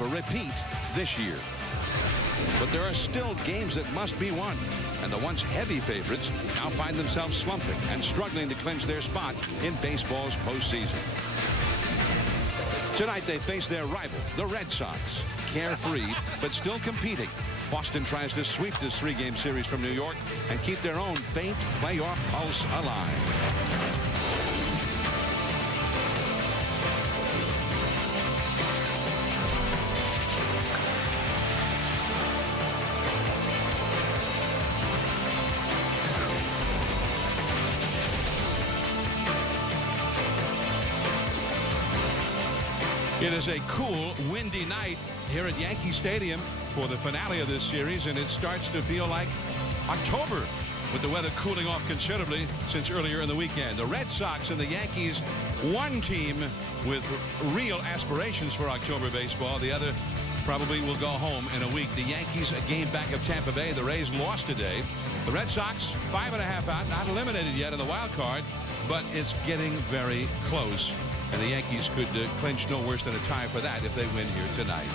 of a repeat this year. But there are still games that must be won, and the once heavy favorites now find themselves slumping and struggling to clinch their spot in baseball's postseason. Tonight they face their rival, the Red Sox. Carefree, but still competing. Boston tries to sweep this three-game series from New York and keep their own faint playoff pulse alive. It is a cool, windy night here at Yankee Stadium for the finale of this series, and it starts to feel like October with the weather cooling off considerably since earlier in the weekend. The Red Sox and the Yankees, one team with real aspirations for October baseball. The other probably will go home in a week. The Yankees a game back of Tampa Bay. The Rays lost today. The Red Sox 5.5 out, not eliminated yet in the wild card, but it's getting very close. And the Yankees could clinch no worse than a tie for that if they win here tonight.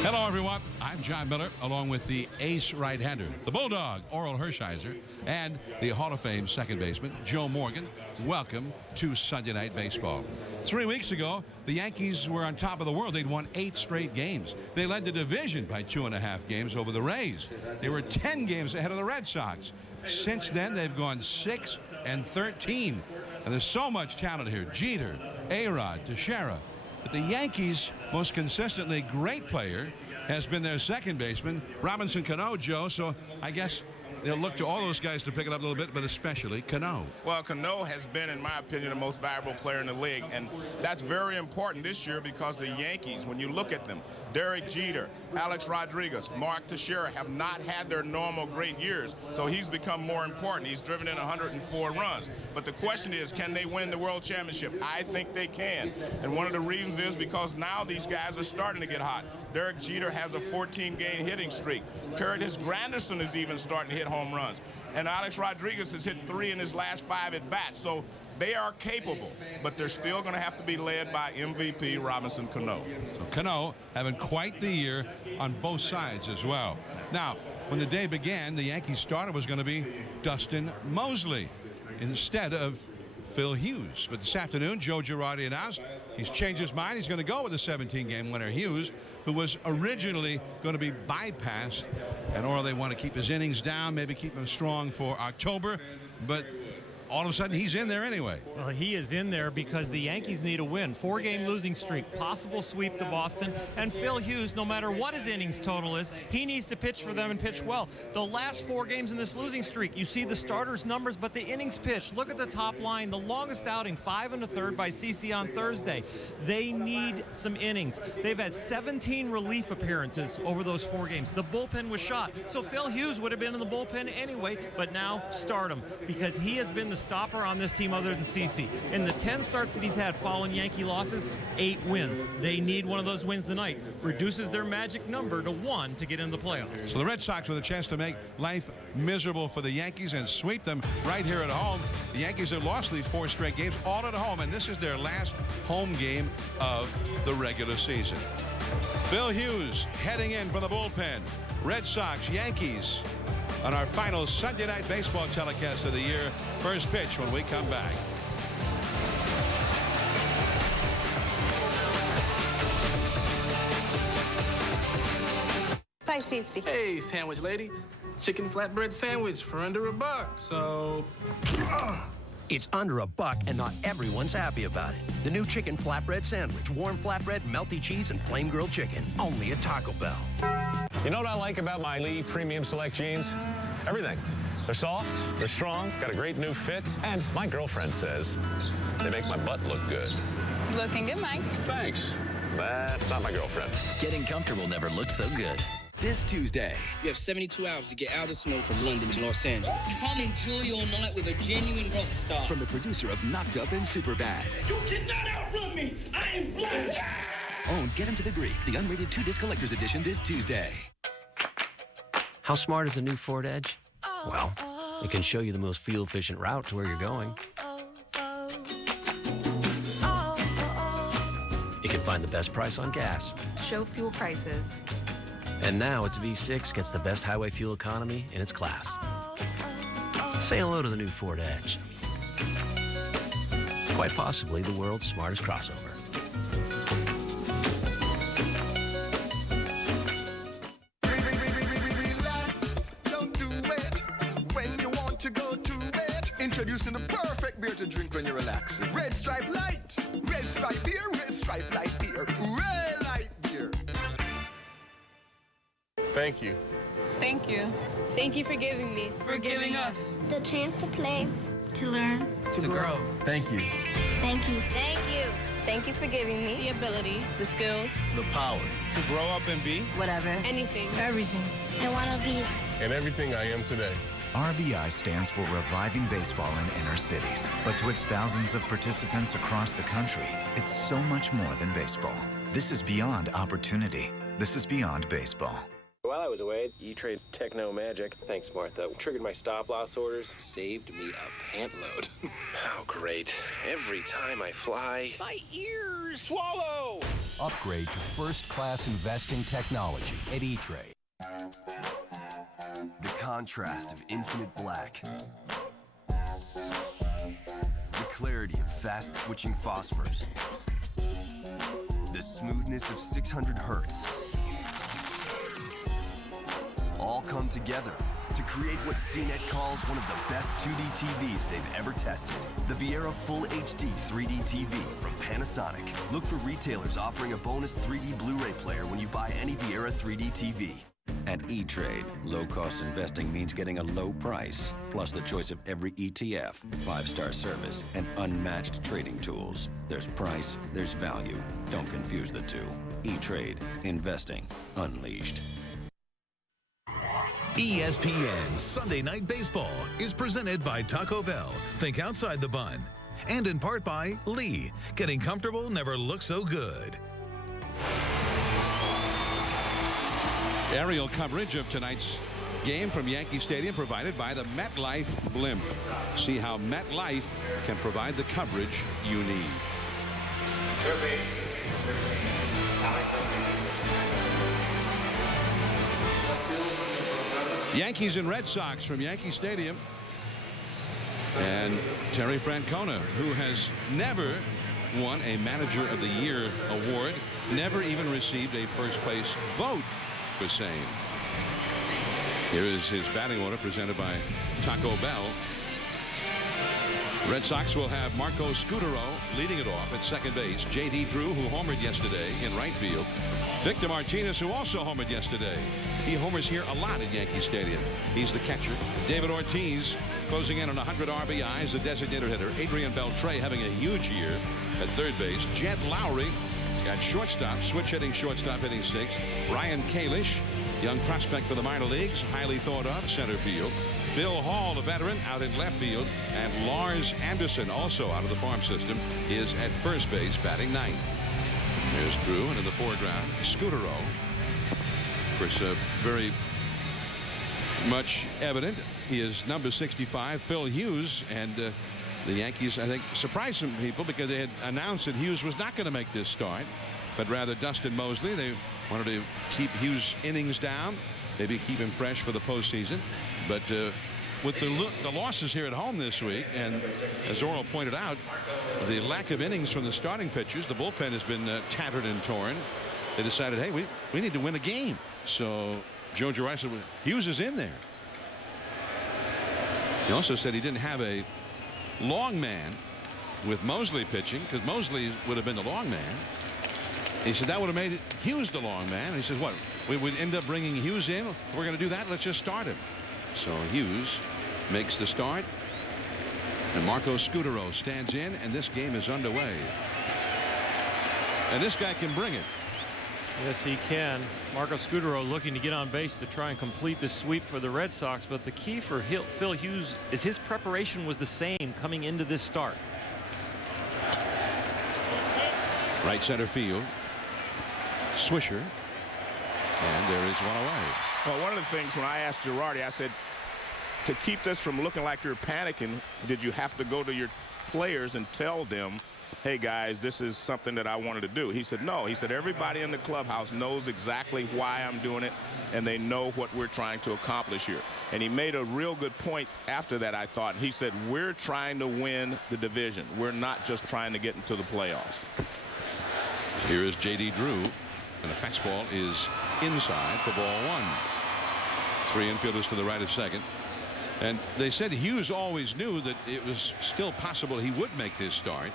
Hello, everyone. I'm John Miller, along with the ace right-hander, the Bulldog, Orel Hershiser, and the Hall of Fame second baseman, Joe Morgan. Welcome to Sunday Night Baseball. 3 weeks ago, the Yankees were on top of the world. They'd won 8 straight games. They led the division by 2.5 games over the Rays. They were 10 games ahead of the Red Sox. Since then, they've gone 6-13. And there's so much talent here. Jeter, A-Rod, Teixeira. But the Yankees' most consistently great player has been their second baseman, Robinson Cano, Joe. So I guess they'll look to all those guys to pick it up a little bit, but especially Cano. Well, Cano has been, in my opinion, the most valuable player in the league, and that's very important this year because the Yankees, when you look at them, Derek Jeter, Alex Rodriguez, Mark Teixeira have not had their normal great years, so he's become more important. He's driven in 104 runs. But the question is, can they win the World Championship? I think they can, and one of the reasons is because now these guys are starting to get hot. Derek Jeter has a 14-game hitting streak. Curtis Granderson is even starting to hit home runs. And Alex Rodriguez has hit 3 in his last 5 at-bats. So they are capable, but they're still going to have to be led by MVP Robinson Cano. So Cano having quite the year on both sides as well. Now, when the day began, the Yankees starter was going to be Dustin Mosley instead of Phil Hughes. But this afternoon, Joe Girardi announced he's changed his mind. He's going to go with the 17-game winner, Hughes, who was originally going to be bypassed. And or they want to keep his innings down, maybe keep him strong for October. But all of a sudden, he's in there anyway. Well, he is in there because the Yankees need a win. 4-game losing streak, possible sweep to Boston. And Phil Hughes, no matter what his innings total is, he needs to pitch for them and pitch well. The last 4 games in this losing streak, you see the starters' numbers, but the innings pitched. Look at the top line. The longest outing, 5 1/3 by CC on Thursday. They need some innings. They've had 17 relief appearances over those 4 games. The bullpen was shot. So Phil Hughes would have been in the bullpen anyway, but now start him because he has been the stopper on this team other than CC. In the 10 starts that he's had following Yankee losses, 8 wins. They need one of those wins tonight. Reduces their magic number to 1 to get into the playoffs. So the Red Sox with a chance to make life miserable for the Yankees and sweep them right here at home. The Yankees have lost these 4 straight games, all at home, and this is their last home game of the regular season. Phil Hughes heading in for the bullpen. Red Sox, Yankees on our final Sunday Night Baseball telecast of the year. First pitch when we come back. $5.50. Hey, sandwich lady. Chicken flatbread sandwich for under $1. So... It's under $1 and not everyone's happy about it. The new chicken flatbread sandwich. Warm flatbread, melty cheese, and flame grilled chicken. Only at Taco Bell. You know what I like about my Lee Premium Select jeans? Everything. They're soft, they're strong, got a great new fit, and my girlfriend says they make my butt look good. Looking good, Mike. Thanks. That's not my girlfriend. Getting comfortable never looked so good. This Tuesday. You have 72 hours to get out of the snow from London to Los Angeles. Come enjoy your night with a genuine rock star. From the producer of Knocked Up and Superbad. You cannot outrun me! I am black! Own Get Him to the Greek, the unrated 2-disc collector's edition this Tuesday. How smart is the new Ford Edge? Well, it can show you the most fuel-efficient route to where you're going. It can find the best price on gas. Show fuel prices. And now its V6 gets the best highway fuel economy in its class. Say hello to the new Ford Edge. Quite possibly the world's smartest crossover. Introducing the perfect beer to drink when you're relaxing. Red Stripe Light. Red Stripe beer, Red Stripe Light beer. Red Light beer. Thank you. Thank you. Thank you for giving me. For giving us. The chance to play. To learn. To grow. Thank you. Thank you. Thank you. Thank you for giving me the ability, the skills, the power to grow up and be whatever, anything, everything I want to be, and everything I am today. RBI stands for Reviving Baseball in Inner Cities. But to its thousands of participants across the country, it's so much more than baseball. This is beyond opportunity. This is beyond baseball. While I was away, E-Trade's Techno Magic, thanks Martha, triggered my stop-loss orders, saved me a pant load. How great. Every time I fly, my ears swallow. Upgrade to first-class investing technology at E-Trade. The contrast of infinite black. The clarity of fast-switching phosphors. The smoothness of 600 hertz. All come together to create what CNET calls one of the best 2D TVs they've ever tested. The Viera Full HD 3D TV from Panasonic. Look for retailers offering a bonus 3D Blu-ray player when you buy any Viera 3D TV. At E-Trade, low-cost investing means getting a low price, plus the choice of every ETF, 5-star service, and unmatched trading tools. There's price, there's value. Don't confuse the two. E-Trade. Investing unleashed. ESPN Sunday Night Baseball is presented by Taco Bell. Think outside the bun. And in part by Lee. Getting comfortable never looks so good. Aerial coverage of tonight's game from Yankee Stadium provided by the MetLife Blimp. See how MetLife can provide the coverage you need. Yankees and Red Sox from Yankee Stadium. And Terry Francona, who has never won a Manager of the Year award, never even received a first place vote for same. Here is his batting order presented by Taco Bell. Red Sox will have Marco Scutaro leading it off at second base. J.D. Drew, who homered yesterday, in right field. Victor Martinez, who also homered yesterday. He homers here a lot at Yankee Stadium. He's the catcher. David Ortiz closing in on 100 RBIs, the designated hitter. Adrian Beltre having a huge year at third base. Jed Lowry at shortstop, switch hitting shortstop, hitting sixth. Ryan Kalish, young prospect for the minor leagues, highly thought of, center field. Bill Hall, the veteran, out in left field. And Lars Anderson, also out of the farm system, is at first base, batting ninth. There's Drew, and in the foreground, Scutaro. Of course, very much evident, he is number 65, Phil Hughes, and the Yankees, I think, surprised some people because they had announced that Hughes was not going to make this start, but rather Dustin Mosley. They wanted to keep Hughes' innings down, maybe keep him fresh for the postseason. But with the losses here at home this week, and as Oral pointed out, the lack of innings from the starting pitchers, the bullpen has been tattered and torn. They decided, hey, we need to win a game. So Joe Girardi said, Hughes is in there. He also said he didn't have a long man with Mosley pitching, because Mosley would have been the long man. He said that would have made Hughes the long man. And he said, what, we would end up bringing Hughes in? We're going to do that? Let's just start him. So Hughes makes the start, and Marco Scutaro stands in, and this game is underway. And this guy can bring it. Yes, he can. Marco Scutaro looking to get on base to try and complete the sweep for the Red Sox. But the key for Phil Hughes is his preparation was the same coming into this start. Right center field. Swisher. And there is one away. Well, one of the things when I asked Girardi, I said, to keep this from looking like you're panicking, did you have to go to your players and tell them hey, guys, this is something that I wanted to do. He said, no. He said, everybody in the clubhouse knows exactly why I'm doing it, and they know what we're trying to accomplish here. And he made a real good point after that, I thought. He said, we're trying to win the division. We're not just trying to get into the playoffs. Here is J.D. Drew, and the fastball is inside for ball 1. 3 infielders to the right of second. And they said Hughes always knew that it was still possible he would make this start.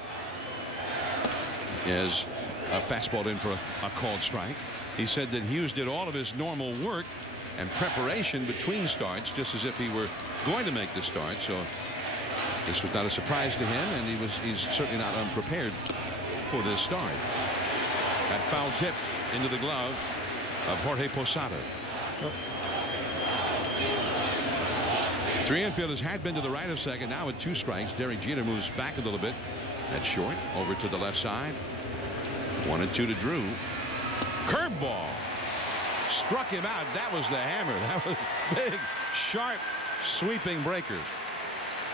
As a fastball in for a called strike. He said that Hughes did all of his normal work and preparation between starts, just as if he were going to make the start. So this was not a surprise to him, and he's certainly not unprepared for this start. That foul tip into the glove of Jorge Posada. 3 infielders had been to the right of second. Now with 2 strikes, Derek Jeter moves back a little bit. That's short, over to the left side. 1-2 to Drew. Curveball. Struck him out. That was the hammer. That was big, sharp, sweeping breaker.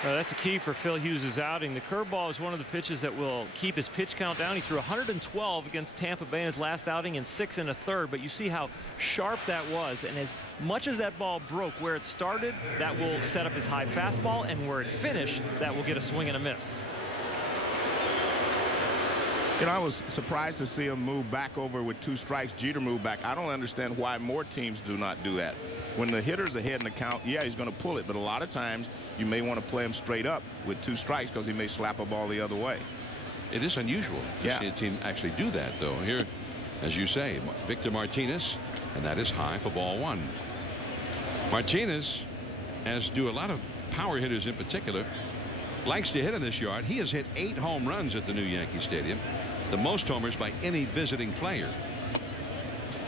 That's the key for Phil Hughes' outing. The curveball is one of the pitches that will keep his pitch count down. He threw 112 against Tampa Bay in his last outing in 6 1/3, but you see how sharp that was. And as much as that ball broke where it started, that will set up his high fastball, and where it finished, that will get a swing and a miss. You know, I was surprised to see him move back over with 2 strikes. Jeter moved back. I don't understand why more teams do not do that. When the hitter's ahead in the count, yeah, he's going to pull it, but a lot of times you may want to play him straight up with 2 strikes because he may slap a ball the other way. It is unusual to see a team actually do that, though. Here, as you say, Victor Martinez, and that is high for ball 1. Martinez, as do a lot of power hitters in particular, likes to hit in this yard. He has hit 8 home runs at the new Yankee Stadium, the most homers by any visiting player.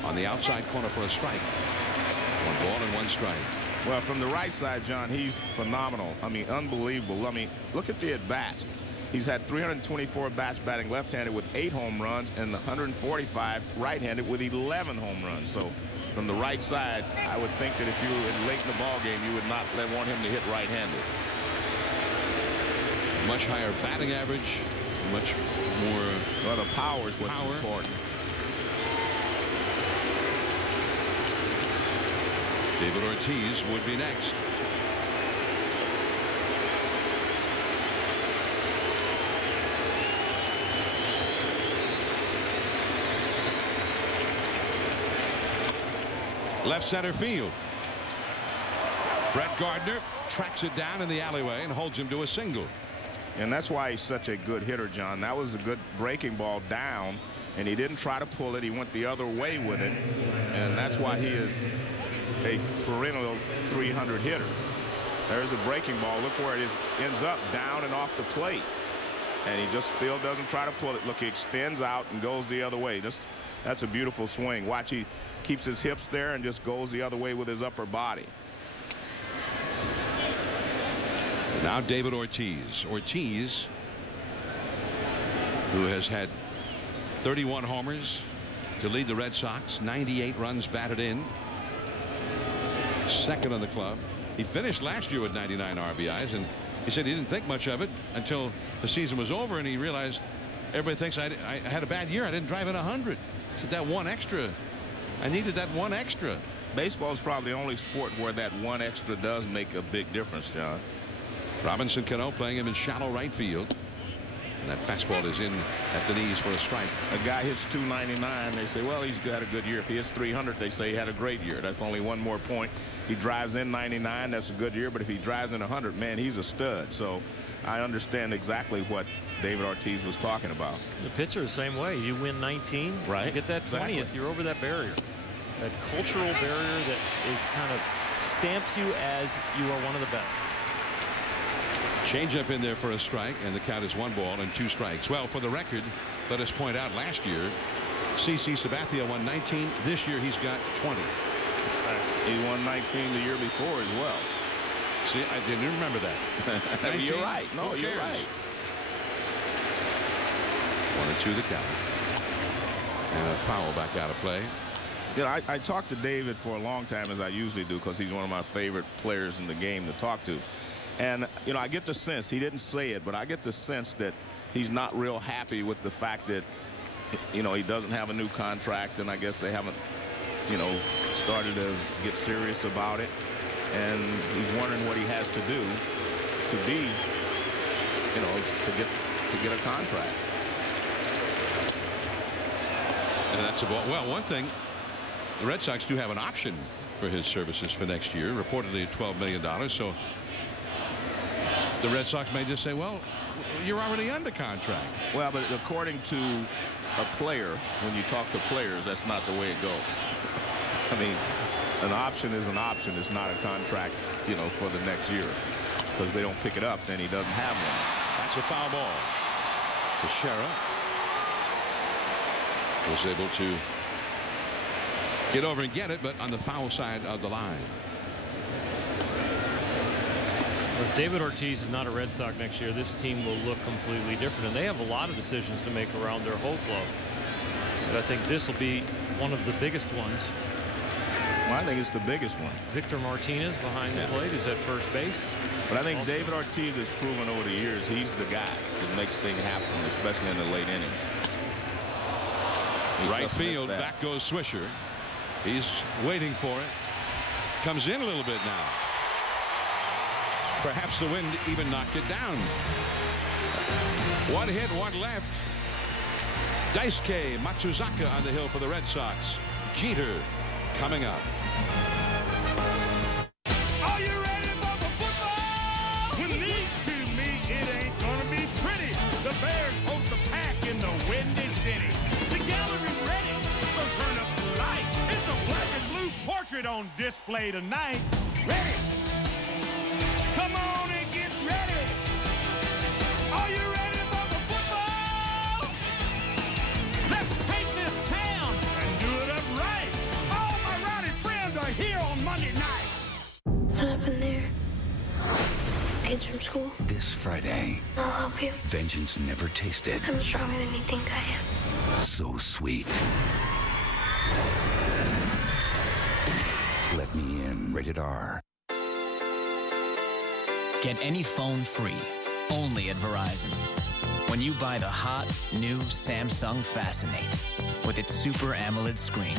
On the outside corner for a strike. 1 ball and 1 strike. Well, from the right side, John, he's phenomenal. I mean, unbelievable. I mean, look at the at-bats. He's had 324 bats batting left-handed with 8 home runs and 145 right-handed with 11 home runs. So from the right side, I would think that if you were late in the ball game, you would not want him to hit right-handed. Much higher batting average, much more. Well, the power is what's important. David Ortiz would be next. Left center field. Brett Gardner tracks it down in the alleyway and holds him to a single. And that's why he's such a good hitter, John. That was a good breaking ball down, and he didn't try to pull it. He went the other way with it, and that's why he is a perennial 300 hitter. There's a breaking ball. Look where it ends up, down and off the plate. And he just still doesn't try to pull it. Look, he extends out and goes the other way. That's a beautiful swing. Watch, he keeps his hips there and just goes the other way with his upper body. Now David Ortiz. Ortiz, who has had 31 homers to lead the Red Sox, 98 runs batted in, second on the club. He finished last year with 99 RBIs, and he said he didn't think much of it until the season was over, and he realized everybody thinks I had a bad year. I didn't drive in 100. He said that 1 extra. I needed that 1 extra. Baseball is probably the only sport where that 1 extra does make a big difference, John. Robinson Cano playing him in shallow right field. And that fastball is in at the knees for a strike. A guy hits 299. They say, well, he's got a good year. If he hits 300, they say he had a great year. That's only 1 more point. He drives in 99. That's a good year. But if he drives in 100, man, he's a stud. So I understand exactly what David Ortiz was talking about. The pitcher the same way. You win 19, right? You get that 20th, you're over that barrier. That cultural barrier that is kind of stamps you as you are one of the best. Change up in there for a strike, and the count is 1 ball and 2 strikes. Well, for the record, let us point out last year, CC Sabathia won 19. This year he's got 20. He won 19 the year before as well. See, I didn't remember that. You're right. No, you're right. 1-2 the count. And a foul back out of play. You know, I talked to David for a long time, as I usually do, because he's one of my favorite players in the game to talk to. And, you know, I get the sense, he didn't say it, but I get the sense that he's not real happy with the fact that, you know, he doesn't have a new contract, and I guess they haven't, you know, started to get serious about it. And he's wondering what he has to do to be, you know, to get a contract. And that's about, well, one thing, the Red Sox do have an option for his services for next year, reportedly at $12 million. So the Red Sox may just say, well, you're already under contract. Well, but according to a player, when you talk to players, that's not the way it goes. I mean, an option is an option. It's not a contract, you know, for the next year. Because they don't pick it up, then he doesn't have one. That's a foul ball. Teixeira was able to get over and get it, but on the foul side of the line. If David Ortiz is not a Red Sox next year, this team will look completely different. And they have a lot of decisions to make around their whole club. But I think this will be one of the biggest ones. Well, I think it's the biggest one. Victor Martinez behind the plate is at first base. But I think also, David Ortiz has proven over the years he's the guy that makes things happen, especially in the late innings. Right field, back goes Swisher. He's waiting for it. Comes in a little bit now. Perhaps the wind even knocked it down. One hit, one left. Daisuke Matsuzaka on the hill for the Red Sox. Jeter coming up. Are you ready for some football? When these two meet, it ain't gonna be pretty. The Bears host a pack in the Windy City. The gallery's ready, so turn up the light. It's a black and blue portrait on display tonight. Ready? Come on and get ready. Are you ready for some football? Let's paint this town and do it up right. All my rowdy friends are here on Monday night. What happened there? Kids from school? This Friday. I'll help you. Vengeance never tasted. I'm stronger than you think I am. So sweet. Let Me In. Rated R. Get any phone free, only at Verizon. When you buy the hot, new Samsung Fascinate with its Super AMOLED screen.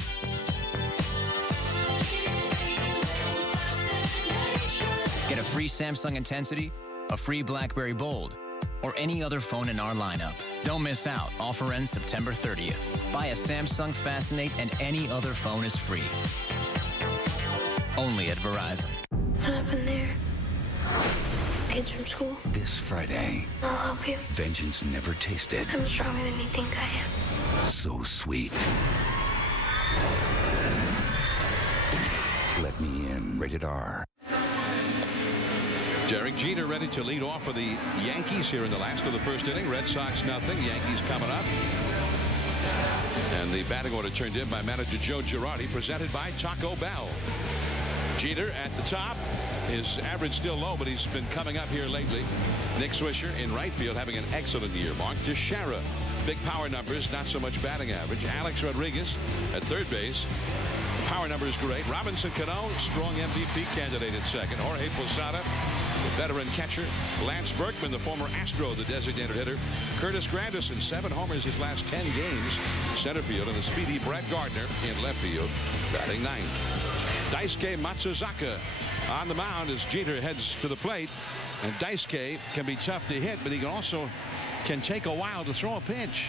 Get a free Samsung Intensity, a free BlackBerry Bold, or any other phone in our lineup. Don't miss out. Offer ends September 30th. Buy a Samsung Fascinate and any other phone is free. Only at Verizon. What happened there? Kids from school? This Friday. I'll help you. Vengeance never tasted. I'm stronger than you think I am. So sweet. Let Me In. Rated R. Derek Jeter ready to lead off for the Yankees here in the last of the first inning. Red Sox nothing. Yankees coming up. And the batting order turned in by manager Joe Girardi, presented by Taco Bell. Jeter at the top. His average still low, but he's been coming up here lately. Nick Swisher in right field having an excellent year. Mark Teixeira, big power numbers, not so much batting average. Alex Rodriguez at third base. Power numbers great. Robinson Cano, strong MVP candidate at second. Jorge Posada, the veteran catcher. Lance Berkman, the former Astro, the designated hitter. Curtis Granderson, 7 homers his last 10 games. Center field, and the speedy Brett Gardner in left field, batting ninth. Daisuke Matsuzaka on the mound as Jeter heads to the plate. And Daisuke can be tough to hit, but he can take a while to throw a pitch.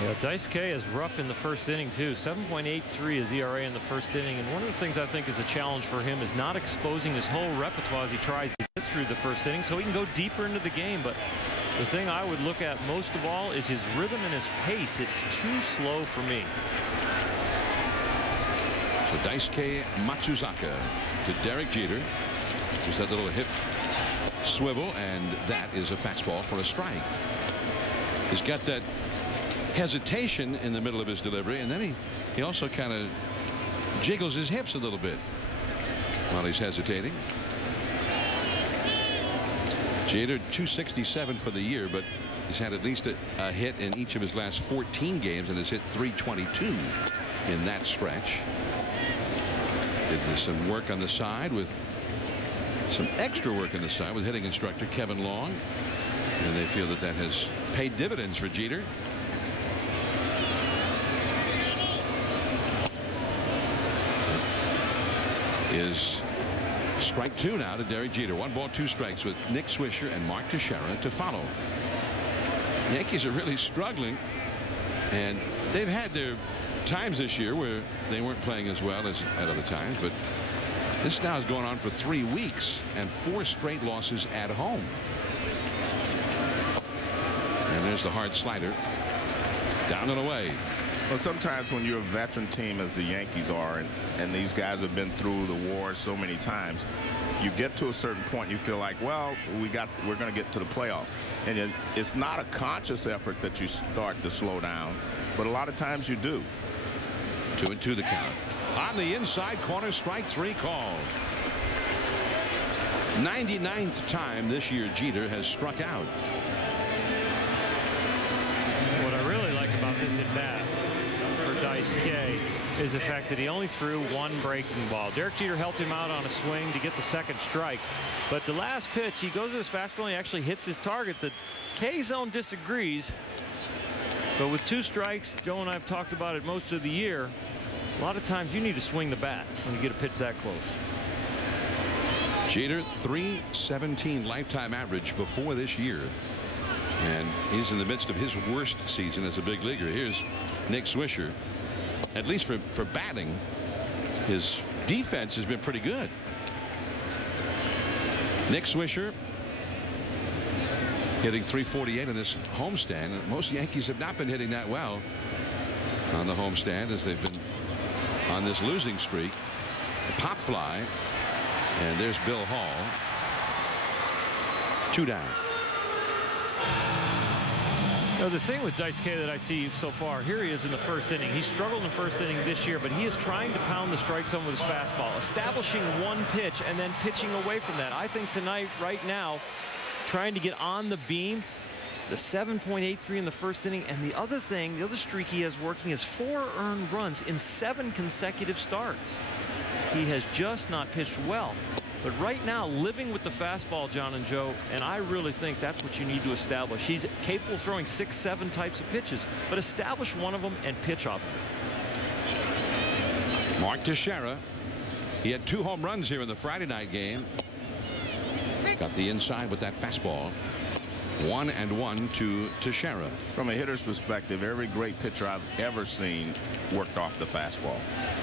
Yeah, Daisuke is rough in the first inning too. 7.83 is ERA in the first inning, and one of the things I think is a challenge for him is not exposing his whole repertoire as he tries to get through the first inning so he can go deeper into the game. But the thing I would look at most of all is his rhythm and his pace. It's too slow for me. So Daisuke Matsuzaka to Derek Jeter. Just that little hip swivel, and that is a fastball for a strike. He's got that hesitation in the middle of his delivery, and then he also kind of jiggles his hips a little bit while he's hesitating. Jeter 267 for the year, but he's had at least a hit in each of his last 14 games and has hit 322 in that stretch. Did some work on the side with some extra work on the side with hitting instructor Kevin Long, and they feel that has paid dividends for Jeter. Is strike 2 now to Derek Jeter. 1 ball, 2 strikes with Nick Swisher and Mark Teixeira to follow. Yankees are really struggling, and they've had their times this year where they weren't playing as well as at other times, but this now is going on for 3 weeks and 4 straight losses at home. And there's the hard slider down and away. Well, sometimes when you're a veteran team as the Yankees are, and these guys have been through the wars so many times, you get to a certain point and you feel like, well, we're going to get to the playoffs. And it's not a conscious effort that you start to slow down, but a lot of times you do. 2-2 the count. On the inside corner, strike 3 called. 99th time this year Jeter has struck out. What I really like about this at bat for Dice K is the fact that he only threw 1 breaking ball. Derek Jeter helped him out on a swing to get the 2nd strike. But the last pitch, he goes to his fastball and he actually hits his target. The K-zone disagrees. But with 2 strikes, Joe and I have talked about it most of the year, a lot of times you need to swing the bat when you get a pitch that close. Jeter, .317 lifetime average before this year. And he's in the midst of his worst season as a big leaguer. Here's Nick Swisher. At least for batting, his defense has been pretty good. Nick Swisher hitting .348 in this homestand. Most Yankees have not been hitting that well on the homestand as they've been on this losing streak. A pop fly, and there's Bill Hall. 2 down. Now, the thing with Dice K that I see so far, here he is in the 1st inning. He struggled in the 1st inning this year, but he is trying to pound the strike zone with his fastball, establishing 1 pitch and then pitching away from that. I think tonight, right now, trying to get on the beam, the 7.83 in the 1st inning. And the other thing, the other streak he has working is 4 earned runs in 7 consecutive starts. He has just not pitched well. But right now, living with the fastball, John and Joe, and I really think that's what you need to establish. He's capable of throwing 6, 7 types of pitches, but establish one of them and pitch off of it. Mark Teixeira, he had 2 home runs here in the Friday night game. Got the inside with that fastball. 1-1 to Teixeira. From a hitter's perspective, every great pitcher I've ever seen worked off the fastball.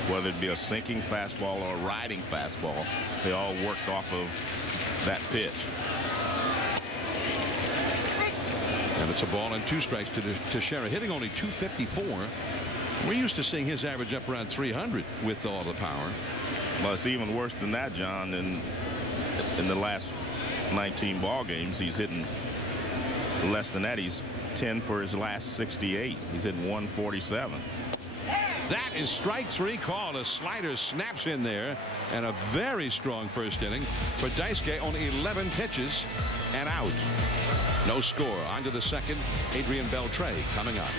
Whether it be a sinking fastball or a riding fastball, they all worked off of that pitch. And it's a ball and 2 strikes to Teixeira, hitting only .254. We're used to seeing his average up around 300 with all the power. Well, it's even worse than that, John. In the last 19 ball games, he's hitting less than that. He's 10 for his last 68. He's hitting 147. That is strike 3 called. A slider snaps in there, and a very strong 1st inning for Daisuke. Only 11 pitches and out. No score. On to the 2nd. Adrian Beltre coming up.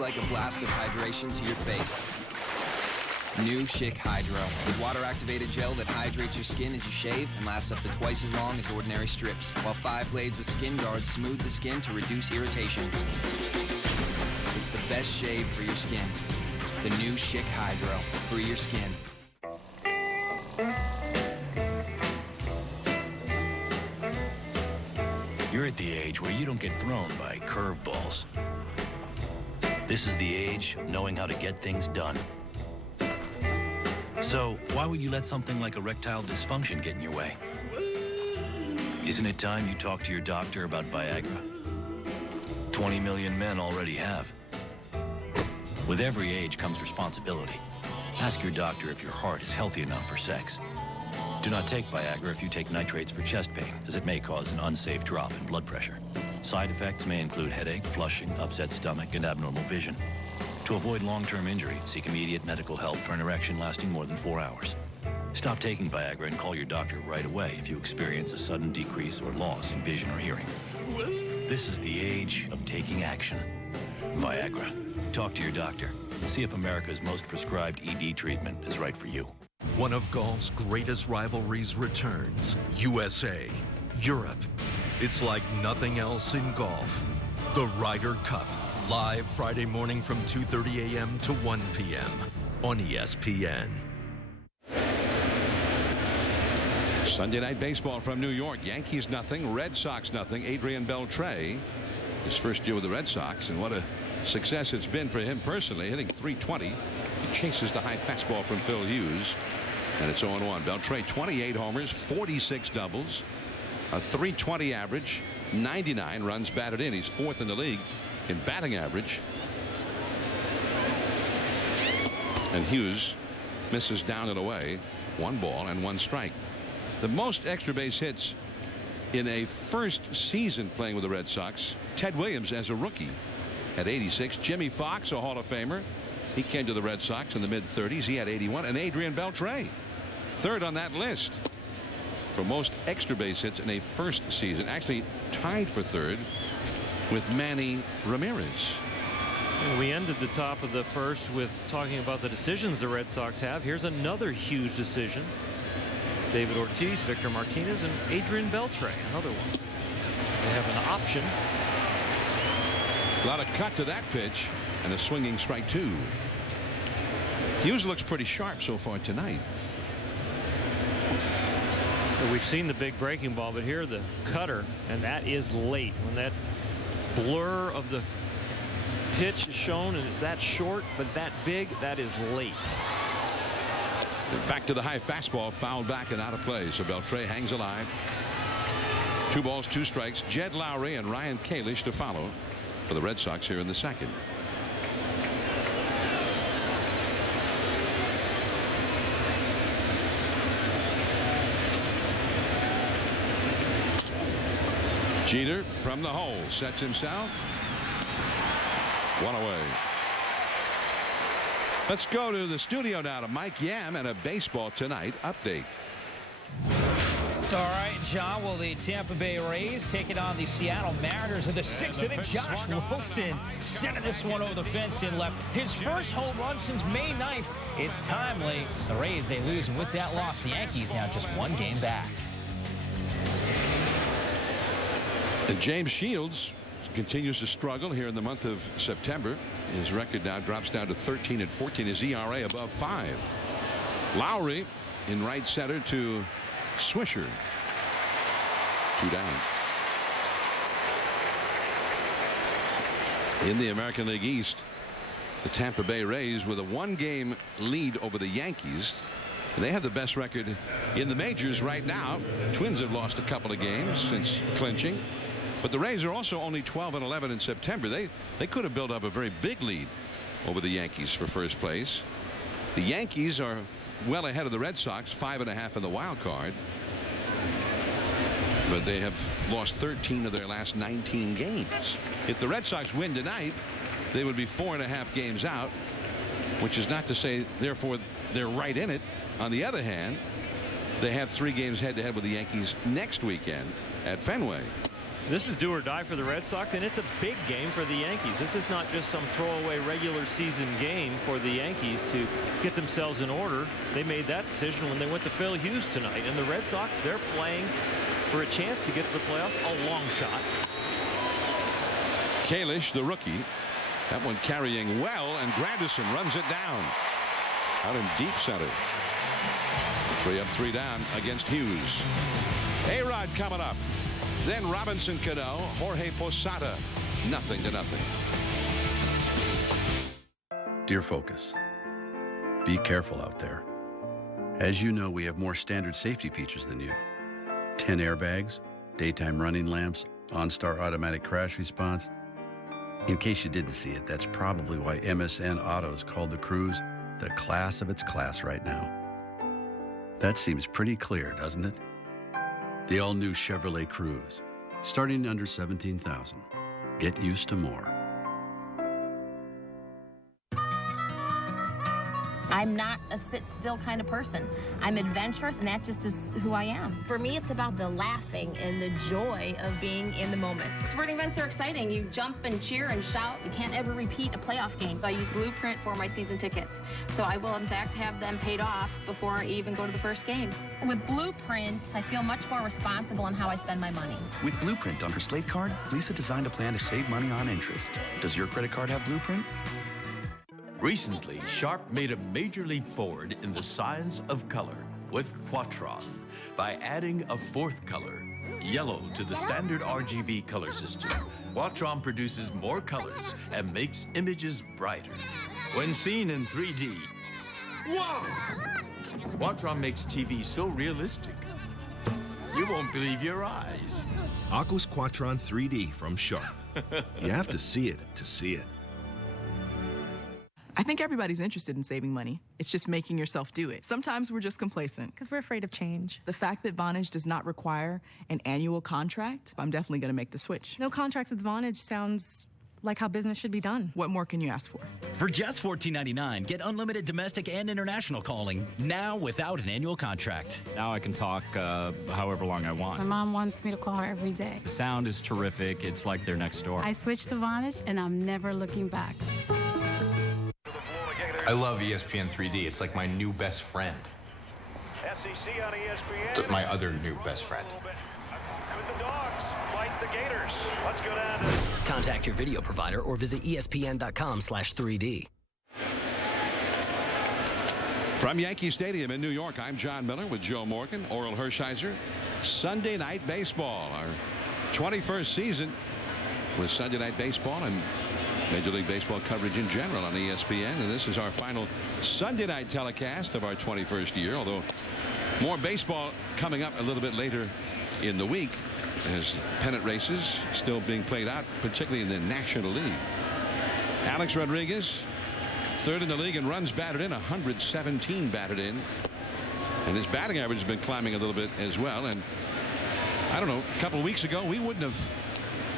Like a blast of hydration to your face. New Schick Hydro, with water-activated gel that hydrates your skin as you shave and lasts up to twice as long as ordinary strips, while 5 blades with skin guards smooth the skin to reduce irritation. It's the best shave for your skin. The new Schick Hydro, free your skin. You're at the age where you don't get thrown by curveballs. This is the age of knowing how to get things done. So, why would you let something like erectile dysfunction get in your way? Isn't it time you talk to your doctor about Viagra? 20 million men already have. With every age comes responsibility. Ask your doctor if your heart is healthy enough for sex. Do not take Viagra if you take nitrates for chest pain, as it may cause an unsafe drop in blood pressure. Side effects may include headache, flushing, upset stomach, and abnormal vision. To avoid long-term injury, seek immediate medical help for an erection lasting more than 4 hours. Stop taking Viagra and call your doctor right away if you experience a sudden decrease or loss in vision or hearing. This is the age of taking action. Viagra. Talk to your doctor. See if America's most prescribed ED treatment is right for you. One of golf's greatest rivalries returns. USA, Europe. It's like nothing else in golf. The Ryder Cup, live Friday morning from 2:30 a.m. to 1 p.m. on ESPN. Sunday Night Baseball from New York. Yankees nothing, Red Sox nothing. Adrian Beltre, his first year with the Red Sox, and what a success it's been for him personally, hitting .320. He chases the high fastball from Phil Hughes, and it's 0-1. Beltre, 28 homers, 46 doubles, a .320 average, 99 runs batted in. He's fourth in the league in batting average. And Hughes misses down and away. 1 ball and 1 strike. The most extra base hits in a first season playing with the Red Sox, Ted Williams as a rookie at 86. Jimmy Fox, a Hall of Famer. He came to the Red Sox in the mid-30s. He had 81. And Adrian Beltre, third on that list for most extra base hits in a first season. Actually tied for third with Manny Ramirez. And we ended the top of the first with talking about the decisions the Red Sox have. Here's another huge decision. David Ortiz, Victor Martinez, and Adrian Beltre, another one. They have an option. A lot of cut to that pitch and a swinging strike 2. Hughes looks pretty sharp so far tonight. We've seen the big breaking ball, but here the cutter, and that is late. When that blur of the pitch is shown and it's that short but that big, that is late. Back to the high fastball, fouled back and out of play. So Beltre hangs alive. 2 balls, 2 strikes. Jed Lowry and Ryan Kalish to follow for the Red Sox here in the second. Jeter from the hole sets himself. 1 away. Let's go to the studio now to Mike Yam and a Baseball Tonight update. All right, John. Well, the Tampa Bay Rays taking on the Seattle Mariners in the 6th inning. Josh Wilson sending this one over the fence and left. His first home run since May 9th. It's timely. The Rays, they lose, and with that loss, the Yankees now just 1 game back. And James Shields continues to struggle here in the month of September. His record now drops down to 13-14. His ERA above 5. Lowry in right center to Swisher. 2 down. In the American League East, the Tampa Bay Rays with a 1-game lead over the Yankees. And they have the best record in the majors right now. Twins have lost a couple of games since clinching. But the Rays are also only 12-11 in September. They could have built up a very big lead over the Yankees for first place. The Yankees are well ahead of the Red Sox, 5.5 in the wild card. But they have lost 13 of their last 19 games. If the Red Sox win tonight, they would be 4.5 games out, which is not to say, therefore, they're right in it. On the other hand, they have 3 games head-to-head with the Yankees next weekend at Fenway. This is do or die for the Red Sox, and it's a big game for the Yankees. This is not just some throwaway regular season game for the Yankees to get themselves in order. They made that decision when they went to Phil Hughes tonight. And the Red Sox, they're playing for a chance to get to the playoffs, a long shot. Kalish, the rookie, that one carrying well, and Granderson runs it down out in deep center. 3 up, 3 down against Hughes. A-Rod coming up. Then Robinson Cano, Jorge Posada, 0-0. Dear Focus, be careful out there. As you know, we have more standard safety features than you. 10 airbags, daytime running lamps, OnStar automatic crash response. In case you didn't see it, that's probably why MSN Autos called the Cruze the class of its class right now. That seems pretty clear, doesn't it? The all-new Chevrolet Cruze, starting under $17,000. Get used to more. I'm not a sit-still kind of person. I'm adventurous, and that just is who I am. For me, it's about the laughing and the joy of being in the moment. Sporting events are exciting. You jump and cheer and shout. You can't ever repeat a playoff game. I use Blueprint for my season tickets, so I will, in fact, have them paid off before I even go to the first game. With Blueprint, I feel much more responsible in how I spend my money. With Blueprint on her Slate card, Lisa designed a plan to save money on interest. Does your credit card have Blueprint? Recently, Sharp made a major leap forward in the science of color with Quatron by adding a fourth color, yellow, to the standard RGB color system. Quatron produces more colors and makes images brighter. When seen in 3D, whoa! Quatron makes TV so realistic, you won't believe your eyes. Aquos Quatron 3D from Sharp. You have to see it to see it. I think everybody's interested in saving money. It's just making yourself do it. Sometimes we're just complacent. Because we're afraid of change. The fact that Vonage does not require an annual contract, I'm definitely going to make the switch. No contracts with Vonage sounds like how business should be done. What more can you ask for? For just $14.99, get unlimited domestic and international calling, now without an annual contract. Now I can talk however long I want. My mom wants me to call her every day. The sound is terrific. It's like they're next door. I switched to Vonage, and I'm never looking back. I love ESPN 3D. It's like my new best friend. SEC on ESPN. My other new best friend. Could the Dogs fight the Gators? Let's go down to... Contact your video provider or visit ESPN.com/3D. From Yankee Stadium in New York, I'm John Miller with Joe Morgan, Oral Hershiser. Sunday Night Baseball, our 21st season with Sunday Night Baseball and Major League Baseball coverage in general on ESPN, and this is our final Sunday night telecast of our 21st year, although more baseball coming up a little bit later in the week as pennant races still being played out, particularly in the National League. Alex Rodriguez, third in the league in runs batted in, 117 batted in, and his batting average has been climbing a little bit as well. And I don't know, a couple of weeks ago we wouldn't have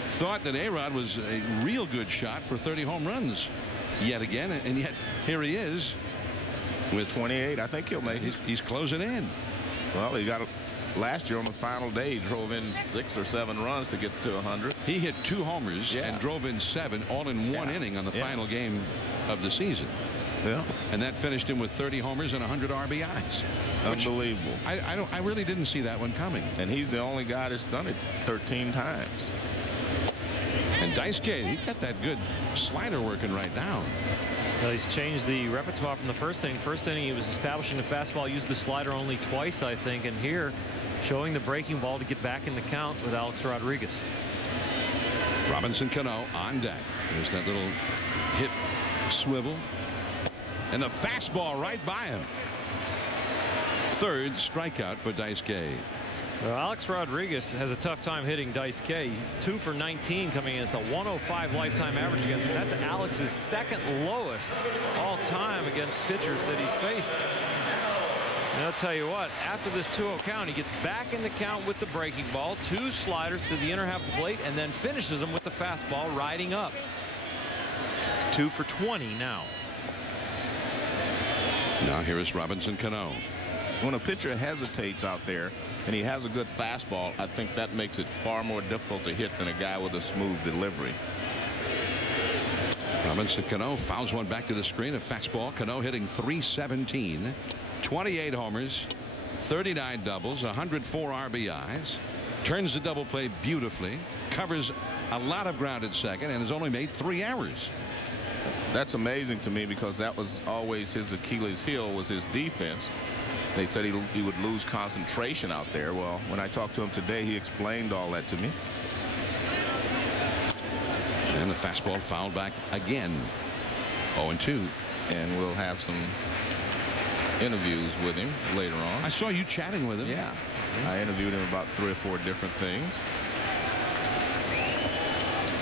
thought that A-Rod was a real good shot for 30 home runs yet again, and yet here he is with 28. I think he'll make it. He's closing in. Well, he got it last year on the final day. He drove in 6 or 7 runs to get to 100. He hit 2 homers and drove in 7 all in one inning on the final game of the season. Yeah. And that finished him with 30 homers and 100 RBIs. Unbelievable. I really didn't see that one coming. And he's the only guy that's done it 13 times. And Daisuke, he got that good slider working right now. Well, he's changed the repertoire from the first inning. First inning, he was establishing the fastball, used the slider only twice, I think. And here, showing the breaking ball to get back in the count with Alex Rodriguez. Robinson Cano on deck. There's that little hip swivel. And the fastball right by him. Third strikeout for Daisuke. Well, Alex Rodriguez has a tough time hitting Daisuke. 2 for 19 coming in. It's a 105 lifetime average against him. That's Alex's second lowest all time against pitchers that he's faced. And I'll tell you what, after this 2-0 count, he gets back in the count with the breaking ball, 2 sliders to the inner half of the plate, and then finishes them with the fastball riding up. 2 for 20 now. Now here is Robinson Cano. When a pitcher hesitates out there and he has a good fastball, I think that makes it far more difficult to hit than a guy with a smooth delivery. Robinson Cano fouls one back to the screen. A fastball. Cano hitting .317, 28 homers, 39 doubles, 104 RBIs. Turns the double play beautifully. Covers a lot of ground at second and has only made 3 errors. That's amazing to me because that was always his Achilles heel, was his defense. They said he would lose concentration out there. Well, when I talked to him today, he explained all that to me. And the fastball fouled back again. 0-2. And we'll have some interviews with him later on. I saw you chatting with him. Yeah. I interviewed him about 3 or 4 different things.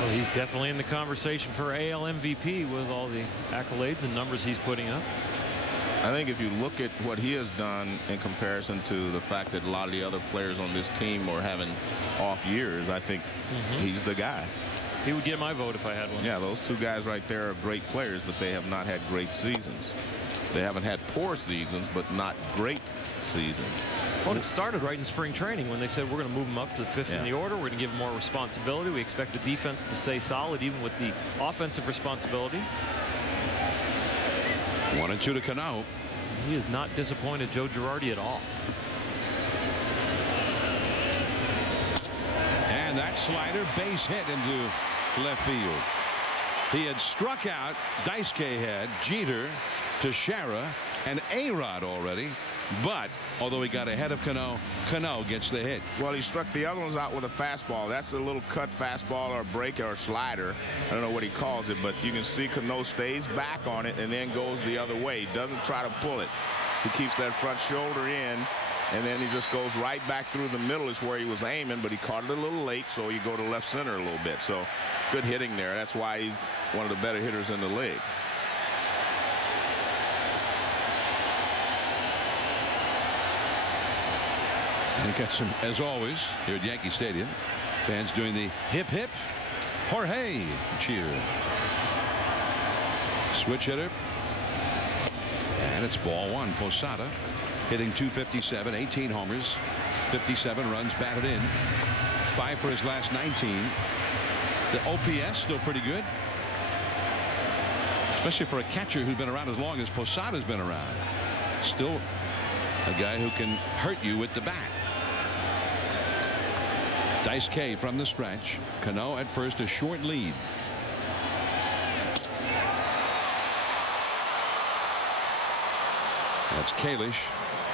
Well, he's definitely in the conversation for AL MVP with all the accolades and numbers he's putting up. I think if you look at what he has done in comparison to the fact that a lot of the other players on this team are having off years, I think he's the guy. He would get my vote if I had one. Yeah, those two guys right there are great players, but they have not had great seasons. They haven't had poor seasons, but not great seasons. Well, it started right in spring training when they said we're going to move him up to the 5th in the order. We're going to give him more responsibility. We expect the defense to stay solid even with the offensive responsibility. 1-2 to Cano. He is not disappointed Joe Girardi at all. And that slider base hit into left field. He had struck out, Daisuke had, Jeter, Teixeira, and A-Rod already. But although he got ahead of Cano, Cano gets the hit. Well, he struck the other ones out with a fastball. That's a little cut fastball or breaker or slider. I don't know what he calls it, but you can see Cano stays back on it and then goes the other way. He doesn't try to pull it. He keeps that front shoulder in, and then he just goes right back through the middle is where he was aiming, but he caught it a little late, so you go to left center a little bit. So good hitting there. That's why he's one of the better hitters in the league. And got some, as always, here at Yankee Stadium, fans doing the hip hip Jorge cheer. Switch hitter. And it's ball one. Posada hitting .257, 18 homers, 57 runs batted in, 5 for his last 19. The OPS still pretty good, especially for a catcher who's been around as long as Posada's been around. Still a guy who can hurt you with the bat. Daisuke from the stretch. Cano at first, a short lead. That's Kalish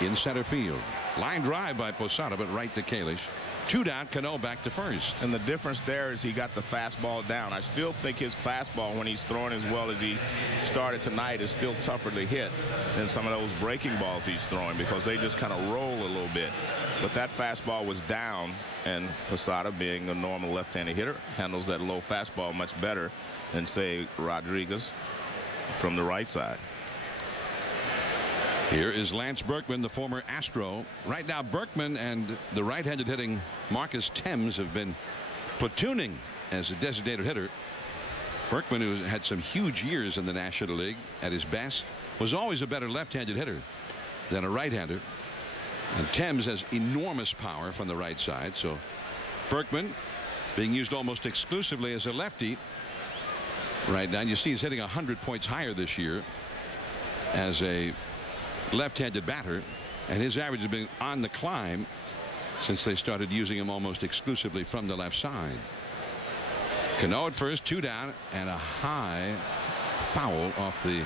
in center field. Line drive by Posada, but right to Kalish. 2 down, Cano back to first. And the difference there is he got the fastball down. I still think his fastball, when he's throwing as well as he started tonight, is still tougher to hit than some of those breaking balls he's throwing because they just kind of roll a little bit. But that fastball was down, and Posada, being a normal left-handed hitter, handles that low fastball much better than, say, Rodriguez from the right side. Here is Lance Berkman, the former Astro. Right now, Berkman and the right-handed hitting Marcus Thames have been platooning as a designated hitter. Berkman, who had some huge years in the National League at his best, was always a better left-handed hitter than a right-hander. And Thames has enormous power from the right side. So Berkman being used almost exclusively as a lefty right now. And you see he's hitting 100 points higher this year as a left-handed batter, and his average has been on the climb since they started using him almost exclusively from the left side. Cano at first, 2 down, and a high foul off the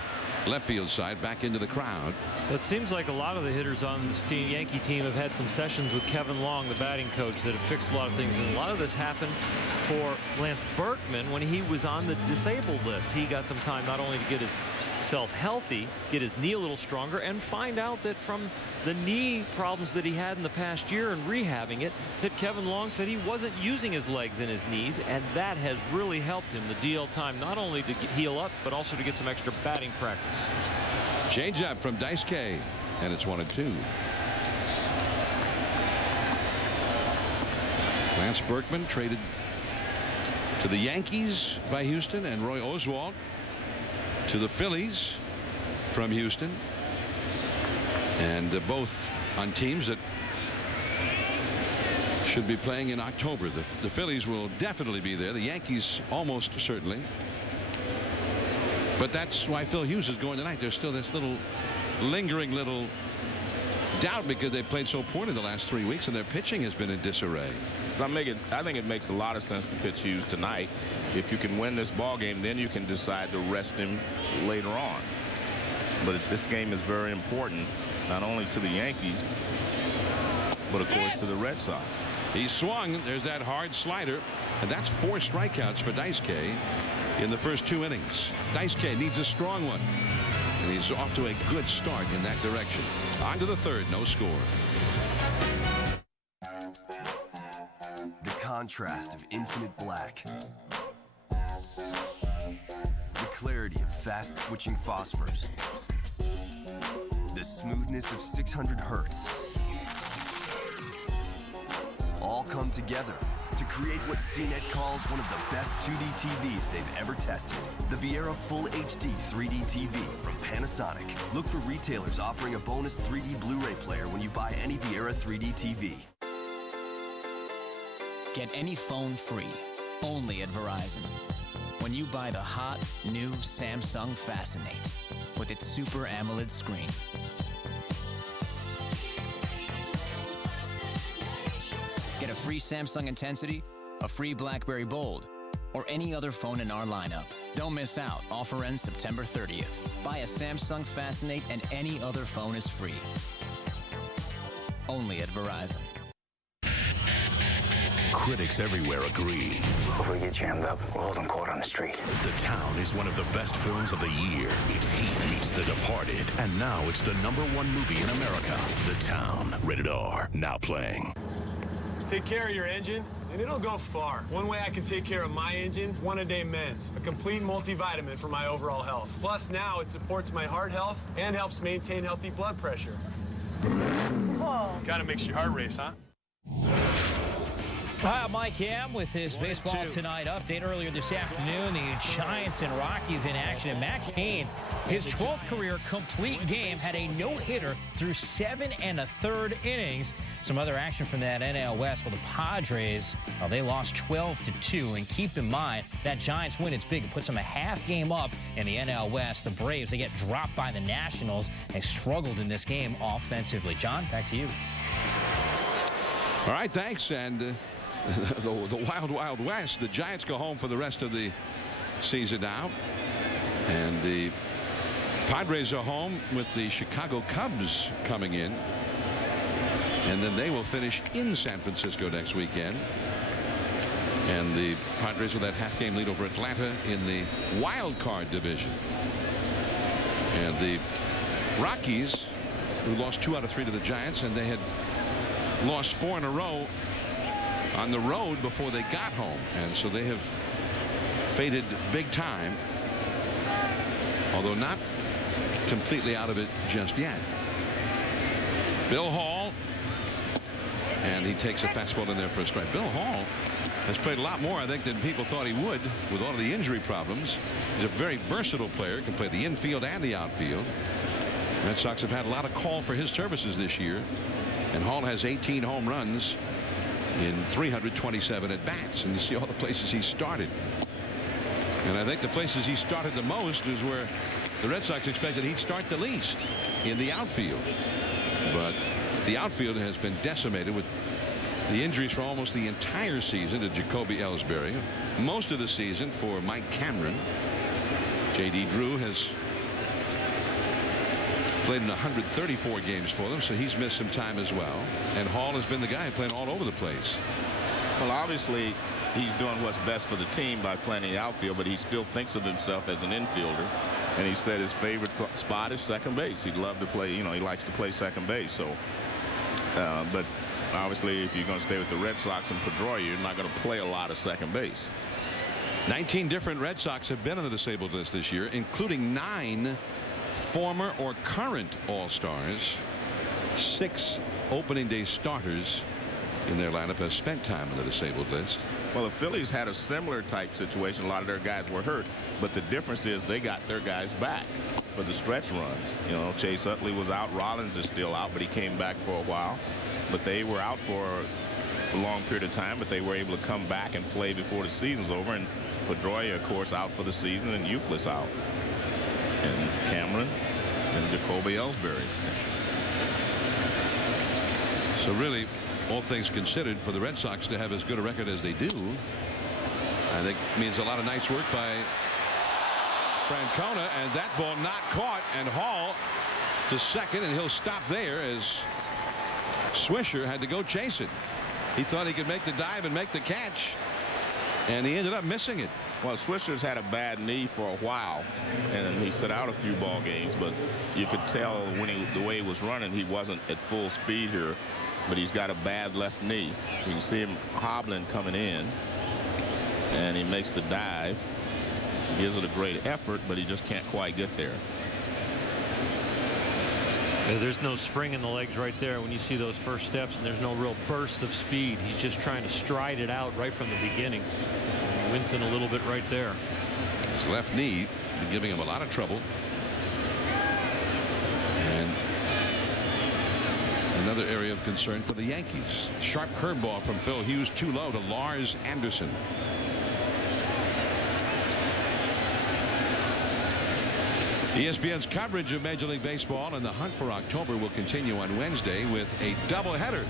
left field side back into the crowd. It seems like a lot of the hitters on this team, Yankee team, have had some sessions with Kevin Long, the batting coach, that have fixed a lot of things. And a lot of this happened for Lance Berkman when he was on the disabled list. He got some time not only to get himself healthy, get his knee a little stronger, and find out that from the knee problems that he had in the past year and rehabbing it, that Kevin Long said he wasn't using his legs and his knees, and that has really helped him, the DL time, not only to heal up, but also to get some extra batting practice. Change up from Daisuke, and it's 1-2. Lance Berkman traded to the Yankees by Houston, and Roy Oswalt to the Phillies from Houston, and both on teams that should be playing in October. The Phillies will definitely be there. The Yankees almost certainly. But that's why Phil Hughes is going tonight. There's still this little lingering little doubt because they played so poorly the last 3 weeks and their pitching has been in disarray. I think it makes a lot of sense to pitch Hughes tonight. If you can win this ball game, then you can decide to rest him later on. But this game is very important, not only to the Yankees, but of course to the Red Sox. He swung. There's that hard slider, and that's 4 strikeouts for Daisuke in the first 2 innings. Daisuke needs a strong one, and he's off to a good start in that direction. On to the third, no score. The contrast of infinite black clarity of fast-switching phosphors. The smoothness of 600 hertz. All come together to create what CNET calls one of the best 2D TVs they've ever tested. The Viera Full HD 3D TV from Panasonic. Look for retailers offering a bonus 3D Blu-ray player when you buy any Viera 3D TV. Get any phone free, only at Verizon. When you buy the hot, new Samsung Fascinate with its Super AMOLED screen. Get a free Samsung Intensity, a free BlackBerry Bold, or any other phone in our lineup. Don't miss out. Offer ends September 30th. Buy a Samsung Fascinate and any other phone is free. Only at Verizon. Critics everywhere agree. If we get jammed up, we'll hold them court on the street. The Town is one of the best films of the year. It's Heat meets The Departed. And now it's the #1 movie in America. The Town. Rated R. Now playing. Take care of your engine, and it'll go far. One way I can take care of my engine, One-A-Day Men's, a complete multivitamin for my overall health. Plus, now it supports my heart health and helps maintain healthy blood pressure. Whoa. Gotta makes your heart race, huh? Hi, I'm Mike Ham with his Baseball Tonight update. Earlier this afternoon, the Giants and Rockies in action. And Matt Cain, his 12th career complete game, had a no-hitter through 7 1/3 innings. Some other action from that NL West. Well, the Padres, they lost 12-2. And keep in mind, that Giants win is big. It puts them a half game up in the NL West. The Braves, they get dropped by the Nationals. They struggled in this game offensively. John, back to you. All right, thanks. And the Wild Wild West. The Giants go home for the rest of the season now. And the Padres are home with the Chicago Cubs coming in. And then they will finish in San Francisco next weekend. And the Padres with that half-game lead over Atlanta in the wild card division. And the Rockies, who lost 2 out of 3 to the Giants, and they had lost 4 in a row on the road before they got home, and so they have faded big time, although not completely out of it just yet. Bill Hall, and he takes a fastball in there for a strike. Bill Hall has played a lot more, I think, than people thought he would with all of the injury problems. He's a very versatile player, can play the infield and the outfield. Red Sox have had a lot of call for his services this year, and Hall has 18 home runs in 327 at bats, and you see all the places he started. And I think the places he started the most is where the Red Sox expected he'd start the least, in the outfield. But the outfield has been decimated with the injuries for almost the entire season to Jacoby Ellsbury, most of the season for Mike Cameron. J.D. Drew has played in 134 games for them, so he's missed some time as well. And Hall has been the guy playing all over the place. Well, obviously, he's doing what's best for the team by playing in the outfield, but he still thinks of himself as an infielder. And he said his favorite spot is second base. He'd love to play, he likes to play second base. So, but obviously, if you're going to stay with the Red Sox and Pedroia, you're not going to play a lot of second base. 19 different Red Sox have been on the disabled list this year, including 9 former or current All-Stars. 6 opening day starters in their lineup have spent time on the disabled list. Well, the Phillies had a similar type situation. A lot of their guys were hurt, but the difference is they got their guys back for the stretch runs. Chase Utley was out. Rollins is still out, but he came back for a while. But they were out for a long period of time, but they were able to come back and play before the season's over. And Pedroia, of course, out for the season, and Euclid's out. And Cameron and Jacoby Ellsbury. So really, all things considered, for the Red Sox to have as good a record as they do, I think means a lot of nice work by Francona, and that ball not caught, and Hall to second, and he'll stop there as Swisher had to go chase it. He thought he could make the dive and make the catch, and he ended up missing it. Well, Swisher's had a bad knee for a while, and he sat out a few ball games, but you could tell when the way he was running, he wasn't at full speed here, but he's got a bad left knee. You can see him hobbling coming in, and he makes the dive. Gives it a great effort, but he just can't quite get there. There's no spring in the legs right there when you see those first steps, and there's no real burst of speed. He's just trying to stride it out right from the beginning. Wincing a little bit right there. His left knee been giving him a lot of trouble. And another area of concern for the Yankees. Sharp curveball from Phil Hughes, too low to Lars Anderson. ESPN's coverage of Major League Baseball and the hunt for October will continue on Wednesday with a doubleheader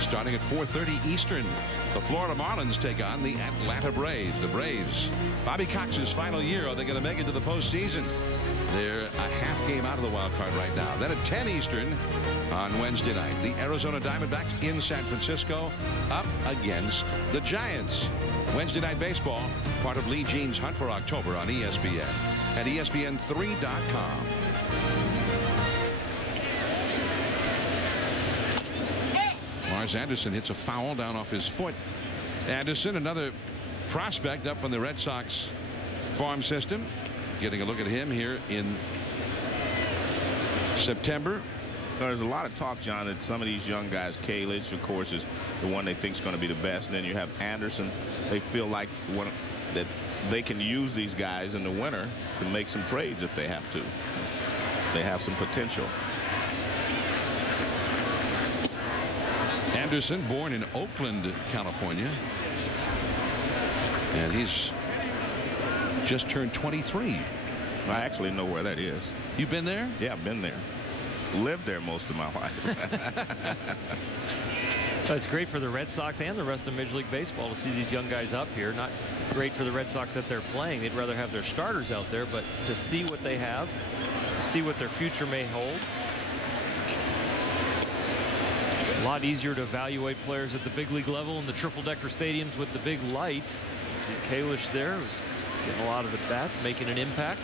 starting at 4:30 Eastern. The Florida Marlins take on the Atlanta Braves. The Braves, Bobby Cox's final year. Are they going to make it to the postseason? They're a half game out of the wild card right now. Then at 10 Eastern on Wednesday night, the Arizona Diamondbacks in San Francisco up against the Giants. Wednesday Night Baseball, part of Lee Jean's Hunt for October on ESPN and ESPN3.com. Lars Anderson hits a foul down off his foot. Anderson, another prospect up from the Red Sox farm system. Getting a look at him here in September. There's a lot of talk, John, that some of these young guys, Kalich, of course, is the one they think is going to be the best. And then you have Anderson. They feel like that they can use these guys in the winter to make some trades if they have to. They have some potential. Anderson, born in Oakland, California. And he's just turned 23. I actually know where that is. You've been there? Yeah, I've been there. Lived there most of my life. It's great for the Red Sox and the rest of Major League Baseball to see these young guys up here. Not great for the Red Sox that they're playing. They'd rather have their starters out there, but to see what they have, see what their future may hold. A lot easier to evaluate players at the big league level in the triple-decker stadiums with the big lights. See Kalich there, getting a lot of at-bats, making an impact.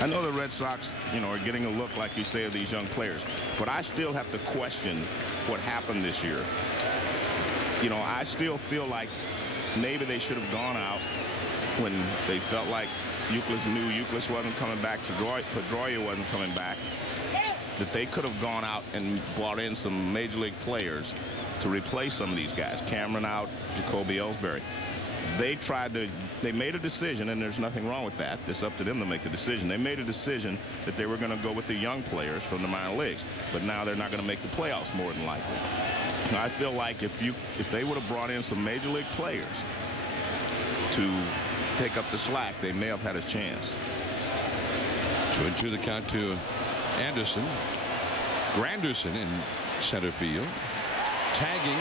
I know the Red Sox, are getting a look, like you say, of these young players, but I still have to question what happened this year. I still feel like maybe they should have gone out when they felt like Youkilis wasn't coming back, Pedroia wasn't coming back, that they could have gone out and brought in some Major League players to replace some of these guys. Cameron out, Jacoby Ellsbury. They made a decision, and there's nothing wrong with that. It's up to them to make the decision. They made a decision that they were going to go with the young players from the minor leagues, but now they're not going to make the playoffs more than likely. I feel like if they would have brought in some Major League players to take up the slack, they may have had a chance. 2-2 the count to Anderson. Granderson in center field. Tagging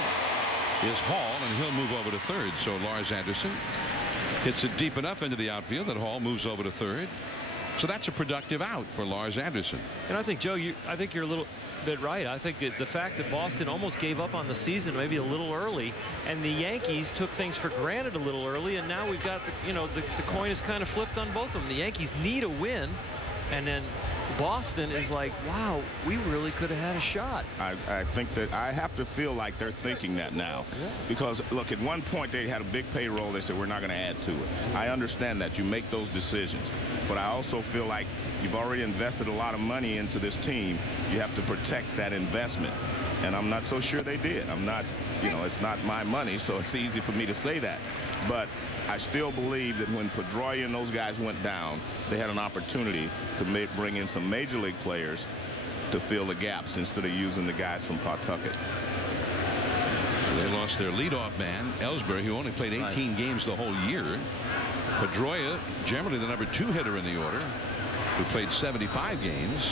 is Hall, and he'll move over to third. So Lars Anderson hits it deep enough into the outfield that Hall moves over to third. So that's a productive out for Lars Anderson. And I think, Joe, I think you're a little bit right. I think that the fact that Boston almost gave up on the season maybe a little early, and the Yankees took things for granted a little early, and now we've got the coin is kind of flipped on both of them. The Yankees need a win, and then Boston is like, wow, we really could have had a shot. I think that I have to feel like they're thinking that now. Yeah. Because, look, at one point they had a big payroll. They said, we're not going to add to it. I understand that. You make those decisions. But I also feel like you've already invested a lot of money into this team. You have to protect that investment. And I'm not so sure they did. I'm not, it's not my money, so it's easy for me to say that. But I still believe that when Pedroia and those guys went down, they had an opportunity to bring in some Major League players to fill the gaps instead of using the guys from Pawtucket. They lost their leadoff man, Ellsbury, who only played 18 games the whole year. Pedroia, generally the number 2 hitter in the order, who played 75 games.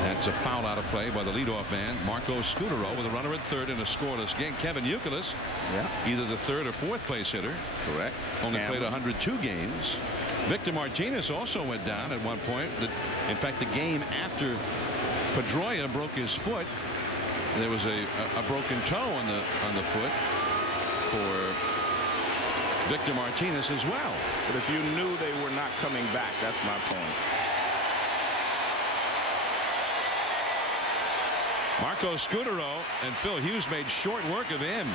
That's a foul out of play by the leadoff man, Marco Scutaro, with a runner at third in a scoreless game. Kevin Youkilis, either the 3rd or 4th place hitter. Correct. Only played 102 games. Victor Martinez also went down at one point. In fact, the game after Pedroia broke his foot, there was a broken toe on the foot for Victor Martinez as well. But if you knew they were not coming back, that's my point. Marco Scutaro and Phil Hughes made short work of him.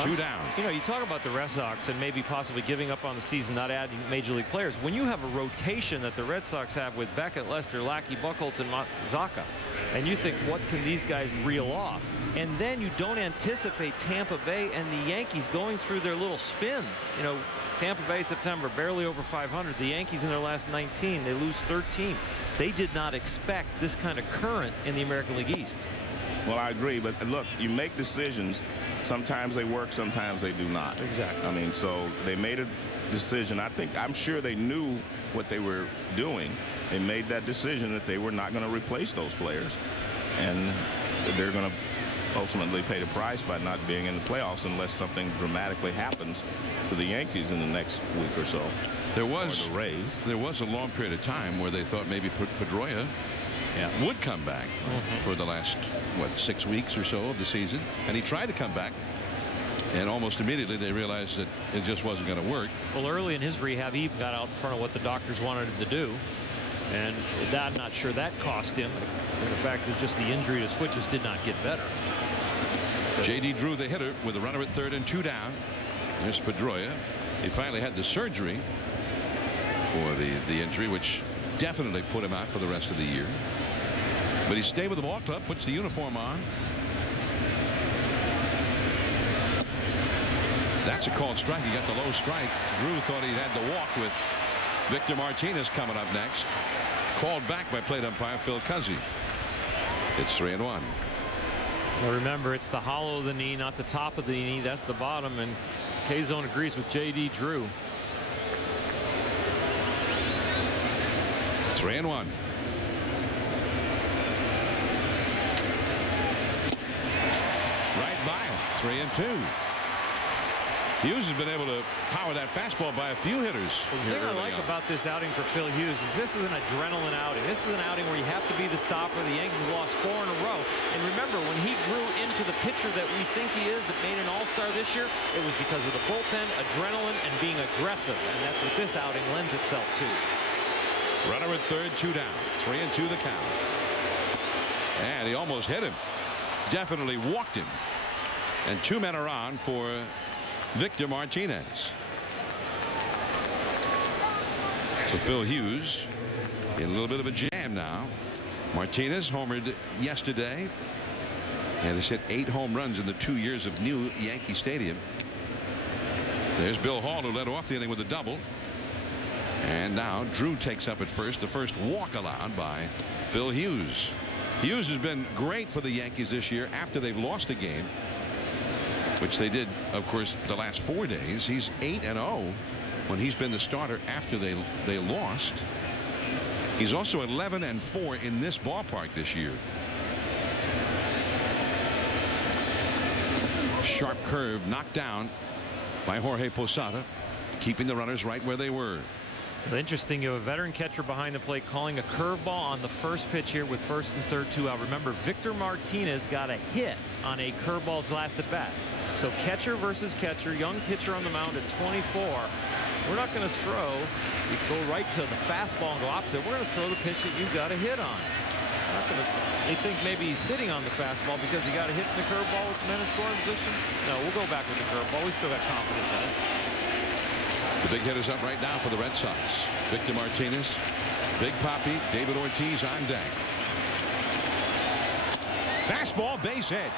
2 down. You know, you talk about the Red Sox and maybe possibly giving up on the season, not adding major league players. When you have a rotation that the Red Sox have with Beckett, Lester, Lackey, Buchholz, and Matsuzaka, and you think, what can these guys reel off? And then you don't anticipate Tampa Bay and the Yankees going through their little spins. You know, Tampa Bay, September, barely over 500. The Yankees in their last 19, they lose 13. They did not expect this kind of current in the American League East. Well, I agree, but look, you make decisions. Sometimes they work, sometimes they do not. Exactly. I mean, so they made a decision. I'm sure they knew what they were doing. They made that decision that they were not going to replace those players, and they're going to ultimately pay the price by not being in the playoffs unless something dramatically happens to the Yankees in the next week or so. There was a long period of time where they thought maybe Pedroia would come back for the last, 6 weeks or so of the season, and he tried to come back, and almost immediately they realized that it just wasn't going to work. Well, early in his rehab, he even got out in front of what the doctors wanted him to do, and I'm not sure that cost him. And the fact that just the injury to his foot just did not get better. J.D. Drew, the hitter, with a runner at third and 2 down. There's Pedroia. He finally had the surgery for the injury, which definitely put him out for the rest of the year. But he stayed with the ball club, puts the uniform on. That's a called strike. He got the low strike. Drew thought he had the walk with Victor Martinez coming up next. Called back by plate umpire Phil Cuzzy. It's 3-1. Well, remember, it's the hollow of the knee, not the top of the knee. That's the bottom, and K-Zone agrees with J.D. Drew. 3-1. Right by him. 3-2. Hughes has been able to power that fastball by a few hitters. The thing I like about this outing for Phil Hughes is this is an adrenaline outing. This is an outing where you have to be the stopper. The Yankees have lost 4 in a row. And remember, when he grew into the pitcher that we think he is, that made an all-star this year, it was because of the bullpen, adrenaline, and being aggressive. And that's what this outing lends itself to. Runner at third, 2 down. 3-2 the count. And he almost hit him. Definitely walked him. And 2 men are on for Victor Martinez. So Phil Hughes in a little bit of a jam now. Martinez homered yesterday and has hit 8 home runs in the 2 years of new Yankee Stadium. There's Bill Hall, who led off the inning with a double. And now Drew takes up at first. The first walk allowed by Phil Hughes. Hughes has been great for the Yankees this year after they've lost a game, which they did, of course, the last 4 days. He's 8-0 when he's been the starter after they lost. He's also 11-4 in this ballpark this year. Sharp curve knocked down by Jorge Posada, keeping the runners right where they were. Well, interesting, you have a veteran catcher behind the plate calling a curveball on the first pitch here with first and third 2 out. Remember, Victor Martinez got a hit on a curveball's last at bat. So catcher versus catcher, young pitcher on the mound at 24. We're not going to throw. You go right to the fastball and go opposite. We're going to throw the pitch that you got a hit on. They think maybe he's sitting on the fastball because he got a hit in the curveball with men in scoring position. No, we'll go back with the curveball. We still got confidence in it. The big hitters up right now for the Red Sox. Victor Martinez, Big Papi, David Ortiz on deck. Fastball, base hit.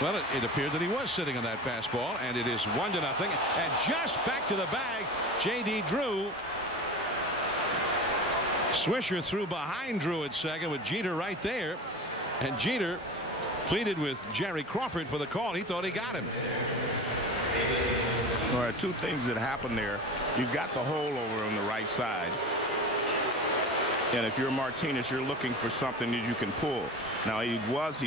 Well, it appeared that he was sitting on that fastball, and it is 1-0. And just back to the bag, J.D. Drew. Swisher threw behind Drew at second with Jeter right there. And Jeter pleaded with Jerry Crawford for the call. He thought he got him. All right, 2 things that happened there. You've got the hole over on the right side. And if you're Martinez, you're looking for something that you can pull. Now, he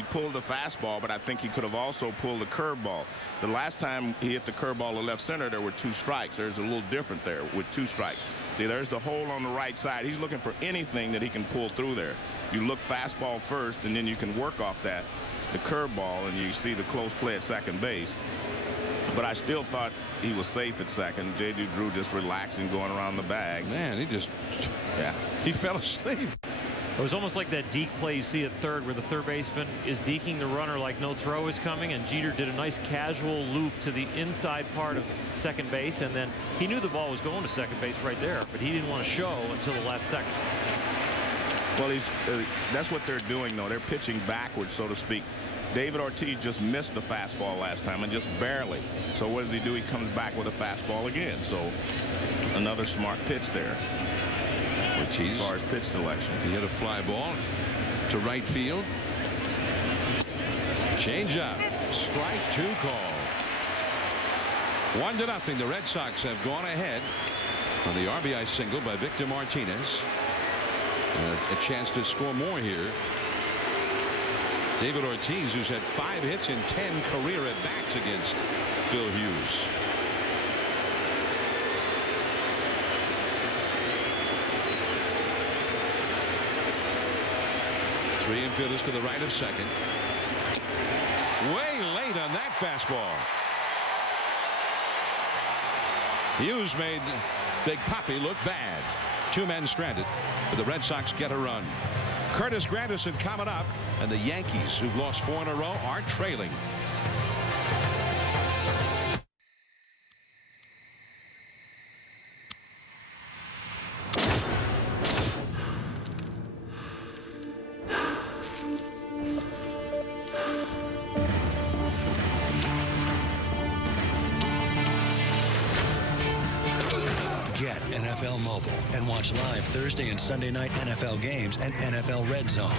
pulled the fastball, but I think he could have also pulled the curveball. The last time he hit the curveball to left center, there were 2 strikes. There's a little different there with 2 strikes. See, there's the hole on the right side. He's looking for anything that he can pull through there. You look fastball first, and then you can work off that, the curveball, and you see the close play at second base. But I still thought he was safe at second. J.D. Drew just relaxing, going around the bag. Man, he fell asleep. It was almost like that deke play you see at third where the third baseman is deking the runner like no throw is coming, and Jeter did a nice casual loop to the inside part of second base, and then he knew the ball was going to second base right there, but he didn't want to show until the last second. Well, that's what they're doing, though. They're pitching backwards, so to speak. David Ortiz just missed the fastball last time, and just barely. So what does he do? He comes back with a fastball again. So another smart pitch there. Ortiz, as far as pitch selection. He hit a fly ball to right field. Change up. Strike 2 call. 1-0. The Red Sox have gone ahead on the RBI single by Victor Martinez. A chance to score more here. David Ortiz, who's had 5 hits in 10 career at-bats against Phil Hughes. Three infielders to the right of second. Way late on that fastball. Hughes made Big Papi look bad. 2 men stranded, but the Red Sox get a run. Curtis Granderson coming up, and the Yankees, who've lost 4 in a row, are trailing. Get NFL Mobile and watch live Thursday and Sunday night NFL games and NFL Red Zone.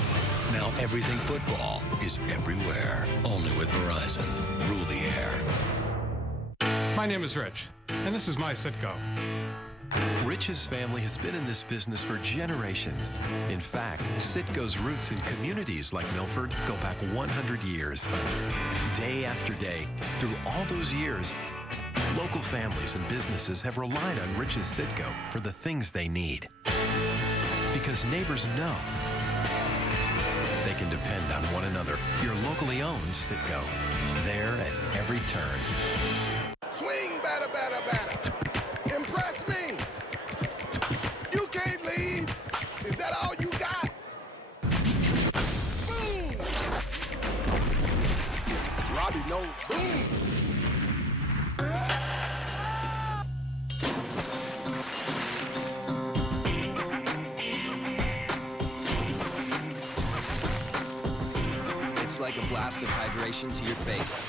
Now everything football is everywhere. Only with Verizon. Rule the air. My name is Rich, and this is my Citgo. Rich's family has been in this business for generations. In fact, Citgo's roots in communities like Milford go back 100 years. Day after day, through all those years, local families and businesses have relied on Rich's Citgo for the things they need. Because neighbors know they can depend on one another. Your locally owned Citgo. There at every turn. Swing, batter, batter, batter. Impress me. You can't leave. Is that all you got? Boom. Robbie knows boom. It's like a blast of hydration to your face.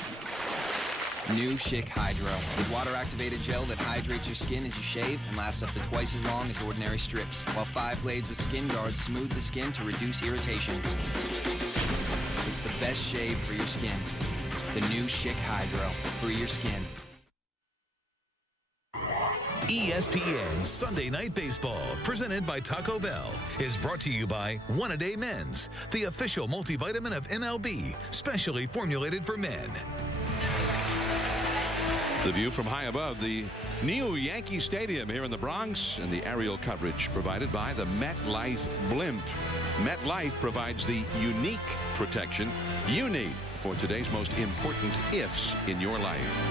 New Schick Hydro, with water-activated gel that hydrates your skin as you shave and lasts up to twice as long as ordinary strips, while 5 blades with skin guards smooth the skin to reduce irritation. It's the best shave for your skin. The new Schick Hydro, free your skin. ESPN Sunday Night Baseball, presented by Taco Bell, is brought to you by One A Day Men's, the official multivitamin of MLB, specially formulated for men. The view from high above the new Yankee Stadium here in the Bronx, and the aerial coverage provided by the MetLife Blimp. MetLife provides the unique protection you need for today's most important ifs in your life.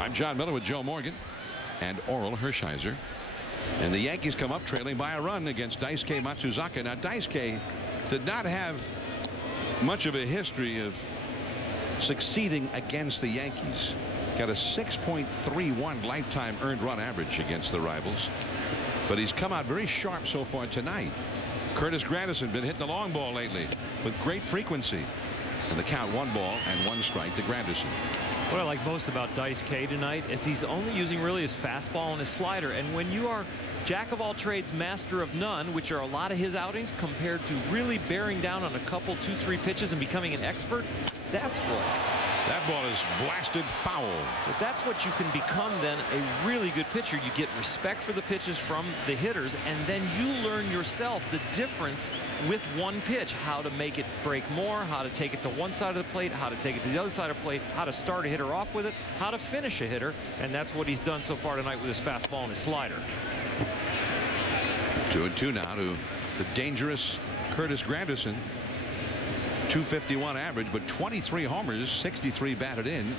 I'm John Miller with Joe Morgan and Oral Hershiser. And the Yankees come up trailing by a run against Daisuke Matsuzaka. Now, Daisuke did not have much of a history of succeeding against the Yankees. Got a 6.31 lifetime earned run average against the rivals. But he's come out very sharp so far tonight. Curtis Granderson been hitting the long ball lately with great frequency. And the count 1 ball and 1 strike to Granderson. What I like most about Daisuke tonight is he's only using really his fastball and his slider. And when you are jack of all trades, master of none, which are a lot of his outings, compared to really bearing down on a couple, 2-3 pitches and becoming an expert, that's what. That ball is blasted foul. But that's what you can become then, a really good pitcher. You get respect for the pitches from the hitters, and then you learn yourself the difference with one pitch, how to make it break more, how to take it to one side of the plate, how to take it to the other side of the plate, how to start a hitter off with it, how to finish a hitter, and that's what he's done so far tonight with his fastball and his slider. 2-2 now to the dangerous Curtis Granderson. 251 average, but 23 homers, 63 batted in.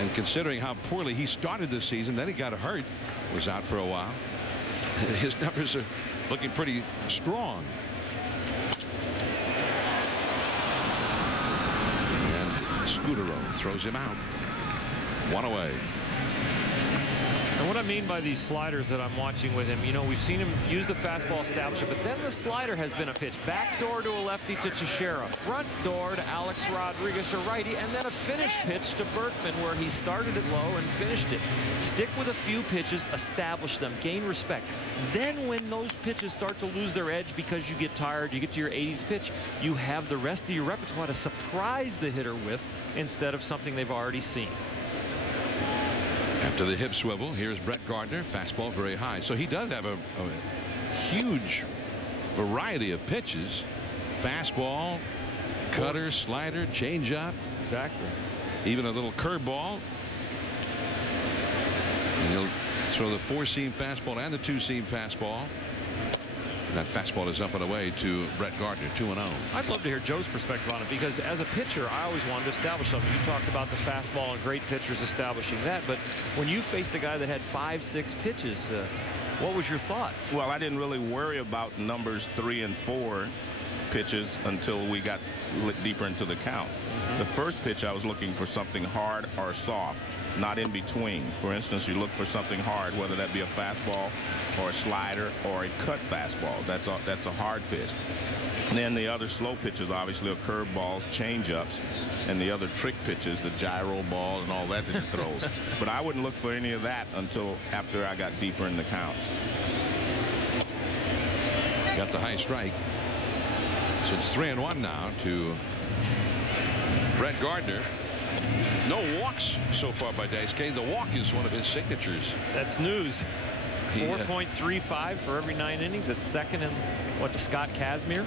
And considering how poorly he started this season, then he got hurt, was out for a while. His numbers are looking pretty strong. And Scudero throws him out. One away. And what I mean by these sliders that I'm watching with him, you know, we've seen him use the fastball establisher, but then the slider has been a pitch. Back door to a lefty to Teixeira, front door to Alex Rodriguez, a righty, and then a finish pitch to Berkman where he started it low and finished it. Stick with a few pitches, establish them, gain respect. Then when those pitches start to lose their edge because you get tired, you get to your 80th pitch, you have the rest of your repertoire to surprise the hitter with instead of something they've already seen. After the hip swivel, here's Brett Gardner, fastball very high. So he does have a huge variety of pitches. Fastball, cutter, slider, changeup. Exactly. Even a little curveball. And he'll throw the 4-seam fastball and the 2-seam fastball. That fastball is up and away to Brett Gardner, 2-0. I'd love to hear Joe's perspective on it, because as a pitcher, I always wanted to establish something. You talked about the fastball and great pitchers establishing that, but when you faced the guy that had 5-6 pitches, what was your thoughts? Well, I didn't really worry about numbers 3 and 4 pitches until we got deeper into the count. The first pitch, I was looking for something hard or soft, not in between. For instance, you look for something hard, whether that be a fastball or a slider or a cut fastball. That's a hard pitch. And then the other slow pitches, obviously, are curveballs, changeups, and the other trick pitches, the gyro ball and all that he throws. But I wouldn't look for any of that until after I got deeper in the count. Got the high strike. So it's 3-1 now to Brett Gardner. No walks so far by Daisuke. The walk is one of his signatures. That's news. 4.35 for every 9 innings. It's second in, to Scott Kazmir?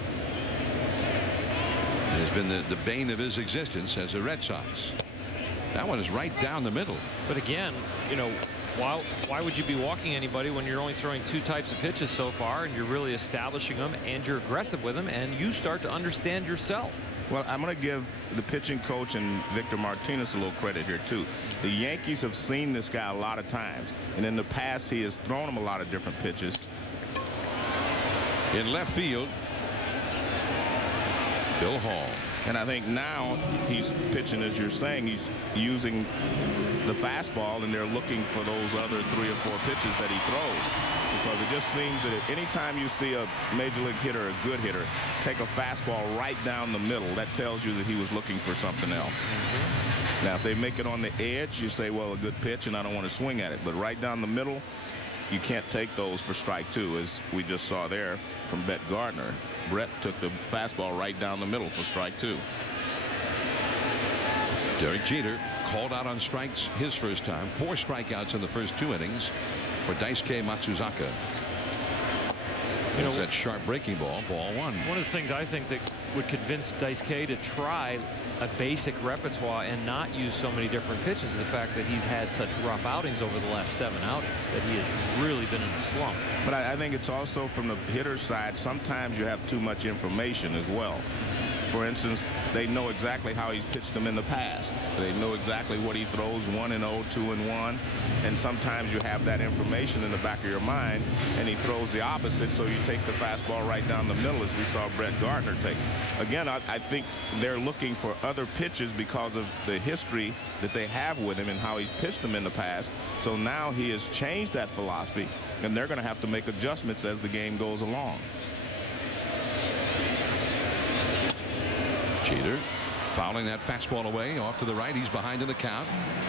Has been the bane of his existence as a Red Sox. That one is right down the middle. But again, you know, why would you be walking anybody when you're only throwing 2 types of pitches so far, and you're really establishing them, and you're aggressive with them, and you start to understand yourself? Well, I'm going to give the pitching coach and Victor Martinez a little credit here, too. The Yankees have seen this guy a lot of times, and in the past, he has thrown them a lot of different pitches. In left field, Bill Hall. And I think now he's pitching, as you're saying, he's using the fastball, and they're looking for those other 3 or 4 pitches that he throws. Because it just seems that anytime you see a major league hitter, a good hitter, take a fastball right down the middle, that tells you that he was looking for something else. Now, if they make it on the edge, you say, well, a good pitch, and I don't want to swing at it. But right down the middle, you can't take those for strike 2, as we just saw there from Brett Gardner. Brett took the fastball right down the middle for strike 2. Derek Jeter called out on strikes his first time. 4 strikeouts in the first 2 innings for Daisuke Matsuzaka. You know, that sharp breaking ball, ball 1. One of the things I think that would convince Daisuke to try a basic repertoire and not use so many different pitches is the fact that he's had such rough outings over the last 7 outings, that he has really been in a slump. But I think it's also from the hitter's side, sometimes you have too much information as well. For instance, they know exactly how he's pitched them in the past. They know exactly what he throws, 1-0, 2-1. And sometimes you have that information in the back of your mind, and he throws the opposite, so you take the fastball right down the middle, as we saw Brett Gardner take. Again, I think they're looking for other pitches because of the history that they have with him and how he's pitched them in the past. So now he has changed that philosophy, and they're going to have to make adjustments as the game goes along. Jeter fouling that fastball away off to the right. He's behind in the count.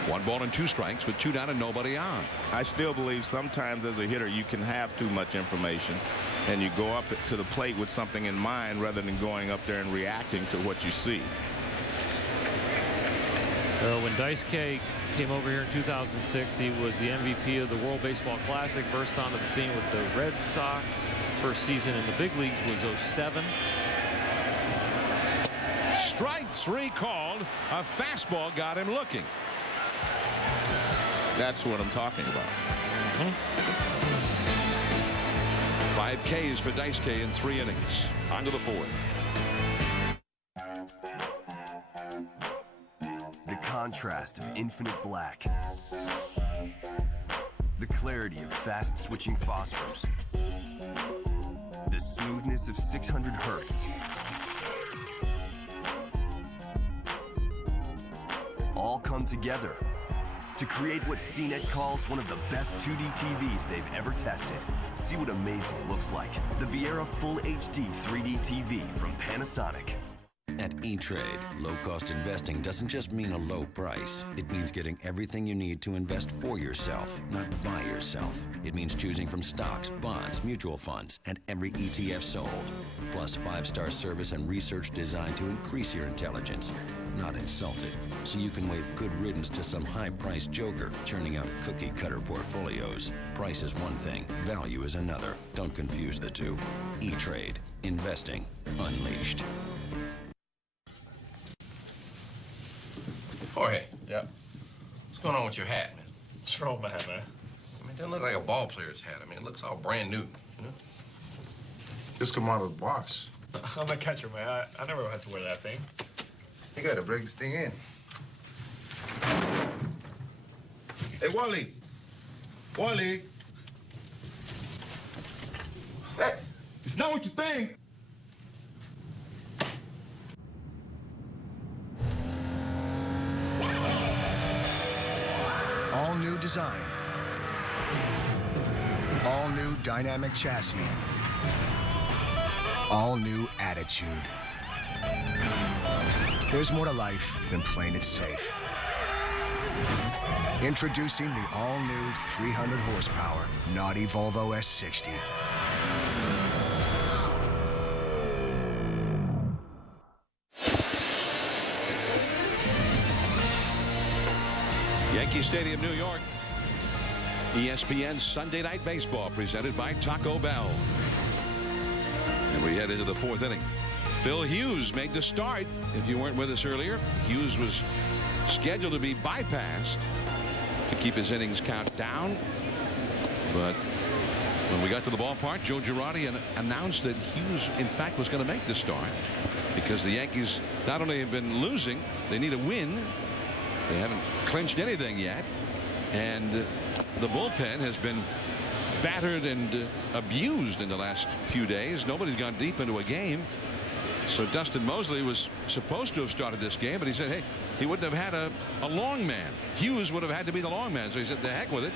1 ball and 2 strikes with 2 down and nobody on. I still believe sometimes as a hitter you can have too much information, and you go up to the plate with something in mind rather than going up there and reacting to what you see. When Daisuke came over here in 2006, he was the MVP of the World Baseball Classic, burst onto the scene with the Red Sox. First season in the big leagues was 07. Strike 3 called. A fastball got him looking. That's what I'm talking about. 5 Ks for Daisuke in 3 innings. On to the 4th. The contrast of infinite black. The clarity of fast switching phosphors. the smoothness of 600 hertz. All come together to create what CNET calls one of the best 2D TVs they've ever tested. See what amazing looks like. The Viera Full HD 3D TV from Panasonic. At E-Trade, low-cost investing doesn't just mean a low price. It means getting everything you need to invest for yourself, not by yourself. It means choosing from stocks, bonds, mutual funds, and every ETF sold. Plus 5-star service and research designed to increase your intelligence, not insult it. So you can wave good riddance to some high-priced joker churning out cookie-cutter portfolios. Price is one thing, value is another. Don't confuse the two. E-Trade. Investing unleashed. Jorge. Yeah. What's going on with your hat, man? What's wrong with my hat, man? I mean, it doesn't look like a ball player's hat. I mean, it looks all brand new, you know? Just come out of the box. I'm a catcher, man. I never had to wear that thing. You gotta break this thing in. Hey, Wally. Wally. Hey, it's not what you think. All new design. All new dynamic chassis. All new attitude. There's more to life than playing it safe. Introducing the all-new 300 horsepower Naughty Volvo S60. Yankee Stadium, New York. ESPN Sunday Night Baseball presented by Taco Bell. And we head into the 4th inning. Phil Hughes made the start. If you weren't with us earlier, Hughes was scheduled to be bypassed to keep his innings count down. But when we got to the ballpark, Joe Girardi announced that Hughes, in fact, was going to make the start because the Yankees not only have been losing, they need a win. They haven't clinched anything yet. And the bullpen has been battered and abused in the last few days. Nobody's gone deep into a game. So Dustin Mosley was supposed to have started this game, but he said, hey, he wouldn't have had a long man. Hughes would have had to be the long man. So he said, the heck with it.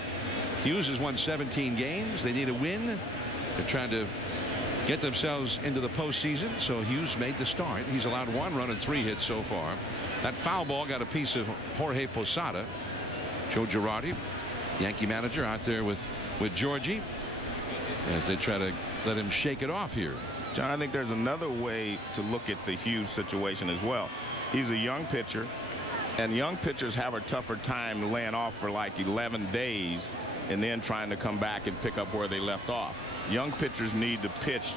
Hughes has won 17 games. They need a win. They're trying to get themselves into the postseason. So Hughes made the start. He's allowed 1 run and 3 hits so far. That foul ball got a piece of Jorge Posada. Joe Girardi, Yankee manager, out there with Georgie as they try to let him shake it off here. John, I think there's another way to look at the Hughes situation as well. He's a young pitcher, and young pitchers have a tougher time laying off for like 11 days and then trying to come back and pick up where they left off. Young pitchers need to pitch,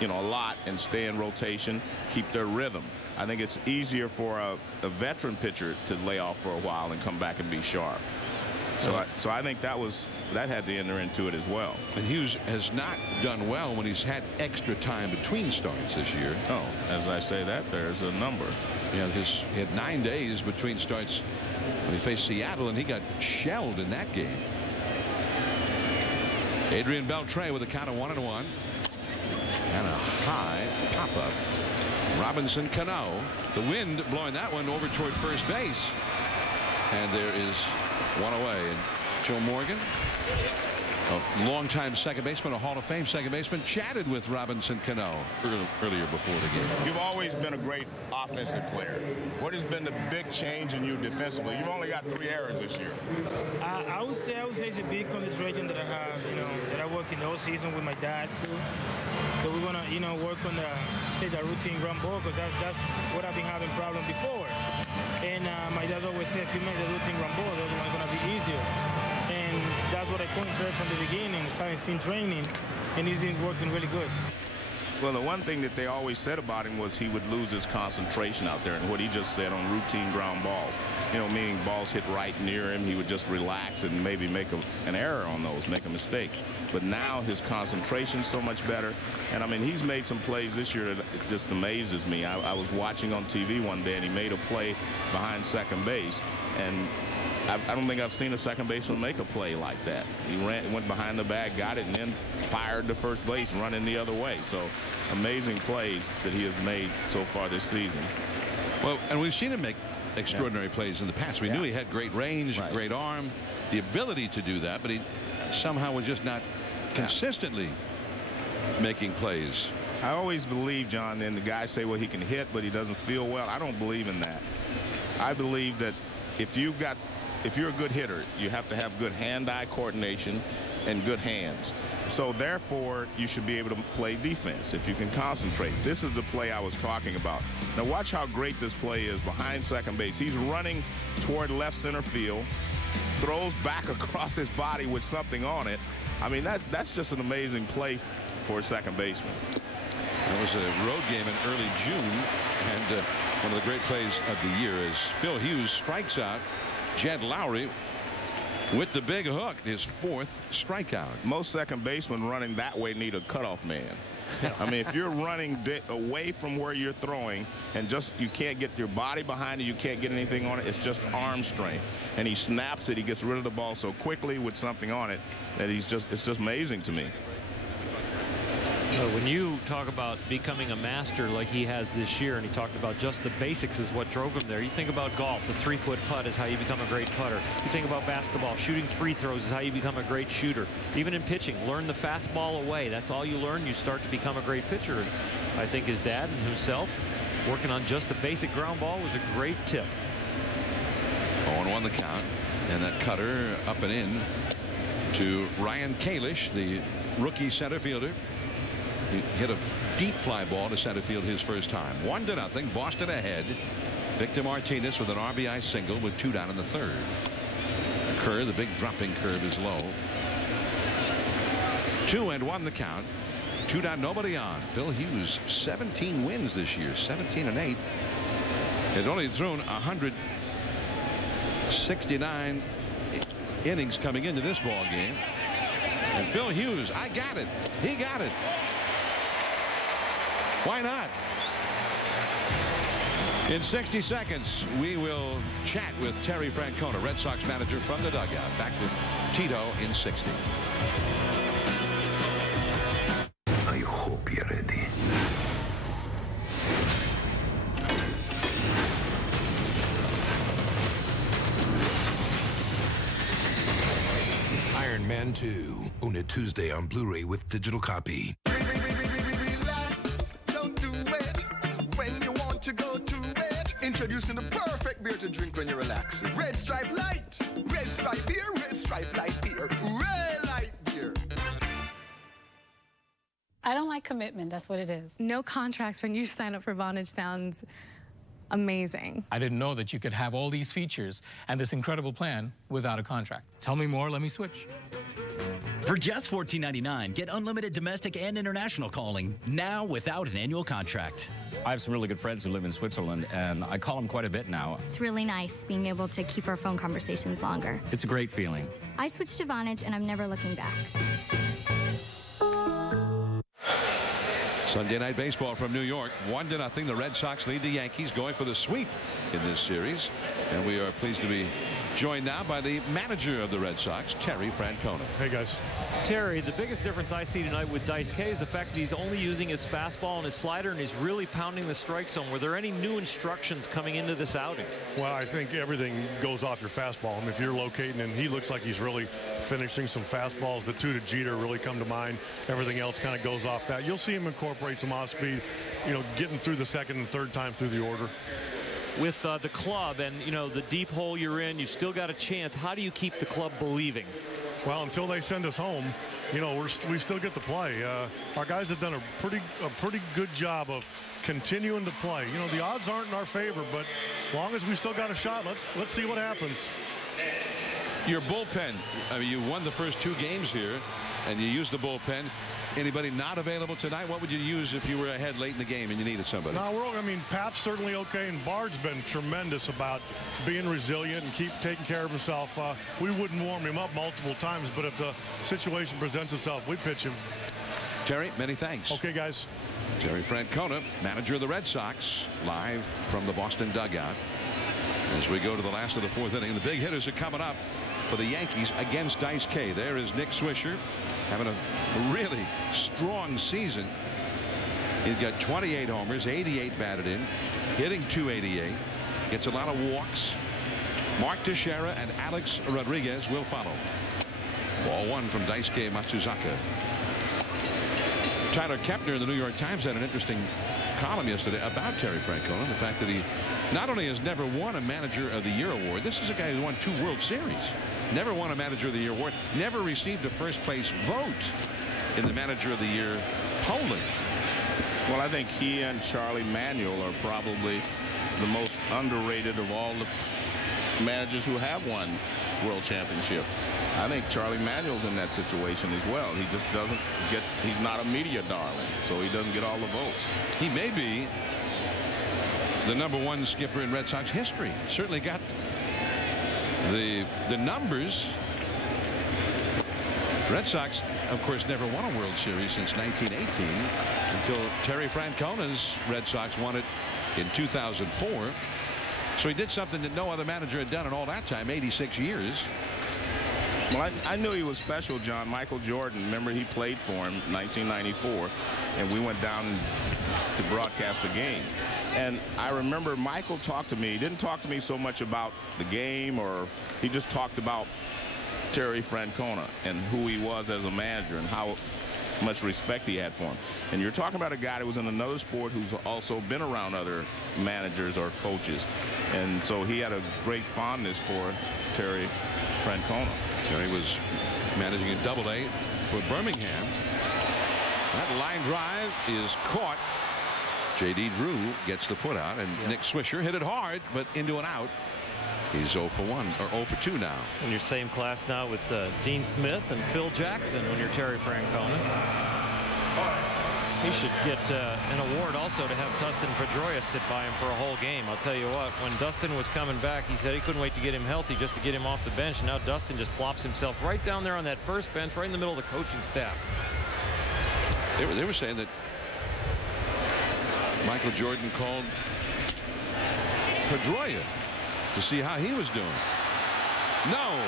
a lot and stay in rotation, keep their rhythm. I think it's easier for a veteran pitcher to lay off for a while and come back and be sharp. So I think that had to enter into it as well. And Hughes has not done well when he's had extra time between starts this year. Oh, as I say that, there's a number. Yeah, he had 9 days between starts when he faced Seattle, and he got shelled in that game. Adrian Beltre with a count of 1-1. And a high pop-up. Robinson Cano. The wind blowing that one over toward first base. And there is one away. And Joe Morgan, a longtime second baseman, a Hall of Fame second baseman, chatted with Robinson Cano earlier before the game. You've always been a great offensive player. What has been the big change in you defensively? You've only got 3 errors this year. I would say it's a big concentration that I have, that I work in the whole season with my dad too. So we're gonna, work on the routine ground ball, because that's what I've been having problem before. And my dad always said, if you make the routine ground ball, the other one's gonna be easier. And that's what I concentrated from the beginning, starting spin training, and he's been working really good. Well, the one thing that they always said about him was he would lose his concentration out there, and what he just said on routine ground ball, meaning balls hit right near him, he would just relax and maybe make an error on those, make a mistake. But now his concentration's so much better, and I mean, he's made some plays this year that just amazes me. I was watching on TV one day, and he made a play behind second base, and I don't think I've seen a second baseman make a play like that. He went behind the bag, got it, and then fired to first base, running the other way. So amazing plays that he has made so far this season. Well, and we've seen him make extraordinary plays in the past. We knew he had great range, great arm, the ability to do that, but he somehow was just not consistently making plays. I always believe, John, and the guys say, well, he can hit, but he doesn't feel well. I don't believe in that. I believe that if you're a good hitter, you have to have good hand-eye coordination and good hands. So therefore, you should be able to play defense if you can concentrate. This is the play I was talking about. Now watch how great this play is behind second base. He's running toward left center field, throws back across his body with something on it. I mean, that's just an amazing play for a second baseman. That was a road game in early June, and one of the great plays of the year is Phil Hughes strikes out Jed Lowry with the big hook, his 4th strikeout. Most second basemen running that way need a cutoff man. I mean, if you're running away from where you're throwing and just you can't get your body behind it, you can't get anything on it, it's just arm strength. And he snaps it, he gets rid of the ball so quickly with something on it that it's just amazing to me. When you talk about becoming a master like he has this year, and he talked about just the basics is what drove him there. You think about golf, the 3-foot putt is how you become a great putter. You think about basketball, shooting free throws is how you become a great shooter. Even in pitching, learn the fastball away. That's all you learn. You start to become a great pitcher. And I think his dad and himself working on just the basic ground ball was a great tip. 0-1 the count, and that cutter up and in to Ryan Kalish, the rookie center fielder. He hit a deep fly ball to center field his first time. 1-0, Boston ahead. Victor Martinez with an RBI single with 2 down in the 3rd. Kerr, the big dropping curve is low. 2-1 the count. 2 down, nobody on. Phil Hughes, 17 wins this year, 17-8. Had only thrown 169 innings coming into this ball game. And Phil Hughes, I got it. He got it. Why not? In 60 seconds, we will chat with Terry Francona, Red Sox manager, from the dugout. Back with Tito in 60. I hope you're ready. Iron Man 2. Own it Tuesday on Blu-ray with digital copy. Introducing the perfect beer to drink when you're relaxing. Red Stripe Light. Red Stripe beer. Red Stripe Light beer. Red Light beer. I don't like commitment. That's what it is. No contracts when you sign up for Vonage sounds amazing. I didn't know that you could have all these features and this incredible plan without a contract. Tell me more, let me switch. For just $14.99, get unlimited domestic and international calling now without an annual contract. I have some really good friends who live in Switzerland, and I call them quite a bit now. It's really nice being able to keep our phone conversations longer. It's a great feeling. I switched to Vonage, and I'm never looking back. Sunday Night Baseball from New York. 1-0. The Red Sox lead the Yankees, going for the sweep in this series. And we are pleased to be joined now by the manager of the Red Sox, Terry Francona. Hey, guys. Terry, the biggest difference I see tonight with Dice K is the fact that he's only using his fastball and his slider, and he's really pounding the strike zone. Were there any new instructions coming into this outing? Well, I think everything goes off your fastball. I mean, if you're locating, and he looks like he's really finishing some fastballs. The 2 to Jeter really come to mind. Everything else kind of goes off that. You'll see him incorporate some off speed, getting through the second and third time through the order. With the club and, the deep hole you're in, you've still got a chance. How do you keep the club believing? Well, until they send us home, we still get to play. Our guys have done a pretty good job of continuing to play. The odds aren't in our favor, but as long as we still got a shot, let's see what happens. Your bullpen, I mean, you won the first 2 games here, and you used the bullpen. Anybody not available tonight? What would you use if you were ahead late in the game and you needed somebody? No, Pap's certainly okay, and Bard's been tremendous about being resilient and keep taking care of himself. We wouldn't warm him up multiple times, but if the situation presents itself, we pitch him. Terry, many thanks. Okay, guys. Terry Francona, manager of the Red Sox, live from the Boston dugout. As we go to the last of the fourth inning, the big hitters are coming up for the Yankees against Dice K. There is Nick Swisher, having a really strong season. He's got 28 homers, 88 batted in, hitting .288, gets a lot of walks. Mark Teixeira and Alex Rodriguez will follow. Ball one from Daisuke Matsuzaka. Tyler Kepner in the New York Times had an interesting column yesterday about Terry Francona. The fact that he not only has never won a Manager of the Year award, this is a guy who won 2 World Series. Never won a Manager of the Year award. Never received a first place vote in the Manager of the Year polling. Well, I think he and Charlie Manuel are probably the most underrated of all the managers who have won world championships. I think Charlie Manuel's in that situation as well. He just doesn't get, he's not a media darling, so he doesn't get all the votes. He may be the #1 skipper in Red Sox history. Certainly got the numbers. Red Sox, of course, never won a World Series since 1918 until Terry Francona's Red Sox won it in 2004. So he did something that no other manager had done in all that time, 86 years. Well, I knew he was special, John. Michael Jordan, remember he played for him in 1994, and we went down to broadcast the game. And I remember Michael talked to me. He didn't talk to me so much about the game, or he just talked about Terry Francona and who he was as a manager and how much respect he had for him. And you're talking about a guy that was in another sport who's also been around other managers or coaches. And so he had a great fondness for Terry Francona. Terry was managing in Double-A for Birmingham. That line drive is caught. J.D. Drew gets the put out, and Nick Swisher hit it hard, but into an out. He's 0 for 1 or 0 for 2 now. In your same class now with Dean Smith and Phil Jackson when you're Terry Francona. He should get an award also to have Dustin Pedroia sit by him for a whole game. I'll tell you what, when Dustin was coming back, he said he couldn't wait to get him healthy just to get him off the bench. And now Dustin just plops himself right down there on that first bench, right in the middle of the coaching staff. They were saying that Michael Jordan called Pedroia to see how he was doing. No.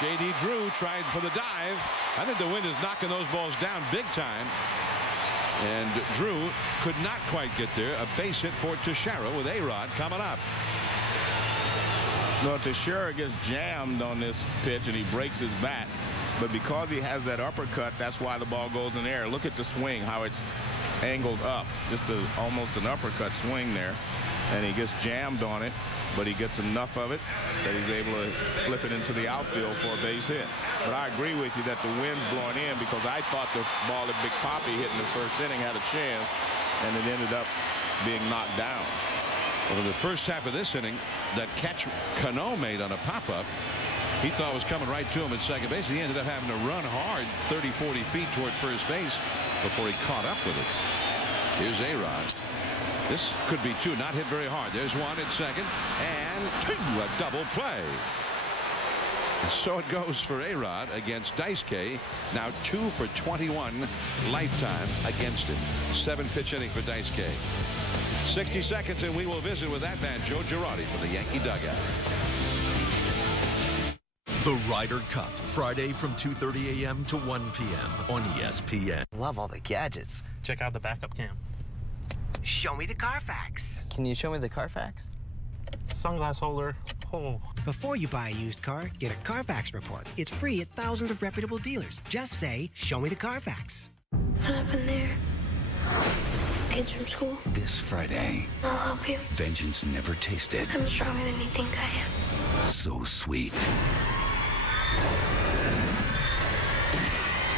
J.D. Drew tried for the dive. I think the wind is knocking those balls down big time. And Drew could not quite get there. A base hit for Teixeira with A-Rod coming up. No, Teixeira gets jammed on this pitch and he breaks his bat. But because he has that uppercut, that's why the ball goes in the air. Look at the swing, how it's angled up. Just almost an uppercut swing there. And he gets jammed on it, but he gets enough of it that he's able to flip it into the outfield for a base hit. But I agree with you that the wind's blowing in, because I thought the ball that Big Papi hit in the first inning had a chance, and it ended up being knocked down. Well, in the first half of this inning, that catch Cano made on a pop-up, he thought was coming right to him at second base. He ended up having to run hard 30, 40 feet toward first base before he caught up with it. Here's A-Rod. This could be 2, not hit very hard. There's 1 at second, and 2, a double play. And so it goes for A-Rod against Daisuke. Now 2 for 21 lifetime against him. 7-pitch inning for Daisuke. 60 seconds, and we will visit with that man, Joe Girardi, from the Yankee dugout. The Ryder Cup, Friday from 2:30 a.m. to 1 p.m. on ESPN. Love all the gadgets. Check out the backup cam. Show me the Carfax. Can you show me the Carfax? Sunglass holder. Oh. Before you buy a used car, get a Carfax report. It's free at thousands of reputable dealers. Just say, show me the Carfax. What happened there? Kids from school? This Friday. I'll help you. Vengeance never tasted. I'm stronger than you think I am. So sweet.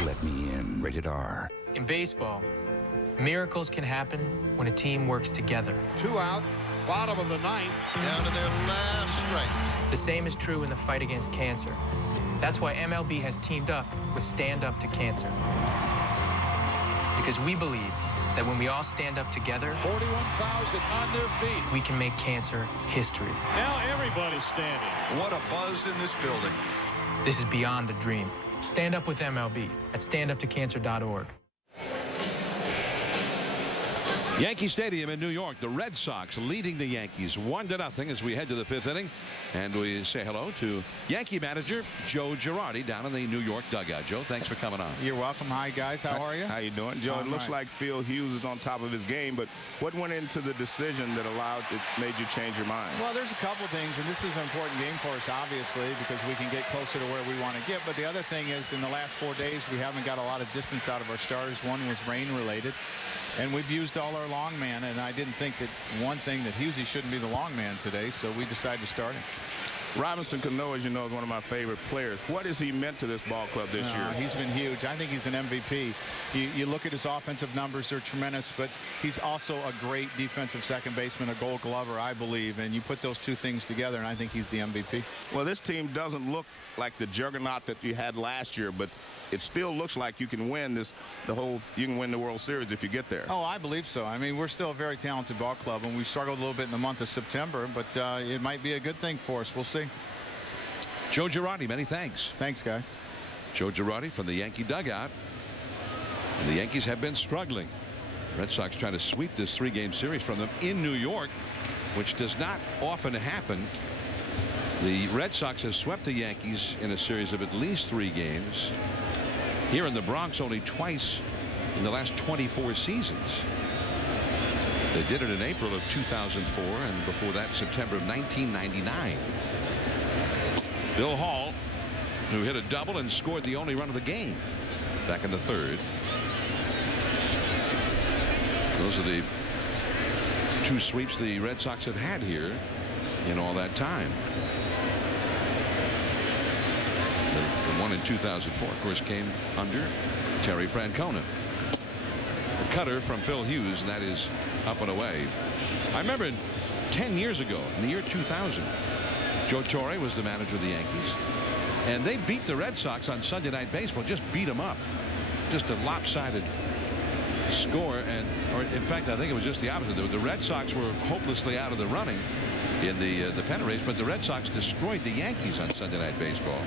Let me in. Rated R. In baseball, miracles can happen when a team works together. 2 out, bottom of the 9th, down to their last strike. The same is true in the fight against cancer. That's why MLB has teamed up with Stand Up to Cancer. Because we believe that when we all stand up together, 41,000 on their feet. We can make cancer history. Now everybody's standing. What a buzz in this building. This is beyond a dream. Stand up with MLB at standuptocancer.org. Yankee Stadium in New York, the Red Sox leading the Yankees 1-0 as we head to the 5th inning. And we say hello to Yankee manager Joe Girardi down in the New York dugout. Joe, thanks for coming on. You're welcome. Hi, guys. How are you? How you doing? Joe, it looks like Phil Hughes is on top of his game, but what went into the decision that made you change your mind? Well, there's a couple things, and this is an important game for us, obviously, because we can get closer to where we want to get. But the other thing is, in the last 4 days, we haven't got a lot of distance out of our starters. One was rain-related. And we've used all our long man, and I didn't think that one thing that Hughesy shouldn't be the long man today, so we decided to start him. Robinson Cano, as you know, is one of my favorite players. What has he meant to this ball club this year? He's been huge. I think he's an MVP. You look at his offensive numbers, they're tremendous, but he's also a great defensive second baseman, a Gold Glover, I believe, and you put those two things together, and I think he's the MVP. Well, this team doesn't look like the juggernaut that you had last year, but it still looks like you can win you can win the World Series if you get there. Oh, I believe so. I mean, we're still a very talented ball club, and we struggled a little bit in the month of September, but it might be a good thing for us. We'll see. Joe Girardi, many thanks. Thanks, guys. Joe Girardi from the Yankee dugout. And the Yankees have been struggling. Red Sox trying to sweep this 3-game series from them in New York, which does not often happen. The Red Sox has swept the Yankees in a series of at least 3 games. Here in the Bronx, only twice in the last 24 seasons. They did it in April of 2004, and before that, September of 1999. Bill Hall, who hit a double and scored the only run of the game back in the 3rd. Those are the 2 sweeps the Red Sox have had here in all that time. The one in 2004, of course, came under Terry Francona. The cutter from Phil Hughes, and that is up and away. I remember 10 years ago, in the year 2000, Joe Torre was the manager of the Yankees, and they beat the Red Sox on Sunday Night Baseball, just beat them up. Just a lopsided score, or in fact, I think it was just the opposite. The Red Sox were hopelessly out of the running in the pennant race, but the Red Sox destroyed the Yankees on Sunday Night Baseball.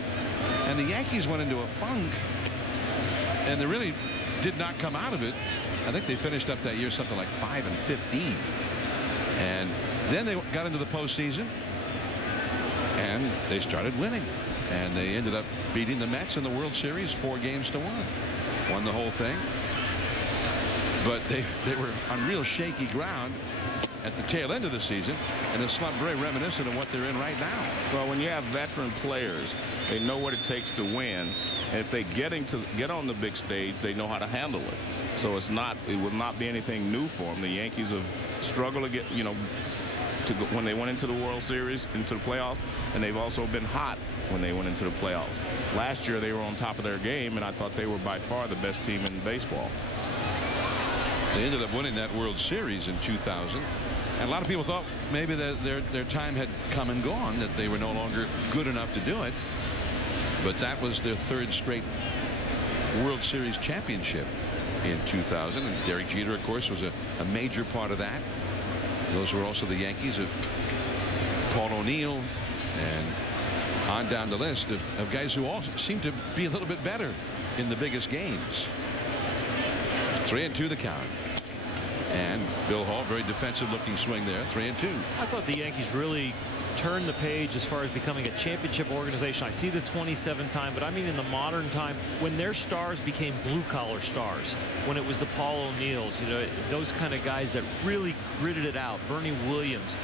And the Yankees went into a funk, and they really did not come out of it. I think they finished up that year something like 5-15. And then they got into the postseason, and they started winning. And they ended up beating the Mets in the World Series 4-1. Won the whole thing. But they were on real shaky ground at the tail end of the season, and it's not very reminiscent of what they're in right now. Well, when you have veteran players, they know what it takes to win, and if they get on the big stage, they know how to handle it. So it will not be anything new for them. The Yankees have struggled to get, when they went into the World Series, into the playoffs, and they've also been hot when they went into the playoffs. Last year, they were on top of their game, and I thought they were by far the best team in baseball. They ended up winning that World Series in 2000. And a lot of people thought maybe their time had come and gone, that they were no longer good enough to do it. But that was their 3rd straight World Series championship in 2000. And Derek Jeter, of course, was a major part of that. Those were also the Yankees of Paul O'Neill, and on down the list of guys who all seem to be a little bit better in the biggest games. 3-2 the count. And Bill Hall, very defensive-looking swing there, 3-2. I thought the Yankees really turned the page as far as becoming a championship organization. I see the 27 time, but I mean in the modern time, when their stars became blue-collar stars, when it was the Paul O'Neills, those kind of guys that really gritted it out. Bernie Williams,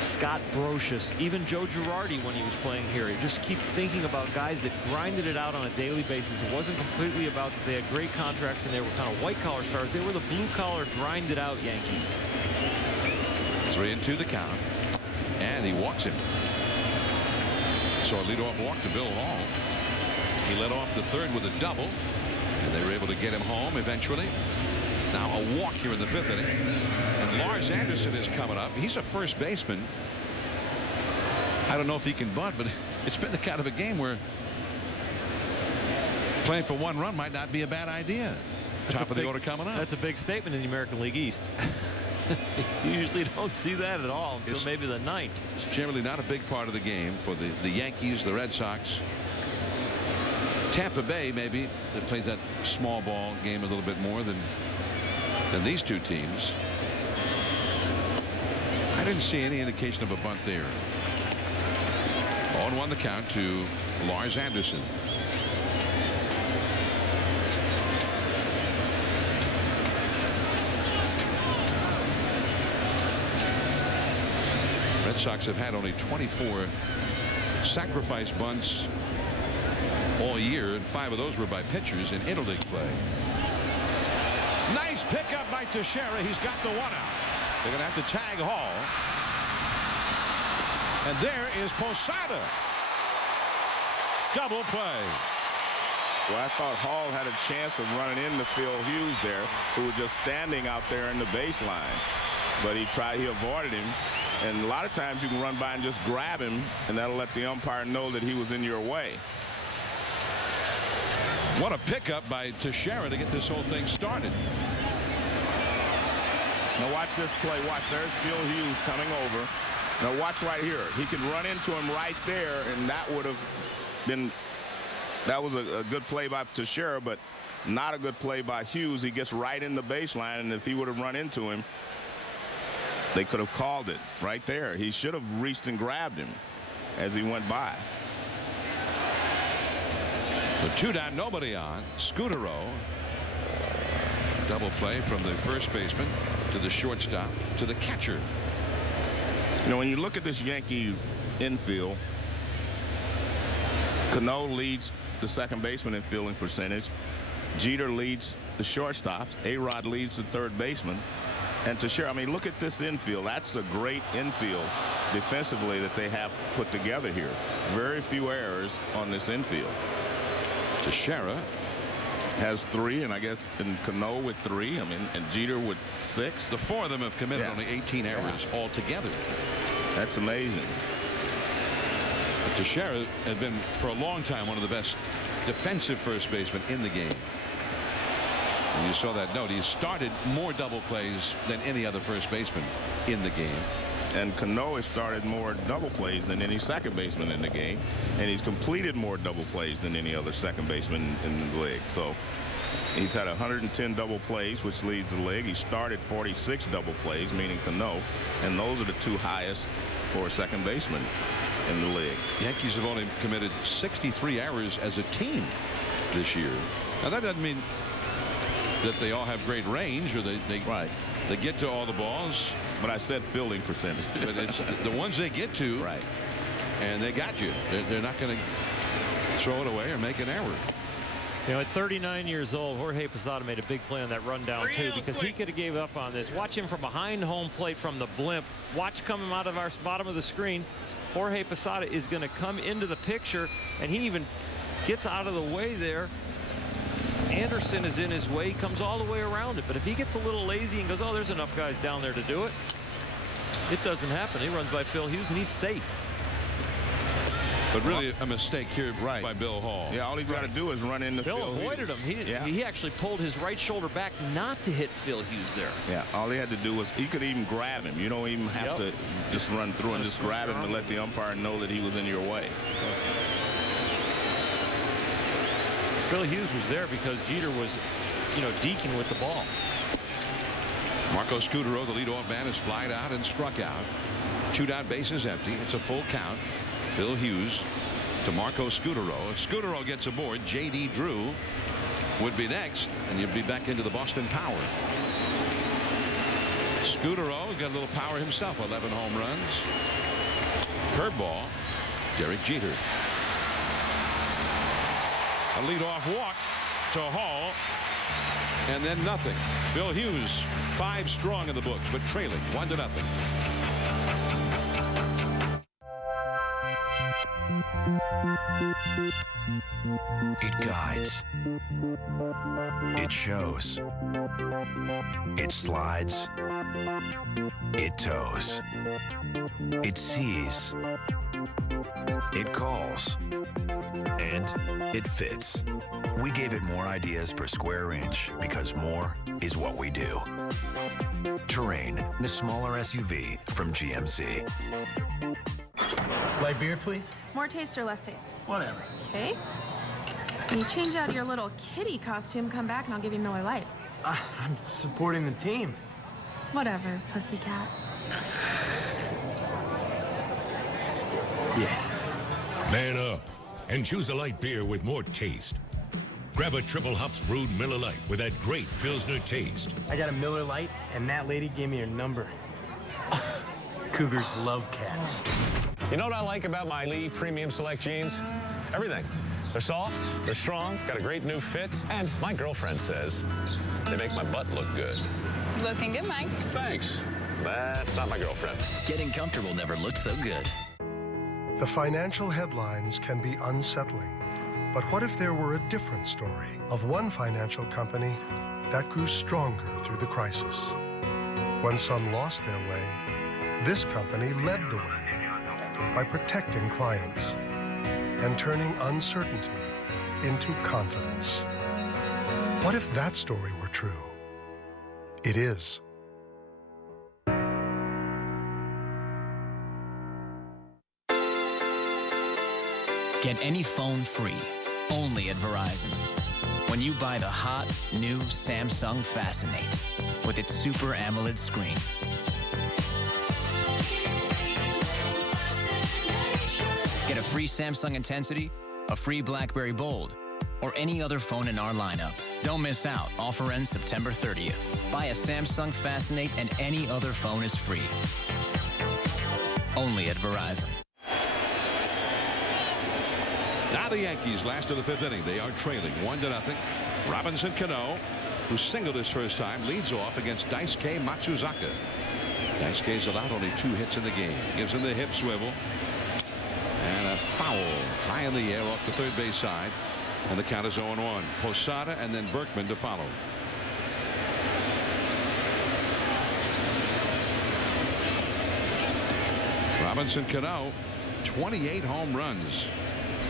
Scott Brocious, even Joe Girardi when he was playing here. You just keep thinking about guys that grinded it out on a daily basis. It wasn't completely about that they had great contracts and they were kind of white-collar stars. They were the blue-collar, grinded-out Yankees. 3-2 the count. And he walks him. So a leadoff walk to Bill Hall. He led off the 3rd with a double, and they were able to get him home eventually. Now a walk here in the 5th inning. And Lars Anderson is coming up. He's a first baseman. I don't know if he can bunt, but it's been the kind of a game where playing for 1 run might not be a bad idea. Top of the order coming up. That's a big statement in the American League East. You usually don't see that at all until maybe the 9th. It's generally not a big part of the game for the Yankees, the Red Sox. Tampa Bay maybe that plays that small ball game a little bit more than than these two teams. I didn't see any indication of a bunt there. 0-1 the count to Lars Anderson. Red Sox have had only 24 sacrifice bunts all year, and 5 of those were by pitchers in interleague play. Nice pickup by Teixeira. He's got the one out. They're going to have to tag Hall. And there is Posada. Double play. Well, I thought Hall had a chance of running into Phil Hughes there, who was just standing out there in the baseline. But he avoided him. And a lot of times you can run by and just grab him, and that'll let the umpire know that he was in your way. What a pickup by Teixeira to get this whole thing started. Now watch this play. Watch, there's Phil Hughes coming over. Now watch right here. He can run into him right there, and that would have been, that was a good play by Teixeira, but not a good play by Hughes. He gets right in the baseline, and if he would have run into him, they could have called it right there. He should have reached and grabbed him as he went by. The 2 down, nobody on. Scutaro. Double play from the first baseman to the shortstop to the catcher. You know, when you look at this Yankee infield, Cano leads the second baseman in fielding percentage. Jeter leads the shortstops. A-Rod leads the third baseman. And Teixeira, I mean, look at this infield. That's a great infield defensively that they have put together here. Very few errors on this infield. Teixeira has 3, and I guess and Cano with 3. I mean, and Jeter with 6. The 4 of them have committed only 18 errors altogether. That's amazing. But Teixeira has been for a long time one of the best defensive first basemen in the game. And you saw that note. He started more double plays than any other first baseman in the game. And Cano has started more double plays than any second baseman in the game. And he's completed more double plays than any other second baseman in the league. So he's had 110 double plays, which leads the league. He started 46 double plays, meaning Cano. And those are the 2 highest for a second baseman in the league. Yankees have only committed 63 errors as a team this year. Now, that doesn't mean that they all have great range or they get to all the balls. But I said fielding percentage. But it's the ones they get to, right, and they got you. They're not going to throw it away or make an error. You know, at 39 years old, Jorge Posada made a big play on that rundown too, because he could have gave up on this. Watch him from behind home plate from the blimp. Watch coming out of our bottom of the screen. Jorge Posada is going to come into the picture, and he even gets out of the way there. Anderson is in his way. He comes all the way around it. But if he gets a little lazy and goes, oh, there's enough guys down there to do it, it doesn't happen. He runs by Phil Hughes, and he's safe. But really a mistake here by Bill Hall. Yeah, all he's got to do is run into Phil Hughes. Bill avoided him. He actually pulled his right shoulder back not to hit Phil Hughes there. Yeah, all he had to do was, he could even grab him. You don't even have to just run through and just grab him and let the umpire know that he was in your way. Phil Hughes was there because Jeter was, deking with the ball. Marco Scutaro, the leadoff man, is flied out and struck out. 2 down, bases empty. It's a full count. Phil Hughes to Marco Scutaro. If Scutaro gets aboard, J.D. Drew would be next, and you'd be back into the Boston Power. Scutaro got a little power himself. 11 home runs. Curveball. Derek Jeter. A leadoff walk to Hall, and then nothing. Phil Hughes, 5 strong in the books, but trailing 1-0. It guides. It shows. It slides. It tows. It sees. It calls. And it fits. We gave it more ideas per square inch because more is what we do. Terrain, the smaller SUV from GMC. Light beer, please. More taste or less taste? Whatever. Okay. When you change out your little kitty costume, come back and I'll give you Miller Lite. I'm supporting the team. Whatever, pussycat. Yeah. Man up and choose a light beer with more taste. Grab a triple hops brewed Miller Lite with that great Pilsner taste. I got a Miller Lite, and that lady gave me her number. Cougars love cats. You know what I like about my Lee Premium Select jeans? Everything. They're soft, they're strong, got a great new fit, and my girlfriend says they make my butt look good. Looking good, Mike. Thanks. That's not my girlfriend. Getting comfortable never looked so good. The financial headlines can be unsettling. But what if there were a different story of one financial company that grew stronger through the crisis? When some lost their way, this company led the way by protecting clients and turning uncertainty into confidence. What if that story were true? It is. Get any phone free, only at Verizon. When you buy the hot, new Samsung Fascinate with its Super AMOLED screen. Get a free Samsung Intensity, a free BlackBerry Bold, or any other phone in our lineup. Don't miss out. Offer ends September 30th. Buy a Samsung Fascinate and any other phone is free. Only at Verizon. Now the Yankees, last of the fifth inning. They are trailing 1-0. Robinson Cano, who singled his first time, leads off against Daisuke Matsuzaka. Daisuke's allowed only 2 hits in the game. Gives him the hip swivel. And a foul high in the air off the third base side. And the count is 0-1. Posada and then Berkman to follow. Robinson Cano, 28 home runs.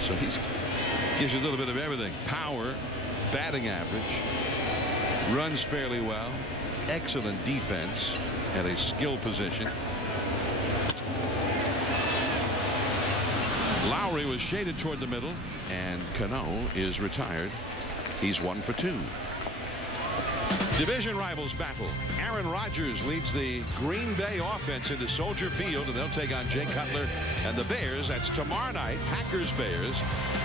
So he gives you a little bit of everything. Power, batting average, runs fairly well, excellent defense at a skill position. Lowry was shaded toward the middle, and Cano is retired. He's 1 for 2. Division rivals battle. Aaron Rodgers leads the Green Bay offense into Soldier Field, and they'll take on Jay Cutler and the Bears. That's tomorrow night, Packers-Bears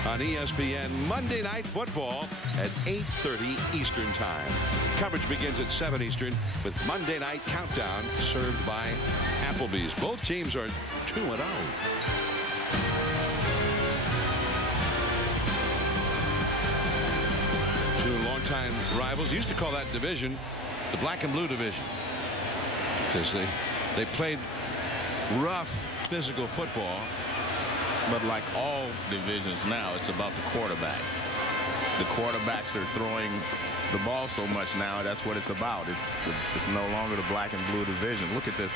on ESPN Monday Night Football at 8:30 Eastern Time. Coverage begins at 7 Eastern with Monday Night Countdown served by Applebee's. Both teams are 2-0. Longtime rivals. Used to call that division the black and blue division because they played rough physical football. But like all divisions now, it's about the quarterback. The quarterbacks are throwing the ball so much now. That's what it's about. It's no longer the black and blue division. Look at this.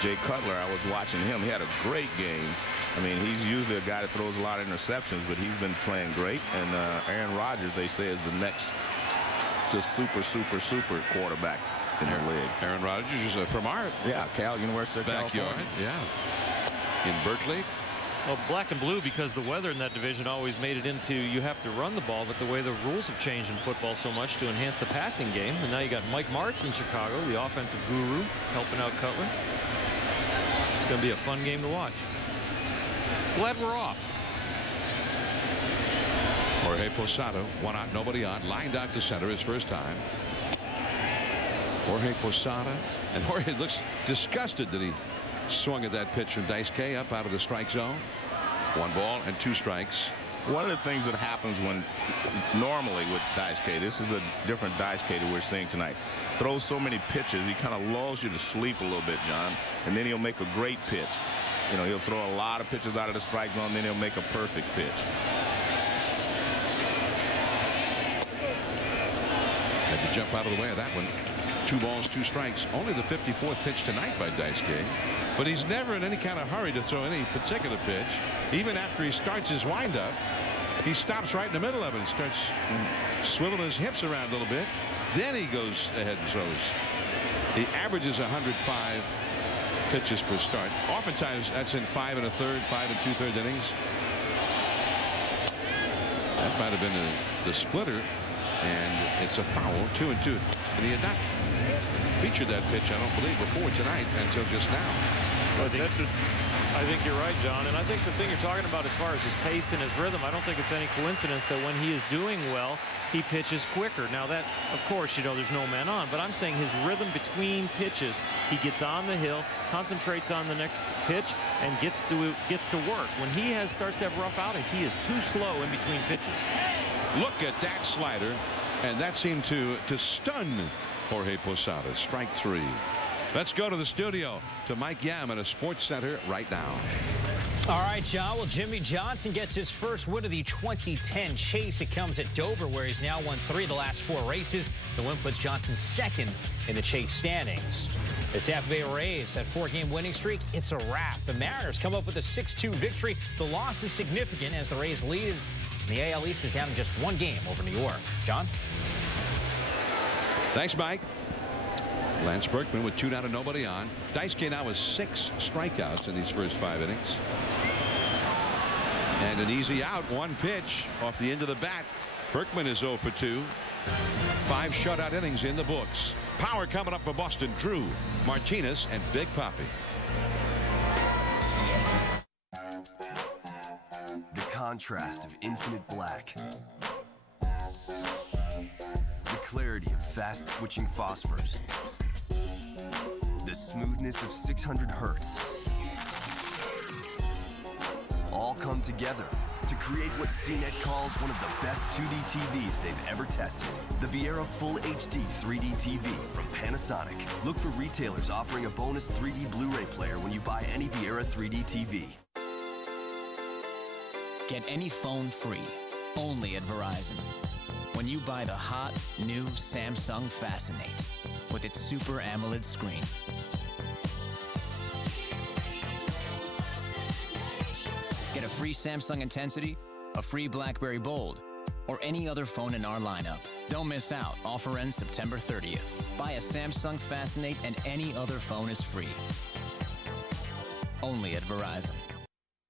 Jay Cutler, I was watching him. He had a great game. I mean, he's usually a guy that throws a lot of interceptions, but he's been playing great. And Aaron Rodgers, they say, is the next just super quarterback in the league. Aaron Rodgers is from our University of backyard. California. Yeah, in Berkeley. Well, black and blue because the weather in that division always made it into you have to run the ball, but the way the rules have changed in football so much to enhance the passing game. And now you got Mike Martz in Chicago, the offensive guru, helping out Cutler. It's going to be a fun game to watch. Glad we're off. Jorge Posada, 1 out, nobody on, lined out to center his first time. Jorge Posada, and Jorge looks disgusted that he swung at that pitch from Daisuke up out of the strike zone. 1 ball and 2 strikes. One of the things that happens when normally with Daisuke, this is a different Daisuke that we're seeing tonight. Throws so many pitches, he kind of lulls you to sleep a little bit, John, and then he'll make a great pitch. You know, he'll throw a lot of pitches out of the strike zone, then he'll make a perfect pitch. Had to jump out of the way of that one. 2 balls, 2 strikes. Only the 54th pitch tonight by Daisuke. But he's never in any kind of hurry to throw any particular pitch. Even after he starts his windup, he stops right in the middle of it and starts swiveling his hips around a little bit. Then he goes ahead and throws. He averages 105 pitches per start. Oftentimes that's in 5 1/3, 5 2/3 innings. That might have been the splitter, and it's a foul. 2-2. And he had not featured that pitch, I don't believe, before tonight until just now. I think you're right, John. And I think the thing you're talking about as far as his pace and his rhythm, I don't think it's any coincidence that when he is doing well, he pitches quicker. Now that, of course, you know, there's no man on, but I'm saying his rhythm between pitches, he gets on the hill, concentrates on the next pitch, and gets to work. When he starts to have rough outings, he is too slow in between pitches. Look at that slider, and that seemed to stun Jorge Posada. Strike 3. Let's go to the studio to Mike Yam at a Sports Center right now. All right, John. Well, Jimmy Johnson gets his first win of the 2010 Chase. It comes at Dover, where he's now won 3 of the last 4 races. The win puts Johnson second in the Chase standings. The Tampa Bay Rays, that 4-game winning streak, it's a wrap. The Mariners come up with a 6-2 victory. The loss is significant as the Rays lead. The AL East is down to just 1 game over New York. John? Thanks, Mike. Lance Berkman with 2 down and nobody on. Daisuke now with 6 strikeouts in these first 5 innings. And an easy out, 1 pitch off the end of the bat. Berkman is 0 for 2. 5 shutout innings in the books. Power coming up for Boston. Drew, Martinez, and Big Papi. The contrast of infinite black. The clarity of fast-switching phosphors. The smoothness of 600 hertz. All come together to create what CNET calls one of the best 2D TVs they've ever tested. The Viera Full HD 3D TV from Panasonic. Look for retailers offering a bonus 3D Blu-ray player when you buy any Viera 3D TV. Get any phone free, only at Verizon. When you buy the hot, new Samsung Fascinate with its Super AMOLED screen. Get a free Samsung Intensity, a free BlackBerry Bold, or any other phone in our lineup. Don't miss out. Offer ends September 30th. Buy a Samsung Fascinate and any other phone is free. Only at Verizon.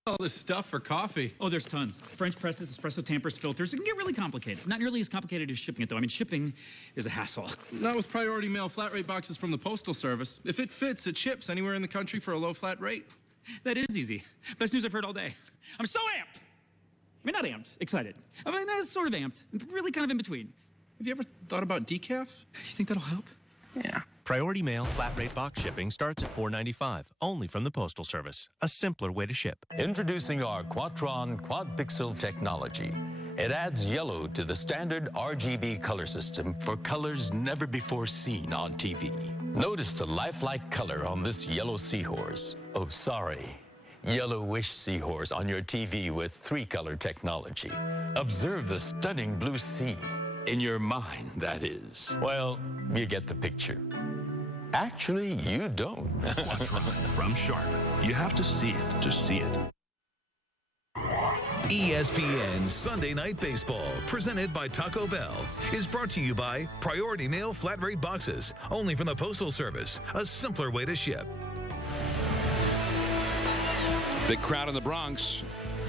All this stuff for coffee. Oh, there's tons. French presses, espresso tampers, filters. It can get really complicated. Not nearly as complicated as shipping it, though. I mean, shipping is a hassle. Not with priority mail flat rate boxes from the Postal Service. If it fits, it ships anywhere in the country for a low flat rate. That is easy. Best news I've heard all day. I'm so amped. I mean, not amped, excited. I mean, that's sort of amped. Really kind of in between. Have you ever thought about decaf? You think that'll help? Yeah. Priority mail flat rate box shipping starts at $4.95, only from the Postal Service. A simpler way to ship. Introducing our Quadtron Quad Pixel technology. It adds yellow to the standard RGB color system for colors never before seen on TV. Notice the lifelike color on this yellow seahorse. Oh, sorry. Yellowish seahorse on your TV with 3-color technology. Observe the stunning blue sea. In your mind, that is. Well, you get the picture. Actually, you don't. Quadtron from Sharp. You have to see it to see it. ESPN Sunday Night Baseball, presented by Taco Bell, is brought to you by Priority Mail Flat Rate Boxes, only from the Postal Service. A simpler way to ship. Big crowd in the Bronx,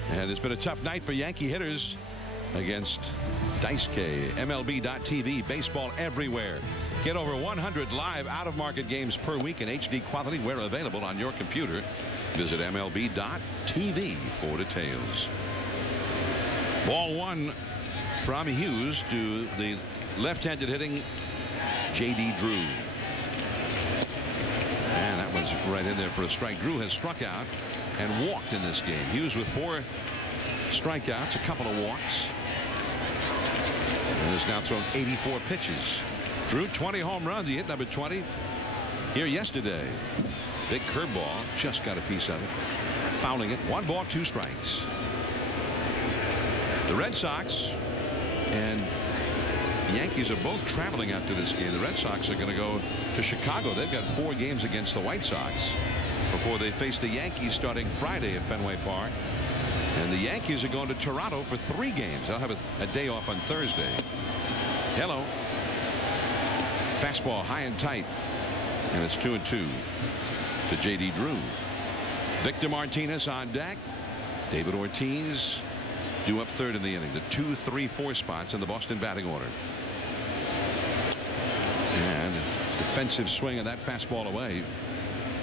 and it's been a tough night for Yankee hitters against Daisuke. MLB.TV, baseball everywhere. Get over 100 live out-of-market games per week in HD quality where available on your computer. Visit MLB.TV for details. Ball 1 from Hughes to the left-handed hitting J.D. Drew. And that was right in there for a strike. Drew has struck out and walked in this game. Hughes with 4 strikeouts, a couple of walks. And has now thrown 84 pitches. Drew 20 home runs. He hit number 20 here yesterday. Big curveball, just got a piece of it. Fouling it. 1 ball, 2 strikes. The Red Sox and Yankees are both traveling after this game. The Red Sox are going to go to Chicago. They've got 4 games against the White Sox before they face the Yankees starting Friday at Fenway Park. And the Yankees are going to Toronto for 3 games. They'll have a day off on Thursday. Hello. Fastball high and tight. And it's 2-2 to J.D. Drew. Victor Martinez on deck. David Ortiz due up 3rd in the inning. The 2, 3, 4 spots in the Boston batting order. Offensive swing of that fastball away.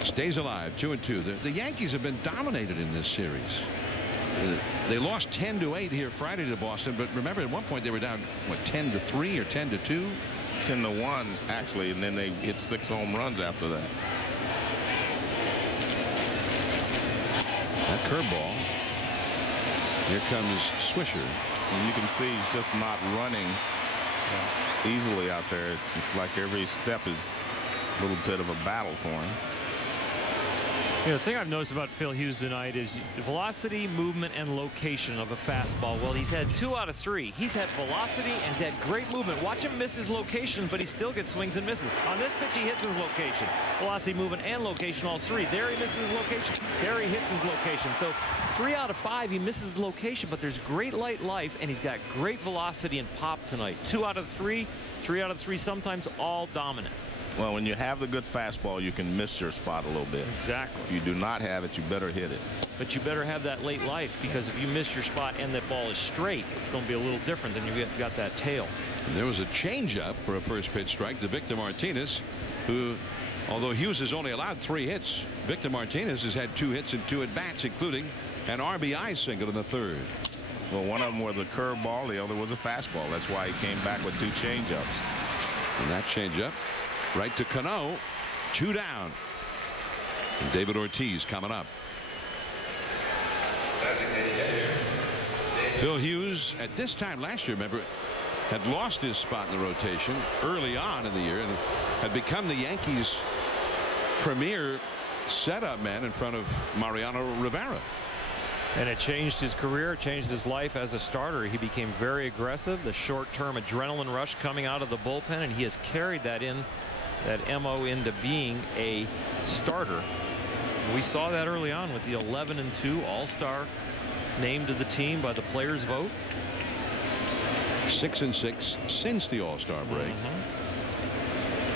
Stays alive, 2-2. The Yankees have been dominated in this series. They lost 10-8 here Friday to Boston, but remember at one point they were down, what, 10-3 or 10-2? 10-1 actually, and then they hit 6 home runs after that. That curveball. Here comes Swisher. And you can see he's just not running easily out there. It's like every step is a little bit of a battle for him. You know, the thing I've noticed about Phil Hughes tonight is velocity, movement, and location of a fastball. Well, he's had 2 out of 3. He's had velocity and he's had great movement. Watch him miss his location, but he still gets swings and misses. On this pitch, he hits his location. Velocity, movement, and location, all 3. There he misses his location. There he hits his location. So 3 out of 5, he misses his location, but there's great light life, and he's got great velocity and pop tonight. 2 out of 3, 3 out of 3, sometimes all dominant. Well, when you have the good fastball, you can miss your spot a little bit. Exactly. If you do not have it, you better hit it. But you better have that late life, because if you miss your spot and that ball is straight, it's going to be a little different than you've got that tail. And there was a changeup for a first pitch strike to Victor Martinez, who, although Hughes has only allowed 3 hits, Victor Martinez has had 2 hits and 2 at-bats, including an RBI single in the 3rd. Well, one of them was a curveball, the other was a fastball. That's why he came back with 2 changeups. And that changeup right to Cano, 2 down. And David Ortiz coming up. Phil Hughes at this time last year, remember, had lost his spot in the rotation early on in the year and had become the Yankees' premier setup man in front of Mariano Rivera. And it changed his career, changed his life as a starter. He became very aggressive, the short-term adrenaline rush coming out of the bullpen, and he has carried that MO into being a starter. We saw that early on with the 11-2 All-Star named to the team by the players' vote. 6-6 since the All-Star break.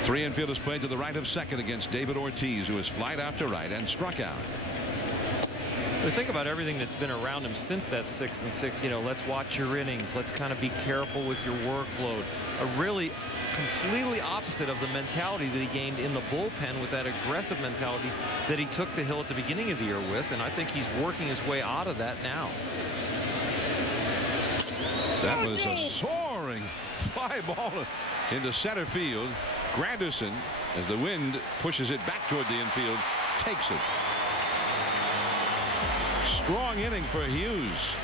3 infielders played to the right of second against David Ortiz, who has flied out to right and struck out. But think about everything that's been around him since that 6-6. You know, let's watch your innings. Let's kind of be careful with your workload. A really completely opposite of the mentality that he gained in the bullpen with that aggressive mentality that he took the hill at the beginning of the year with. And I think he's working his way out of that now. That was a soaring fly ball into center field. Granderson, as the wind pushes it back toward the infield, takes it. Strong inning for Hughes.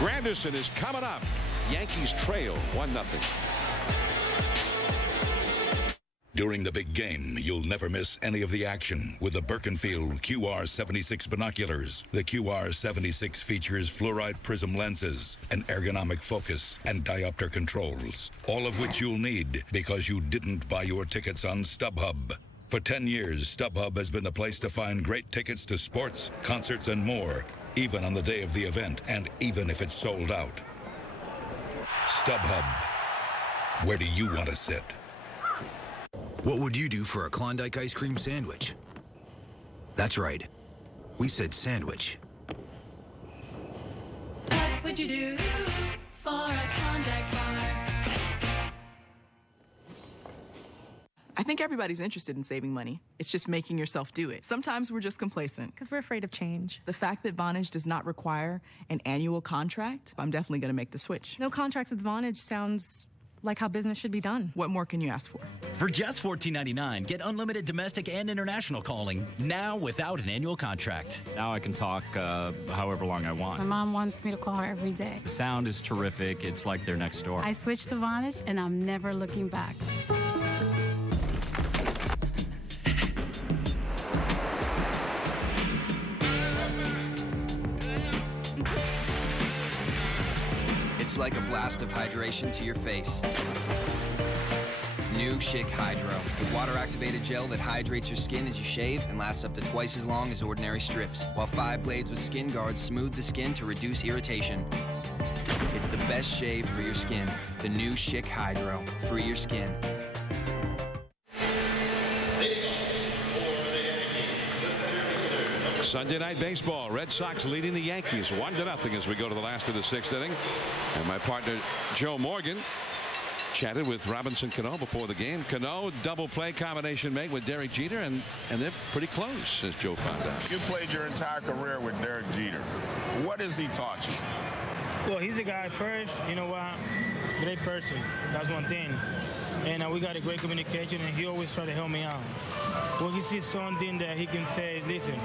Granderson is coming up. Yankees trail 1-0. During the big game, you'll never miss any of the action with the Birkenfield QR76 binoculars. The QR76 features fluoride prism lenses, an ergonomic focus, and diopter controls, all of which you'll need because you didn't buy your tickets on StubHub. For 10 years, StubHub has been the place to find great tickets to sports, concerts, and more, even on the day of the event, and even if it's sold out. StubHub. Where do you want to sit? What would you do for a Klondike ice cream sandwich? That's right. We said sandwich. What would you do for a Klondike bar? I think everybody's interested in saving money. It's just making yourself do it. Sometimes we're just complacent. Because we're afraid of change. The fact that Vonage does not require an annual contract, I'm definitely going to make the switch. No contracts with Vonage sounds like how business should be done. What more can you ask for? For just $14.99, get unlimited domestic and international calling, now without an annual contract. Now I can talk however long I want. My mom wants me to call her every day. The sound is terrific. It's like they're next door. I switched to Vonage, and I'm never looking back. It's like a blast of hydration to your face. New Schick Hydro, the water-activated gel that hydrates your skin as you shave and lasts up to twice as long as ordinary strips, while 5 blades with skin guards smooth the skin to reduce irritation. It's the best shave for your skin. The new Schick Hydro. Free your skin. Sunday night baseball. Red Sox leading the Yankees 1-0 as we go to the last of the 6th inning. And my partner Joe Morgan chatted with Robinson Cano before the game. Cano double play combination make with Derek Jeter, and they're pretty close, as Joe found out. You played your entire career with Derek Jeter. What has he taught you? Well, he's a guy first. You know what? Great person. That's one thing. And we got a great communication, and he always try to help me out. When he sees something that he can say, listen,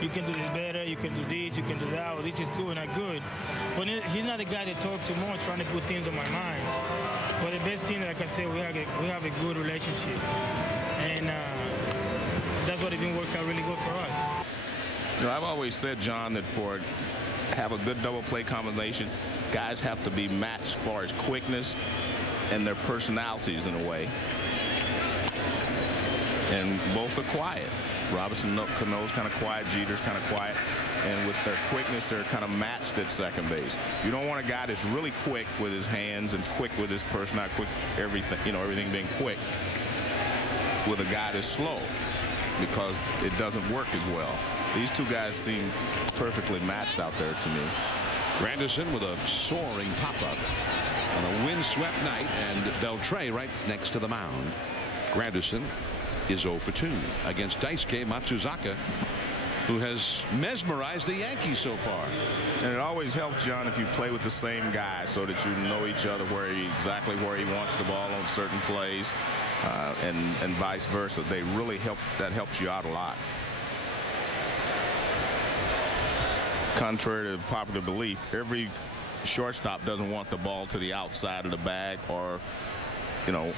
you can do this better, you can do this, you can do that, or this is good, not good. But he's not a guy that talks too much, trying to put things on my mind. But the best thing, like I said, we have a good relationship. And that's what has been working out really good for us. You know, I've always said, John, that for have a good double play combination, guys have to be matched as far as quickness and their personalities in a way. And both are quiet. Robinson Cano's kind of quiet, Jeter's kind of quiet, and with their quickness, they're kind of matched at second base. You don't want a guy that's really quick with his hands and quick with his personality, quick everything, you know, everything being quick, with a guy that's slow, because it doesn't work as well. These two guys seem perfectly matched out there to me. Granderson with a soaring pop-up on a windswept night, and Beltre right next to the mound. Granderson is 0 for 2 against Daisuke Matsuzaka, who has mesmerized the Yankees so far. And it always helps, John, if you play with the same guy so that you know each other exactly where he wants the ball on certain plays, and vice versa. They really help. That helps you out a lot. Contrary to popular belief, every shortstop doesn't want the ball to the outside of the bag, or you know,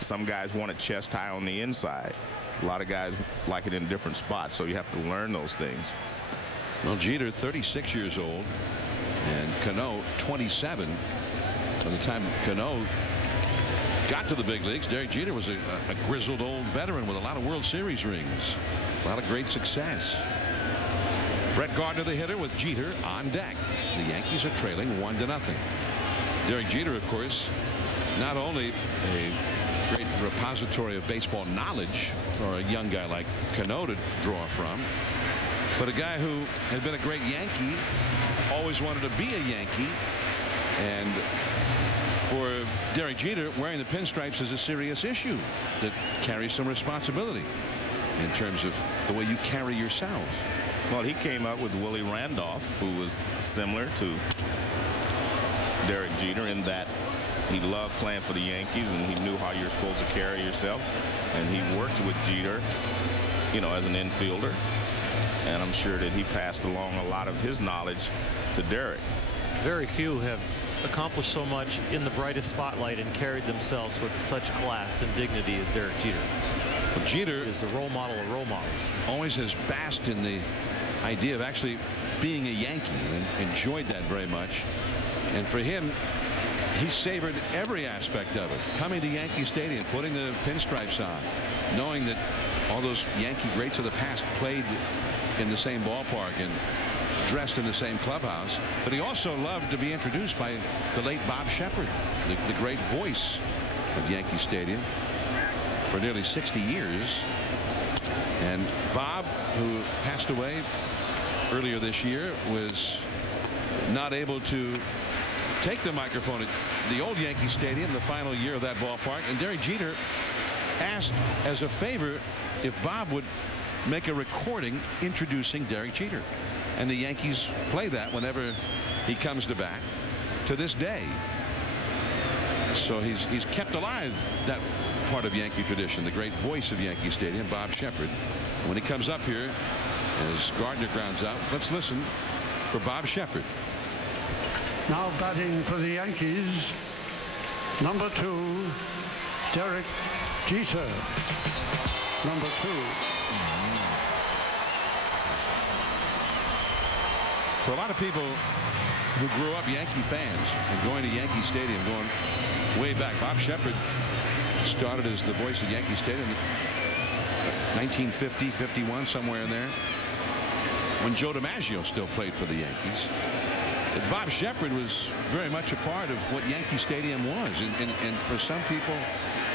some guys want it chest high on the inside. A lot of guys like it in different spots, so you have to learn those things. Well, Jeter, 36 years old, and Cano, 27. By the time Cano got to the big leagues, Derek Jeter was a grizzled old veteran with a lot of World Series rings, a lot of great success. Brett Gardner, the hitter, with Jeter on deck. The Yankees are trailing 1-0. Derek Jeter, of course, not only a great repository of baseball knowledge for a young guy like Cano to draw from, but a guy who has been a great Yankee, always wanted to be a Yankee. And for Derek Jeter, wearing the pinstripes is a serious issue that carries some responsibility in terms of the way you carry yourself. Well, he came up with Willie Randolph, who was similar to Derek Jeter in that he loved playing for the Yankees, and he knew how you're supposed to carry yourself. And he worked with Jeter, you know, as an infielder. And I'm sure that he passed along a lot of his knowledge to Derek. Very few have accomplished so much in the brightest spotlight and carried themselves with such class and dignity as Derek Jeter. Well, Jeter is the role model of role models. Always has basked in the idea of actually being a Yankee and enjoyed that very much. And for him, he savored every aspect of it. Coming to Yankee Stadium, putting the pinstripes on, knowing that all those Yankee greats of the past played in the same ballpark and dressed in the same clubhouse. But he also loved to be introduced by the late Bob Shepard, the great voice of Yankee Stadium for nearly 60 years. And Bob, who passed away earlier this year, was not able to take the microphone at the old Yankee Stadium the final year of that ballpark. And Derek Jeter asked as a favor if Bob would make a recording introducing Derek Jeter. And the Yankees play that whenever he comes to bat to this day. So he's kept alive that part of Yankee tradition, the great voice of Yankee Stadium, Bob Shepard. When he comes up here, as Gardner grounds out, let's listen for Bob Shepard. Now batting for the Yankees, number 2, Derek Jeter. Number 2. For a lot of people who grew up Yankee fans and going to Yankee Stadium, going way back, Bob Shepard started as the voice of Yankee Stadium 1950, 51, somewhere in there, when Joe DiMaggio still played for the Yankees. And Bob Shepard was very much a part of what Yankee Stadium was. And for some people,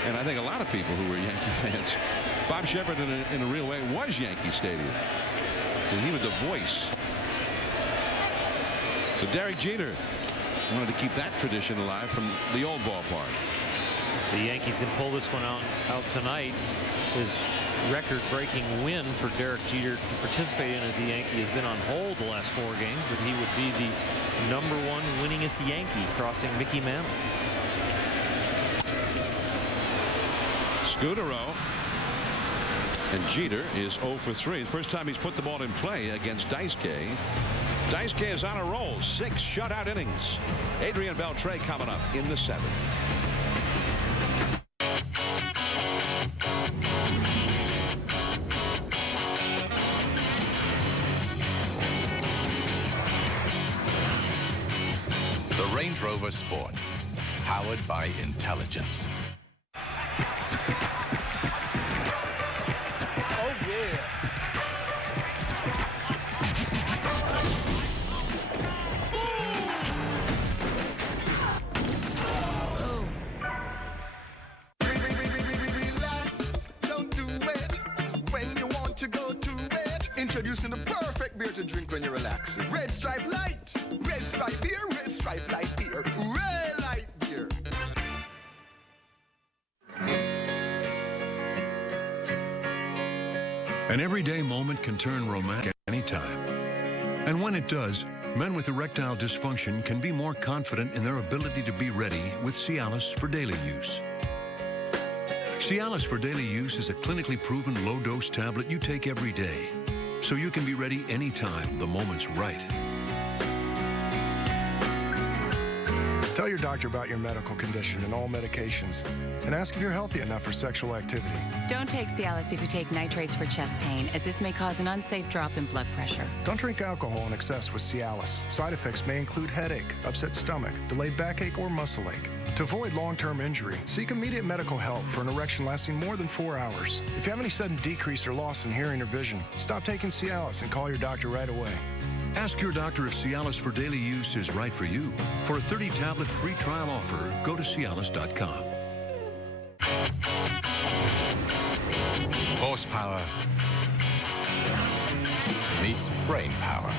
and I think a lot of people who were Yankee fans, Bob Shepard in a real way was Yankee Stadium. And he was the voice. So Derek Jeter wanted to keep that tradition alive from the old ballpark. The Yankees can pull this one out tonight. His record-breaking win for Derek Jeter to participate in as a Yankee has been on hold the last 4 games, but he would be the #1 winningest Yankee, crossing Mickey Mantle. Scudero. And Jeter is 0 for 3. The first time he's put the ball in play against Daisuke. Daisuke is on a roll. 6 shutout innings. Adrian Beltre coming up in the 7th. The Range Rover Sport, powered by intelligence. Introducing the perfect beer to drink when you're relaxing. Red Stripe Light. Red Stripe beer. Red Stripe Light beer. Red Light beer. An everyday moment can turn romantic at any time. And when it does, men with erectile dysfunction can be more confident in their ability to be ready with Cialis for daily use. Cialis for daily use is a clinically proven low-dose tablet you take every day, so you can be ready anytime the moment's right. Tell your doctor about your medical condition and all medications, and ask if you're healthy enough for sexual activity. Don't take Cialis if you take nitrates for chest pain, as this may cause an unsafe drop in blood pressure. Don't drink alcohol in excess with Cialis. Side effects may include headache, upset stomach, delayed backache, or muscle ache. To avoid long-term injury, seek immediate medical help for an erection lasting more than 4 hours. If you have any sudden decrease or loss in hearing or vision, stop taking Cialis and call your doctor right away. Ask your doctor if Cialis for daily use is right for you. For a 30-tablet free trial offer, go to Cialis.com. Horsepower meets brain power.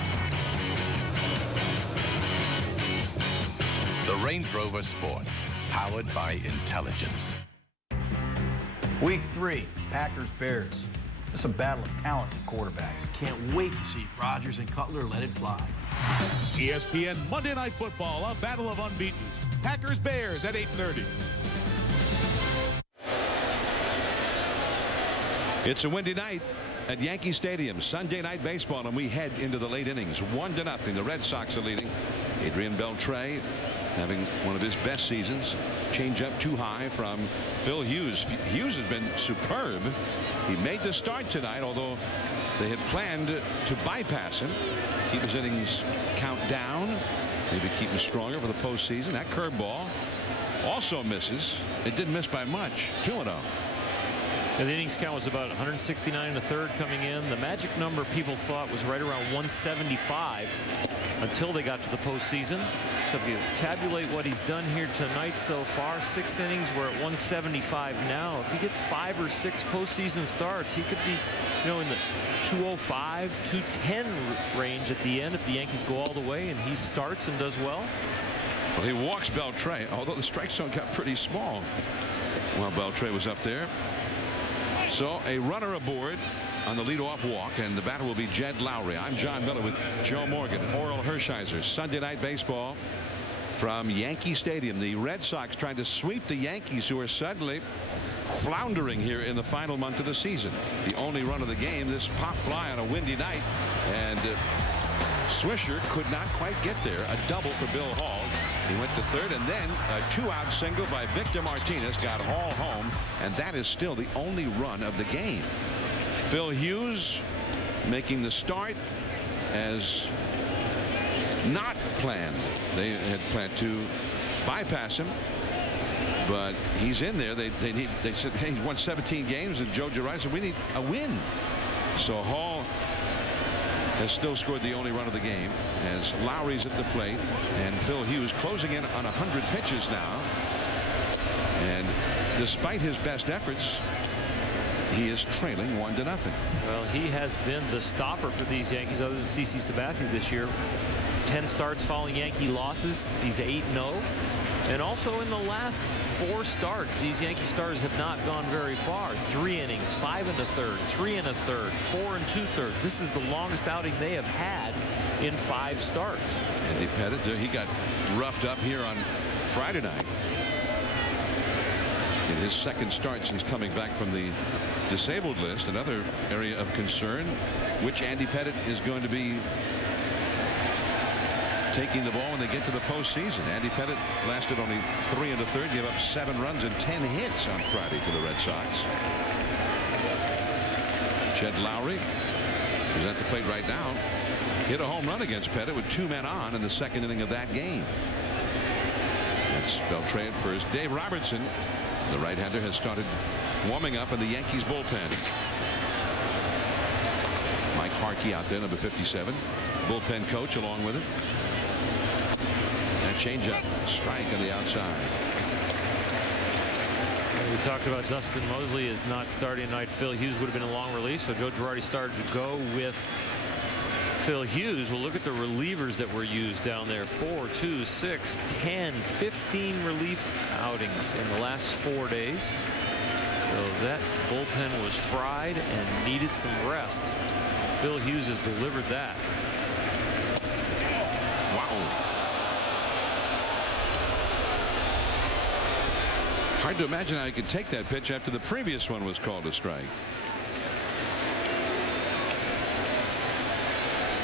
The Range Rover Sport, powered by intelligence. Week 3, Packers-Bears. It's a battle of talented quarterbacks. Can't wait to see Rodgers and Cutler let it fly. ESPN Monday Night Football, a battle of unbeatens. Packers-Bears at 8:30. It's a windy night at Yankee Stadium. Sunday Night Baseball, and we head into the late innings. 1-0. The Red Sox are leading. Adrian Beltre having one of his best seasons. Change up too high from Phil Hughes. Hughes has been superb. He made the start tonight, although they had planned to bypass him, keep his innings count down, maybe keep him stronger for the postseason. That curveball also misses. It didn't miss by much. 2-0. The innings count was about 169 and a third coming in. The magic number people thought was right around 175 until they got to the postseason. So if you tabulate what he's done here tonight so far, 6 innings, we're at 175 now. If he gets 5 or 6 postseason starts, he could be, in the 205, 210 range at the end if the Yankees go all the way and he starts and does well. Well, he walks Beltre, although the strike zone got pretty small while Beltre was up there. So a runner aboard on the leadoff walk, and the batter will be Jed Lowry. I'm John Miller with Joe Morgan and Oral Hershiser. Sunday Night Baseball from Yankee Stadium. The Red Sox trying to sweep the Yankees, who are suddenly floundering here in the final month of the season. The only run of the game, this pop fly on a windy night, and Swisher could not quite get there. A double for Bill Hall. He went to third, and then a 2-out single by Victor Martinez got Hall home, and that is still the only run of the game. Phil Hughes making the start as not planned. They had planned to bypass him, but he's in there. They said, hey, he won 17 games, and Joe Girardi said, we need a win. So Hall has still scored the only run of the game as Lowry's at the plate, and Phil Hughes closing in on 100 pitches now. And despite his best efforts, he is trailing 1-0. Well, he has been the stopper for these Yankees other than CC Sabathia this year. 10 starts following Yankee losses. He's 8-0. And also in the last 4 starts, these Yankee starters have not gone very far. 3 innings, 5 1/3, 3 1/3, 4 2/3. This is the longest outing they have had in 5 starts. Andy Pettit, he got roughed up here on Friday night in his second start since coming back from the disabled list. Another area of concern, which Andy Pettit is going to be taking the ball when they get to the postseason. Andy Pettit lasted only 3 1/3, gave up 7 runs and 10 hits on Friday to the Red Sox. Jed Lowry, who's at the plate right now, hit a home run against Pettit with 2 men on in the second inning of that game. That's Beltre at first. Dave Robertson, the right-hander, has started warming up in the Yankees bullpen. Mike Harkey out there, number 57, bullpen coach along with him. That changeup, strike on the outside. We talked about Dustin Mosley is not starting tonight. Phil Hughes would have been a long relief, so Joe Girardi started to go with Phil Hughes. We'll look at the relievers that were used down there. 4, 2, 6, 10, 15 relief outings in the last 4 days. So that bullpen was fried and needed some rest. Phil Hughes has delivered that. Wow. Hard to imagine how he could take that pitch after the previous one was called a strike.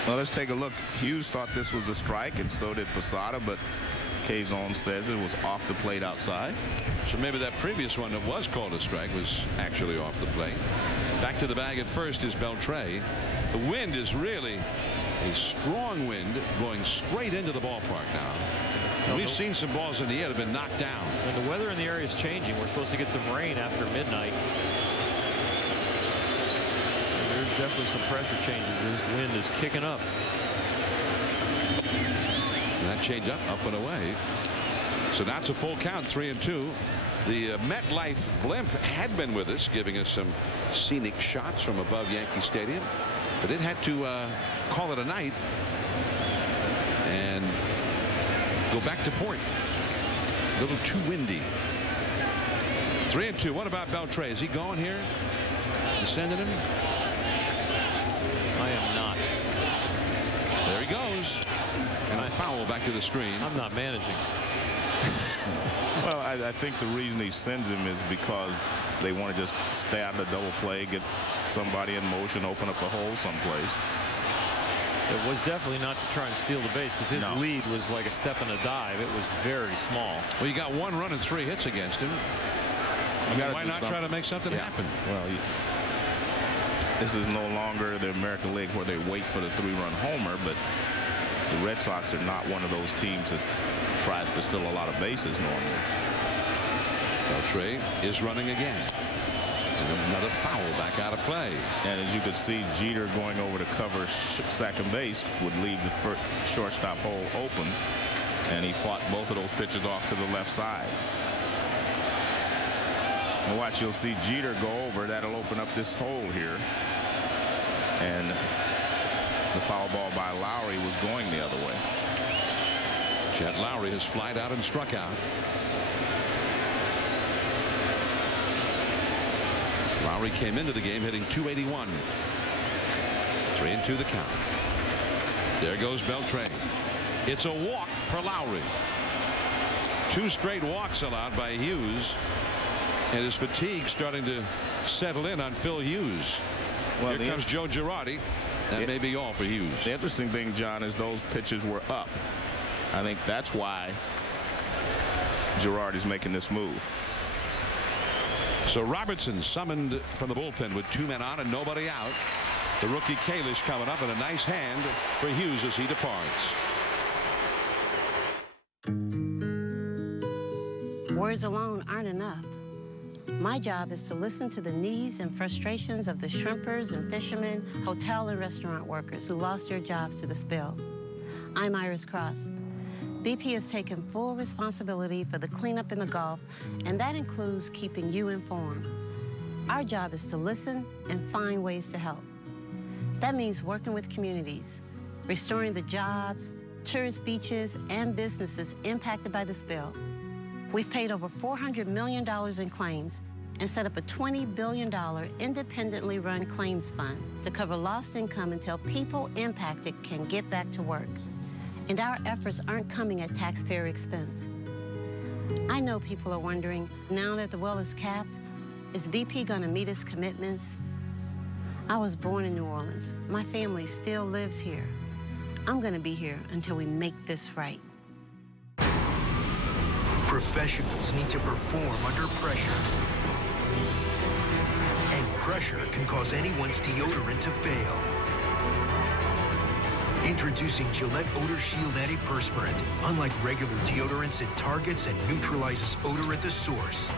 Well, let's take a look. Hughes thought this was a strike, and so did Posada, but Kazon says it was off the plate outside. So maybe that previous one that was called a strike was actually off the plate. Back to the bag at first is Beltre. The wind is really a strong wind blowing straight into the ballpark now. We've seen some balls in the air that have been knocked down. And the weather in the area is changing. We're supposed to get some rain after midnight. There's definitely some pressure changes. This wind is kicking up. And that change up and away. So now it's a full count, 3-2. The MetLife blimp had been with us, giving us some scenic shots from above Yankee Stadium, but it had to call it a night and go back to port. A little too windy. 3-2. What about Beltre? Is he going here? You sending him? I am not. There he goes. And a foul back to the screen. I'm not managing. Well, I think the reason he sends him is because they want to just stay out of the double play, get somebody in motion, open up a hole someplace. It was definitely not to try and steal the base, because his lead was like a step and a dive. It was very small. Well, you got 1 run and 3 hits against him. Why not try to make something happen? Well, this is no longer the American League where they wait for the 3-run homer, but the Red Sox are not one of those teams that tries to steal a lot of bases normally. Beltre is running again. And another foul back out of play. And as you could see, Jeter going over to cover second base would leave the shortstop hole open. And he fought both of those pitches off to the left side. And watch, you'll see Jeter go over. That'll open up this hole here. And the foul ball by Lowry was going the other way. Jed Lowry has flied out and struck out. Lowry came into the game hitting .281. 3-2 the count. There goes Beltre. It's a walk for Lowry. 2 straight walks allowed by Hughes. And his fatigue starting to settle in on Phil Hughes. Well, here comes Joe Girardi. That may be all for Hughes. The interesting thing, John, is those pitches were up. I think that's why Girardi's making this move. So Robertson summoned from the bullpen with 2 men on and nobody out. The rookie Kalish coming up, and a nice hand for Hughes as he departs. Words alone aren't enough. My job is to listen to the needs and frustrations of the shrimpers and fishermen, hotel and restaurant workers who lost their jobs to the spill. I'm Iris Cross. BP has taken full responsibility for the cleanup in the Gulf, and that includes keeping you informed. Our job is to listen and find ways to help. That means working with communities, restoring the jobs, tourist beaches, and businesses impacted by the spill, We've paid over $400 million in claims and set up a $20 billion independently run claims fund to cover lost income until people impacted can get back to work. And our efforts aren't coming at taxpayer expense. I know people are wondering, now that the well is capped, is BP going to meet its commitments? I was born in New Orleans. My family still lives here. I'm going to be here until we make this right. Professionals need to perform under pressure. And pressure can cause anyone's deodorant to fail. Introducing Gillette Odor Shield Antiperspirant. Unlike regular deodorants, it targets and neutralizes odor at the source.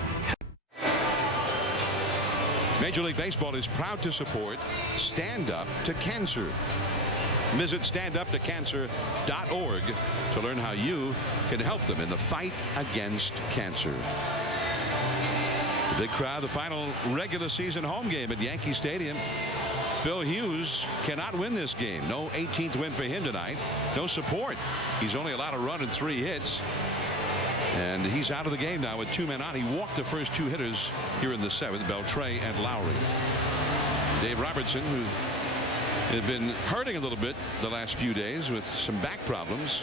Major League Baseball is proud to support Stand Up to Cancer. Visit standuptocancer.org to learn how you can help them in the fight against cancer. The big crowd, the final regular season home game at Yankee Stadium. Phil Hughes cannot win this game. No 18th win for him tonight. No support. He's only allowed a run and 3 hits. And he's out of the game now with 2 men on. He walked the first 2 hitters here in the 7th, Beltre and Lowry. Dave Robertson, who had been hurting a little bit the last few days with some back problems.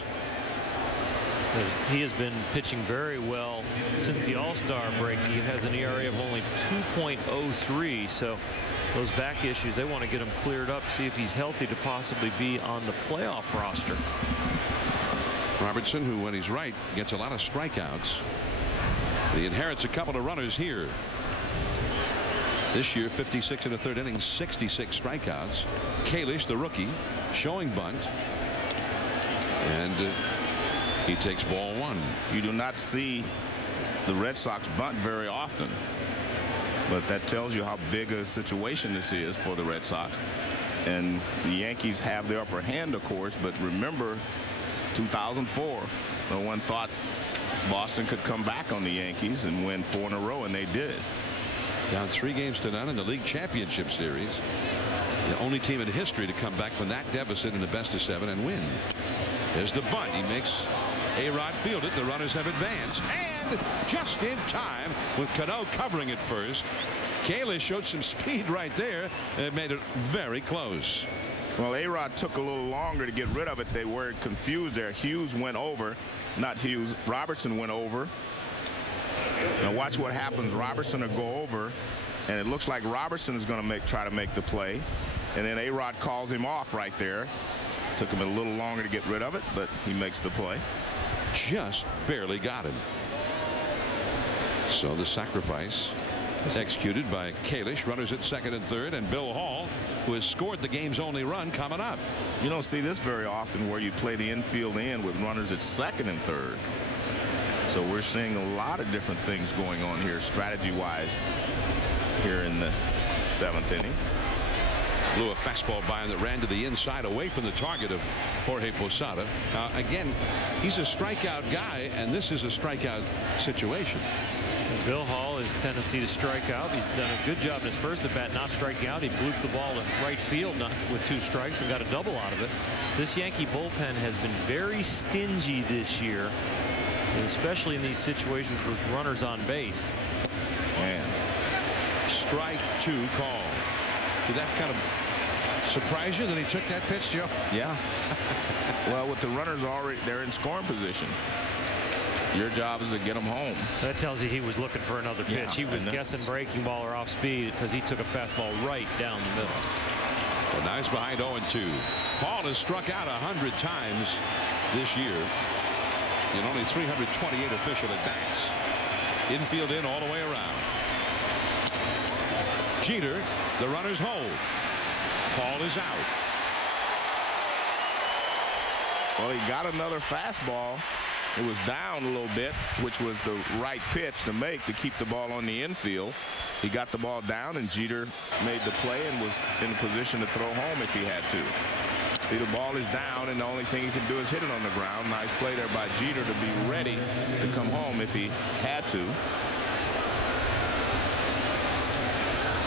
He has been pitching very well since the All-Star break. He has an ERA of only 2.03. So those back issues, they want to get him cleared up, see if he's healthy to possibly be on the playoff roster. Robertson, who when he's right gets a lot of strikeouts. He inherits a couple of runners here. This year, 56 in the 3rd inning, 66 strikeouts. Kalish, the rookie, showing bunt. And he takes ball 1. You do not see the Red Sox bunt very often. But that tells you how big a situation this is for the Red Sox. And the Yankees have the upper hand, of course. But remember, 2004, no one thought Boston could come back on the Yankees and win 4 in a row, and they did. Down 3-0 in the league championship series. The only team in history to come back from that deficit in the best-of-7 and win. There's the bunt. He makes A-Rod field it. The runners have advanced. And just in time with Cano covering it first. Kalish showed some speed right there and made it very close. Well, A-Rod took a little longer to get rid of it. They were confused there. Hughes went over. Not Hughes. Robertson went over. Now watch what happens. Robertson will go over, and it looks like Robertson is going to try to make the play. And then A-Rod calls him off right there. Took him a little longer to get rid of it, but he makes the play. Just barely got him. So the sacrifice executed by Kalish. Runners at 2nd and 3rd, and Bill Hall, who has scored the game's only run, coming up. You don't see this very often where you play the infield in with runners at 2nd and 3rd. So we're seeing a lot of different things going on here strategy-wise here in the 7th inning. Blew a fastball by him that ran to the inside away from the target of Jorge Posada. Again, he's a strikeout guy, and this is a strikeout situation. Bill Hall, his tendency to strike out. He's done a good job in his first at bat not striking out. He blooped the ball to right field with 2 strikes and got a double out of it. This Yankee bullpen has been very stingy this year, especially in these situations with runners on base. Man. Strike 2 call. Did that kind of surprise you that he took that pitch, Joe? Yeah. Well, with the runners already, they're in scoring position. Your job is to get them home. That tells you he was looking for another pitch. Yeah, he was guessing breaking ball or off speed because he took a fastball right down the middle. Well, now he's behind 0-2. Paul has struck out 100 times this year in only 328 official at bats. Infield in all the way around. Jeter, the runners hold. Paul is out. Well, he got another fastball. It was down a little bit, which was the right pitch to make to keep the ball on the infield. He got the ball down, and Jeter made the play and was in a position to throw home if he had to. See, the ball is down, and the only thing he can do is hit it on the ground. Nice play there by Jeter to be ready to come home if he had to.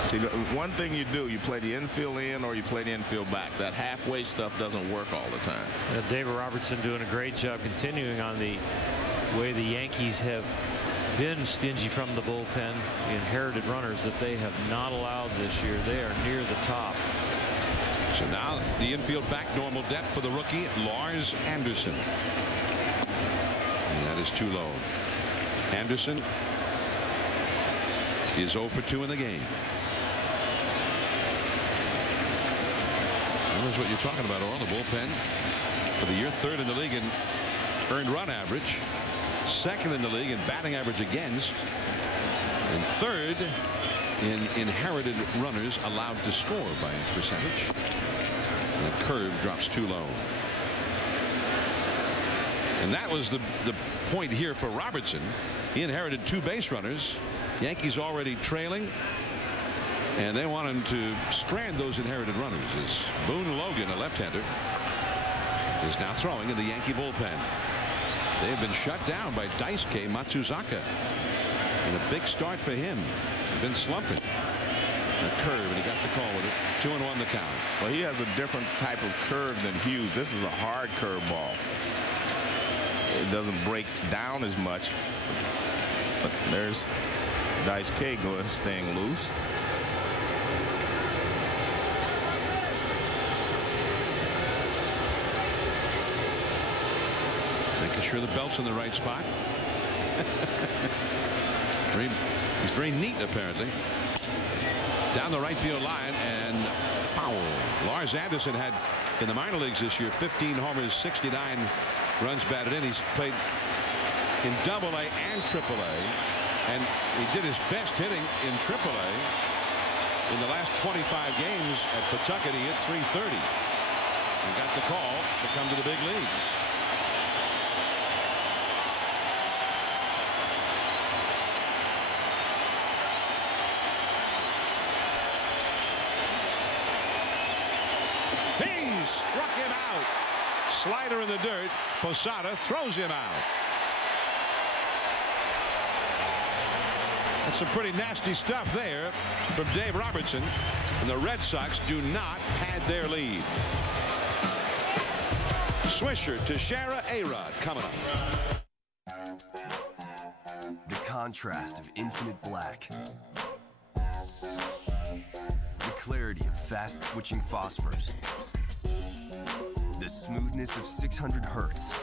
See, one thing you do, you play the infield in or you play the infield back. That halfway stuff doesn't work all the time. David Robertson doing a great job continuing on the way the Yankees have been stingy from the bullpen. The inherited runners that they have not allowed this year, they are near the top. So now the infield back normal depth for the rookie Lars Anderson. And that is too low. Anderson is 0 for 2 in the game. Well, that's what you're talking about, Earl. The bullpen for the year, 3rd in the league in earned run average, 2nd in the league in batting average against, and 3rd in inherited runners allowed to score by percentage. And the curve drops too low. And that was the point here for Robertson. He inherited 2 base runners. Yankees already trailing, and they want him to strand those inherited runners. As Boone Logan, a left-hander, is now throwing in the Yankee bullpen. They have been shut down by Daisuke Matsuzaka. And a big start for him. He's been slumping. A curve, and he got the call with it. 2-1 the count. Well, he has a different type of curve than Hughes. This is a hard curve ball. It doesn't break down as much. But there's Daisuke going, staying loose. Making sure the belt's in the right spot. He's very neat, apparently. Down the right field line, and foul. Lars Anderson had, in the minor leagues this year, 15 homers, 69 runs batted in. He's played in AA and AAA, and he did his best hitting in AAA. In the last 25 games at Pawtucket, he hit .330. He got the call to come to the big leagues. He struck him out. Slider in the dirt. Posada throws him out. That's some pretty nasty stuff there from Dave Robertson. And the Red Sox do not pad their lead. Swisher, Teixeira, A-Rod coming up. The contrast of infinite black. The clarity of fast-switching phosphors. The smoothness of 600 hertz.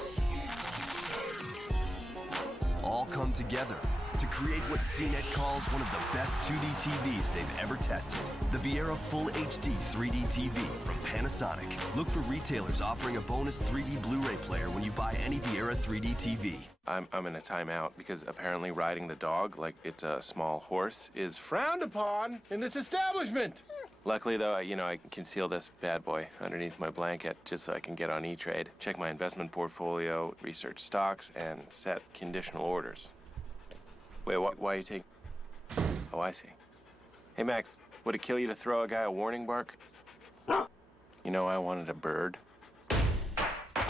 All come together to create what CNET calls one of the best 2D TVs they've ever tested. The Viera Full HD 3D TV from Panasonic. Look for retailers offering a bonus 3D Blu-ray player when you buy any Viera 3D TV. I'm in a timeout because apparently riding the dog like it's a small horse is frowned upon in this establishment. Luckily, though, I can conceal this bad boy underneath my blanket just so I can get on E-Trade, check my investment portfolio, research stocks, and set conditional orders. Wait, why are you taking... Oh, I see. Hey, Max, would it kill you to throw a guy a warning bark? You know, I wanted a bird.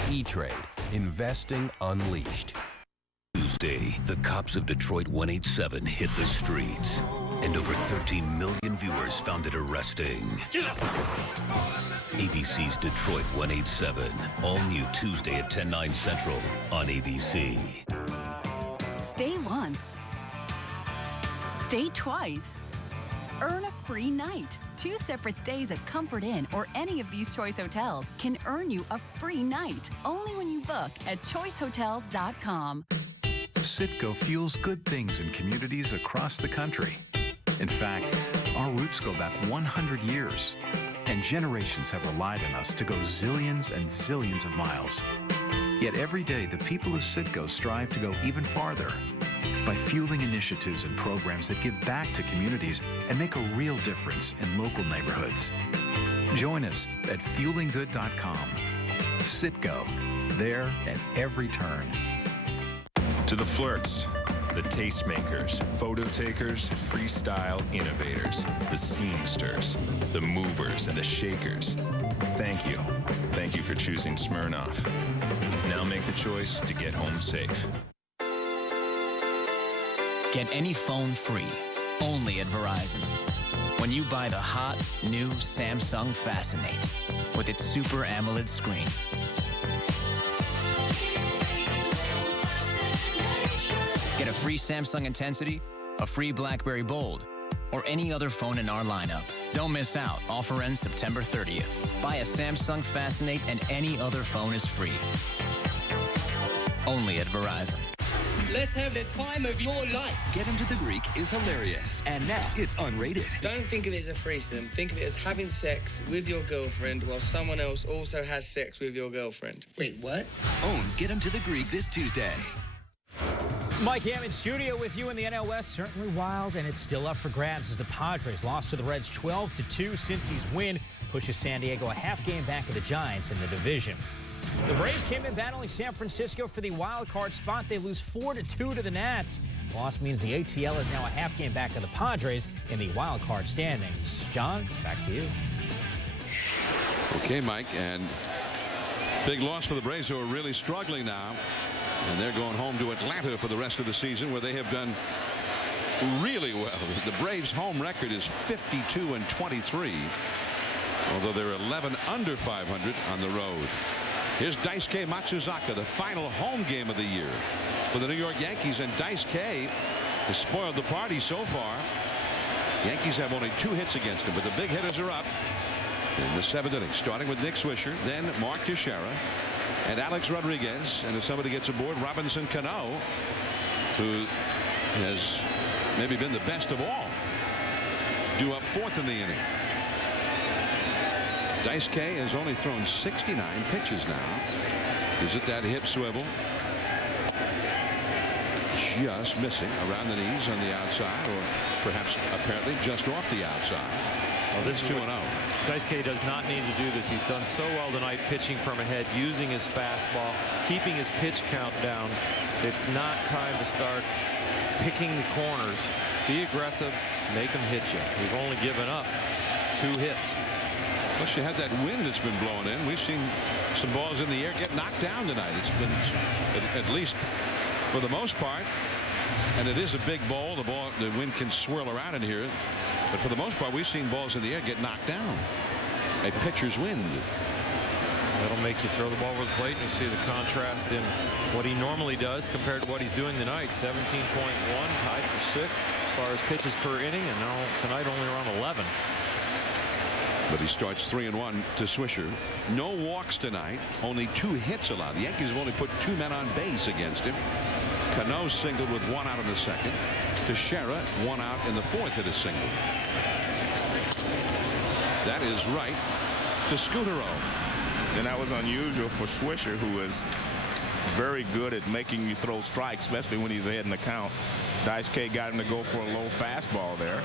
E-Trade. Investing unleashed. Tuesday, the cops of Detroit 187 hit the streets, and over 13 million viewers found it arresting. ABC's Detroit 187, all new Tuesday at 10/9 Central on ABC. Stay once. Stay twice. Earn a free night. 2 separate stays at Comfort Inn or any of these Choice hotels can earn you a free night only when you book at choicehotels.com. Citgo fuels good things in communities across the country. In fact, our roots go back 100 years, and generations have relied on us to go zillions and zillions of miles. Yet every day, the people of Citgo strive to go even farther by fueling initiatives and programs that give back to communities and make a real difference in local neighborhoods. Join us at fuelinggood.com. Citgo, there at every turn. To the flirts, the tastemakers, photo takers, freestyle innovators, the scenesters, the movers and the shakers. Thank you. Thank you for choosing Smirnoff. Now make the choice to get home safe. Get any phone free, only at Verizon. When you buy the hot, new Samsung Fascinate with its Super AMOLED screen. Get a free Samsung Intensity, a free BlackBerry Bold, or any other phone in our lineup. Don't miss out. Offer ends September 30th. Buy a Samsung Fascinate and any other phone is free. Only at Verizon. Let's have the time of your life. Get Him to the Greek is hilarious. And now it's unrated. Don't think of it as a threesome. Think of it as having sex with your girlfriend while someone else also has sex with your girlfriend. Wait, what? Own Get Him to the Greek this Tuesday. Mike Hammond studio with you in the NL West. Certainly wild, and it's still up for grabs as the Padres lost to the Reds 12-2. Cincy's win pushes San Diego a half game back of the Giants in the division. The Braves came in battling San Francisco for the wild card spot. They lose 4-2 to the Nats. The loss means the ATL is now a half game back of the Padres in the wild card standings. John, back to you. Okay, Mike, and big loss for the Braves, who are really struggling now. And they're going home to Atlanta for the rest of the season, where they have done really well. The Braves' home record is 52-23, although they're 11 under 500 on the road. Here's Daisuke Matsuzaka, the final home game of the year for the New York Yankees, and Daisuke has spoiled the party so far. Yankees have only 2 hits against him, but the big hitters are up in the 7th inning, starting with Nick Swisher, then Mark Teixeira, and Alex Rodriguez, and if somebody gets aboard, Robinson Cano, who has maybe been the best of all, due up 4th in the inning. Daisuke has only thrown 69 pitches now. Is it that hip swivel? Just missing around the knees on the outside, or perhaps apparently just off the outside. Well, this is 2-0. Daisuke does not need to do this. He's done so well tonight, pitching from ahead, using his fastball, keeping his pitch count down. It's not time to start picking the corners. Be aggressive, make them hit you. We've only given up 2 hits. Plus, you had that wind that's been blowing in. We've seen some balls in the air get knocked down tonight. It's been, at least for the most part, and it is a big ball. The wind can swirl around in here. But for the most part, we've seen balls in the air get knocked down. A pitcher's wind. That'll make you throw the ball over the plate, and you see the contrast in what he normally does compared to what he's doing tonight. 17.1, tied for 6th as far as pitches per inning, and now tonight only around 11. But he starts 3-1 to Swisher. No walks tonight. Only 2 hits allowed. The Yankees have only put 2 men on base against him. Cano singled with 1 out in the 2nd. Teixeira 1 out in the 4th, hit a single. That is right to Scutaro. And that was unusual for Swisher, who is very good at making you throw strikes, especially when he's ahead in the count. Daisuke got him to go for a low fastball there.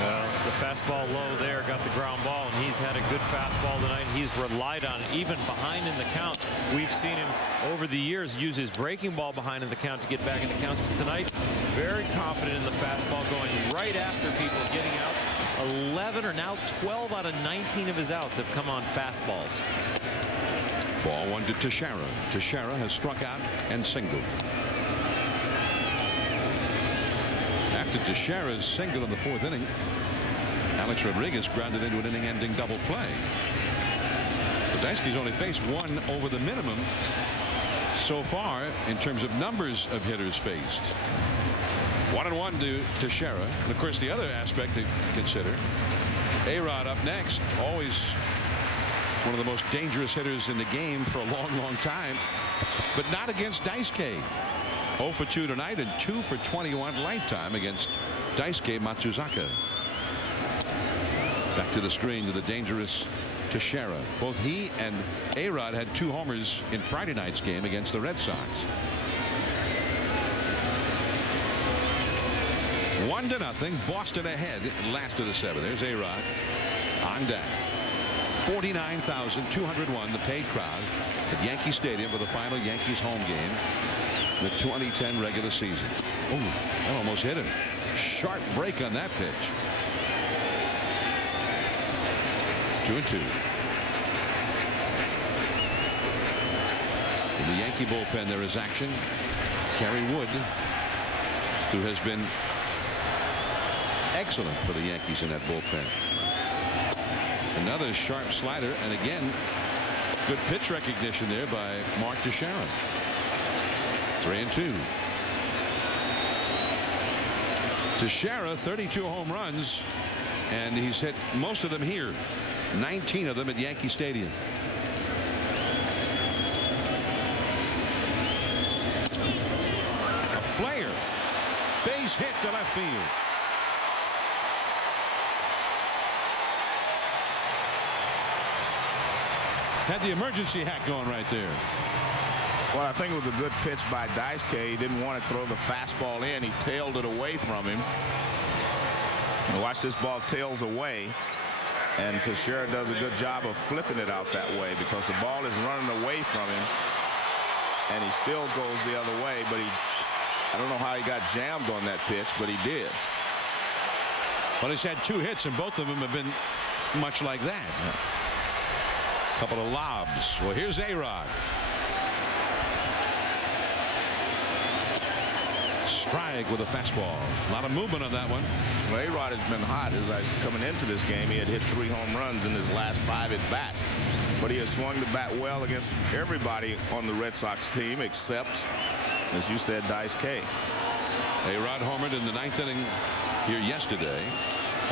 Well, the fastball low there got the ground ball, and he's had a good fastball tonight. He's relied on it, even behind in the count. We've seen him over the years use his breaking ball behind in the count to get back in the counts. But tonight, very confident in the fastball, going right after people, getting outs. 11 or now 12 out of 19 of his outs have come on fastballs. Ball 1 to Teixeira. Teixeira has struck out and singled. After Teixeira's single in the 4th inning, Alex Rodriguez grounded into an inning-ending double play. But Daisuke's only faced 1 over the minimum so far in terms of numbers of hitters faced. 1-1 to Teixeira. And of course, the other aspect to consider, A-Rod up next, always one of the most dangerous hitters in the game for a long time, but not against Daisuke. 0 for 2 tonight and 2 for 21 lifetime against Daisuke Matsuzaka. Back to the screen to the dangerous Teixeira. Both he and A-Rod had 2 homers in Friday night's game against the Red Sox. 1-0. Boston ahead, last of the 7. There's A-Rod on deck. 49,201, the paid crowd at Yankee Stadium for the final Yankees home game, the 2010 regular season. Oh, that almost hit him. Sharp break on that pitch. 2-2. In the Yankee bullpen, there is action. Kerry Wood, who has been excellent for the Yankees in that bullpen. Another sharp slider, and again, good pitch recognition there by Mark Teixeira. 3-2. Teixeira, 32 home runs, and he's hit most of them here. 19 of them at Yankee Stadium. A flare. Base hit to left field. Had the emergency hat going right there. Well, I think it was a good pitch by Daisuke. He didn't want to throw the fastball in. He tailed it away from him. And watch this ball tails away. And Teixeira does a good job of flipping it out that way because the ball is running away from him. And he still goes the other way, but I don't know how he got jammed on that pitch, but he did. Well, he's had 2 hits, and both of them have been much like that. A couple of lobs. Well, here's A-Rod. Strike with a fastball. A lot of movement on that one. Well, A-Rod has been hot as I was coming into this game. He had hit 3 home runs in his last 5 at bat. But he has swung the bat well against everybody on the Red Sox team except, as you said, Daisuke. A-Rod homered in the 9th inning here yesterday.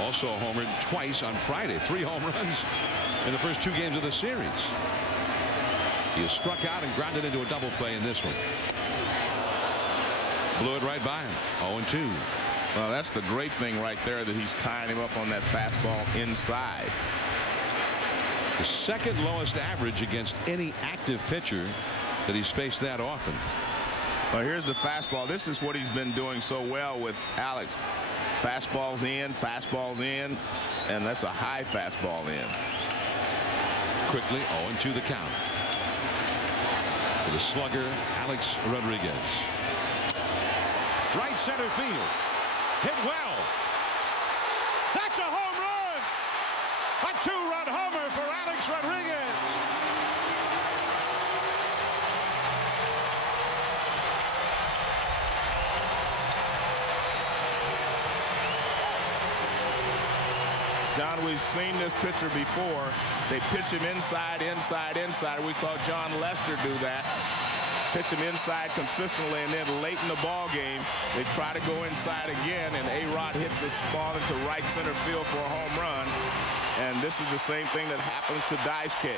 Also homered twice on Friday. 3 home runs in the first 2 games of the series. He has struck out and grounded into a double play in this one. Blew it right by him. 0-2. Well, that's the great thing right there, that he's tying him up on that fastball inside. The second lowest average against any active pitcher that he's faced that often. Well, here's the fastball. This is what he's been doing so well with Alex. Fastballs in, and that's a high fastball in. Quickly, 0-2 the count. For the slugger, Alex Rodriguez. Right center field. Hit well. That's a home run. A 2-run homer for Alex Rodriguez. John, we've seen this pitcher before. They pitch him inside. We saw John Lester do that. Pitch him inside consistently, and then late in the ball game, they try to go inside again, and A-Rod hits this ball into right center field for a home run. And this is the same thing that happens to Daisuke.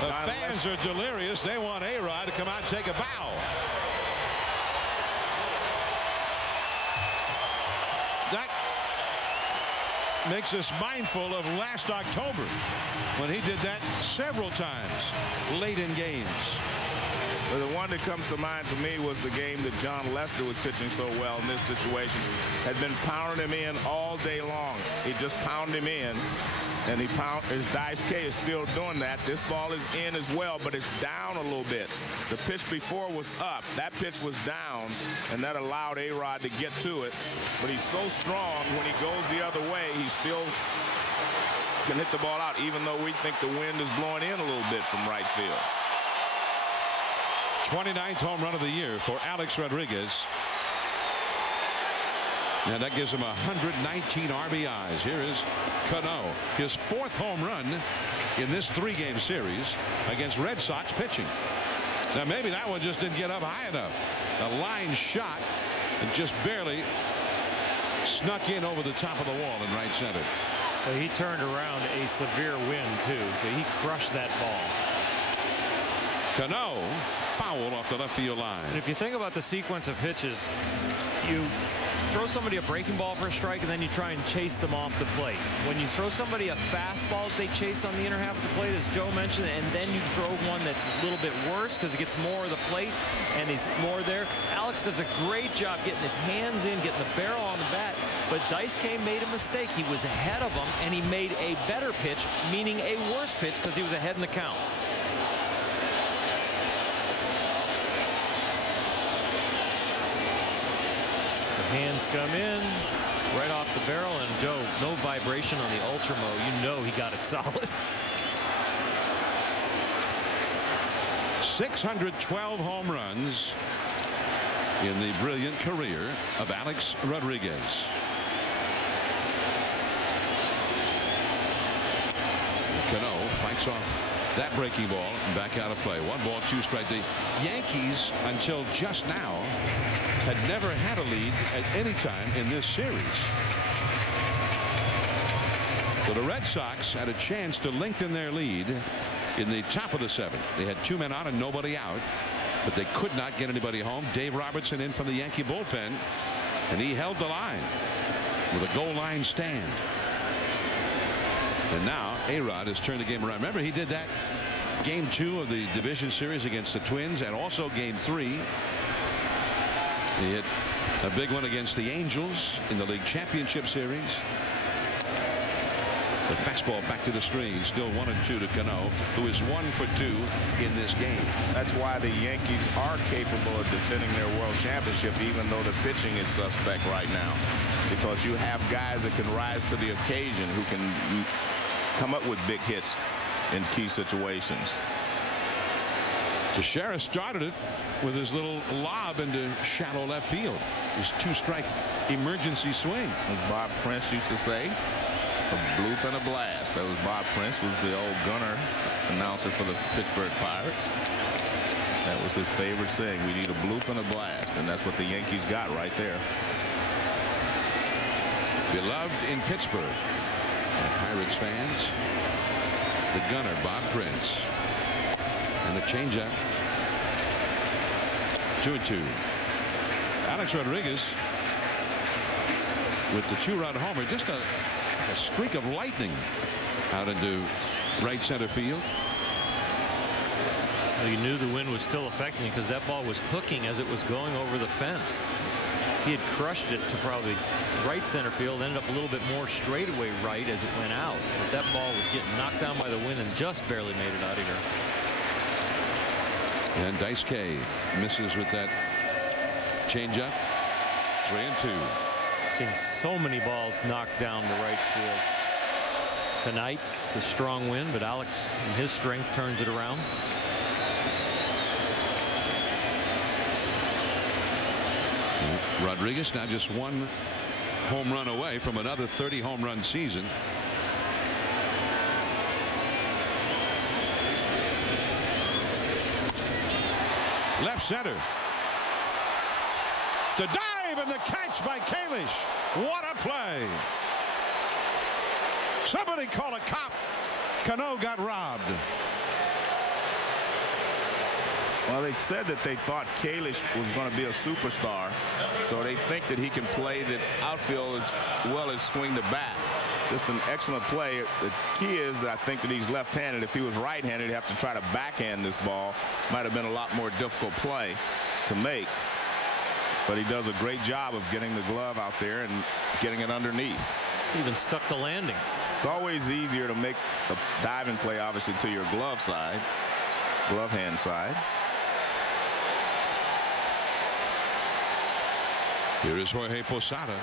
The fans are delirious. They want A-Rod to come out and take a bow. That makes us mindful of last October when he did that several times late in games. Well, the one that comes to mind for me was the game that John Lester was pitching so well in this situation. Had been pounding him in all day long. He just pounded him in, and Daisuke is still doing that. This ball is in as well, but it's down a little bit. The pitch before was up. That pitch was down, and that allowed A-Rod to get to it. But he's so strong when he goes the other way, he still can hit the ball out, even though we think the wind is blowing in a little bit from right field. 29th home run of the year for Alex Rodriguez. And that gives him 119 RBIs. Here is Cano, his 4th home run in this 3-game series against Red Sox pitching. Now maybe that one just didn't get up high enough. A line shot and just barely snuck in over the top of the wall in right center. Well, he turned around a severe wind too, so he crushed that ball. Cano foul off the left field line. And if you think about the sequence of pitches, you throw somebody a breaking ball for a strike, and then you try and chase them off the plate. When you throw somebody a fastball that they chase on the inner half of the plate, as Joe mentioned, and then you throw one that's a little bit worse because it gets more of the plate and he's more there. Alex does a great job getting his hands in, getting the barrel on the bat, but Daisuke made a mistake. He was ahead of him, and he made a better pitch, meaning a worse pitch, because he was ahead in the count. Hands come in right off the barrel, and Joe, no vibration on the Ultramo. You know he got it solid. 612 home runs in the brilliant career of Alex Rodriguez. Cano fights off that breaking ball and back out of play. 1 ball, 2 strike. The Yankees, until just now, had never had a lead at any time in this series. So the Red Sox had a chance to lengthen their lead in the top of the 7th. They had 2 men on and nobody out, but they could not get anybody home. Dave Robertson in from the Yankee bullpen, and he held the line with a goal line stand. And now A-Rod has turned the game around. Remember, he did that game 2 of the division series against the Twins, and also game 3. He hit a big one against the Angels in the league championship series. The fastball back to the screen. Still 1-2 to Cano, who is 1 for 2 in this game. That's why the Yankees are capable of defending their world championship, even though the pitching is suspect right now, because you have guys that can rise to the occasion, who can come up with big hits in key situations. Teixeira started it with his little lob into shallow left field. His 2-strike emergency swing. As Bob Prince used to say, a bloop and a blast. That was Bob Prince, was the old gunner announcer for the Pittsburgh Pirates. That was his favorite saying. We need a bloop and a blast, and that's what the Yankees got right there. Beloved in Pittsburgh by Pirates fans, the gunner Bob Prince. And a changeup. 2-2. Alex Rodriguez with the 2-run homer. Just a streak of lightning out into right center field. Well, you knew the wind was still affecting because that ball was hooking as it was going over the fence. He had crushed it to probably right center field, ended up a little bit more straightaway right as it went out. But that ball was getting knocked down by the wind and just barely made it out of here. And Daisuke misses with that changeup. 3-2. Seen so many balls knocked down to right field tonight. The strong wind, but Alex in his strength turns it around. Rodriguez now just 1 home run away from another 30 home run season. Left center. The dive and the catch by Kalish. What a play. Somebody call a cop. Cano got robbed. Well, they said that they thought Kalish was going to be a superstar, so they think that he can play the outfield as well as swing the bat. Just an excellent play. The key is, I think, that he's left-handed. If he was right-handed, he'd have to try to backhand this ball. Might have been a lot more difficult play to make. But he does a great job of getting the glove out there and getting it underneath. Even stuck the landing. It's always easier to make a diving play, obviously, to your glove side, glove hand side. Here is Jorge Posada,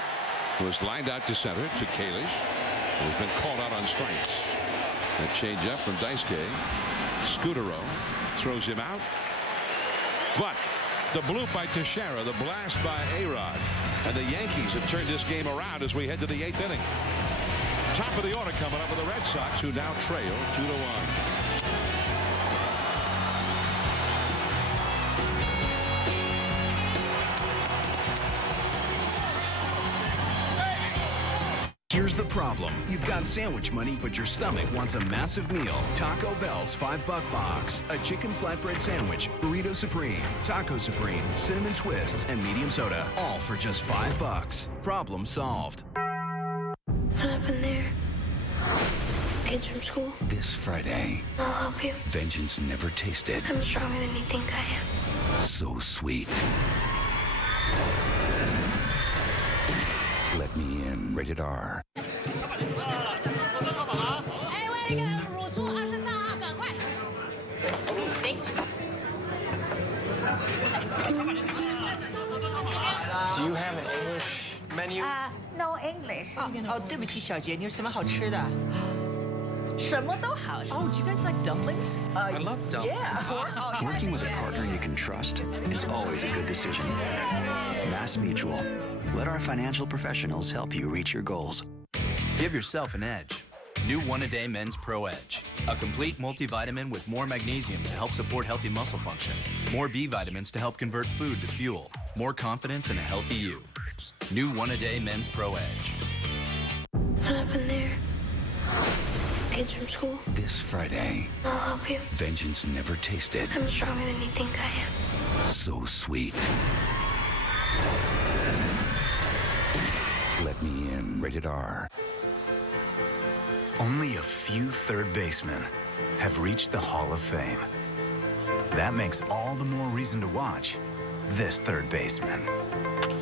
who is lined out to center to Kalish. He's been called out on strikes. That change up from Daisuke. Scudero throws him out. But the bloop by Teixeira, the blast by A-Rod. And the Yankees have turned this game around as we head to the 8th inning. Top of the order coming up with the Red Sox, who now trail 2-1. Here's the problem. You've got sandwich money, but your stomach wants a massive meal. Taco Bell's $5 box. A chicken flatbread sandwich, burrito supreme, taco supreme, cinnamon twists, and medium soda. All for just $5. Problem solved. What happened there? Kids from school? This Friday, I'll help you. vengeance never tasted I'm stronger than you think I am. so sweet. Let me in. Rated R. Do you have an English menu? No English. 哦，对不起，小姐，你有什么好吃的？什么都好吃。Oh, do you guys like dumplings? I love dumplings. Yeah. Working with a partner you can trust is always a good decision. Mass Mutual. Let our financial professionals help you reach your goals. Give yourself an edge. New One-A-Day Men's Pro Edge. A complete multivitamin with more magnesium to help support healthy muscle function. More B vitamins to help convert food to fuel. more confidence, and a healthy you. New One-A-Day Men's Pro Edge. What happened there? Kids from school? This Friday, I'll help you. vengeance never tasted I'm stronger than you think I am. so sweet. Let me in. Rated R. Only a few third basemen have reached the Hall of Fame. That makes all the more reason to watch this third baseman.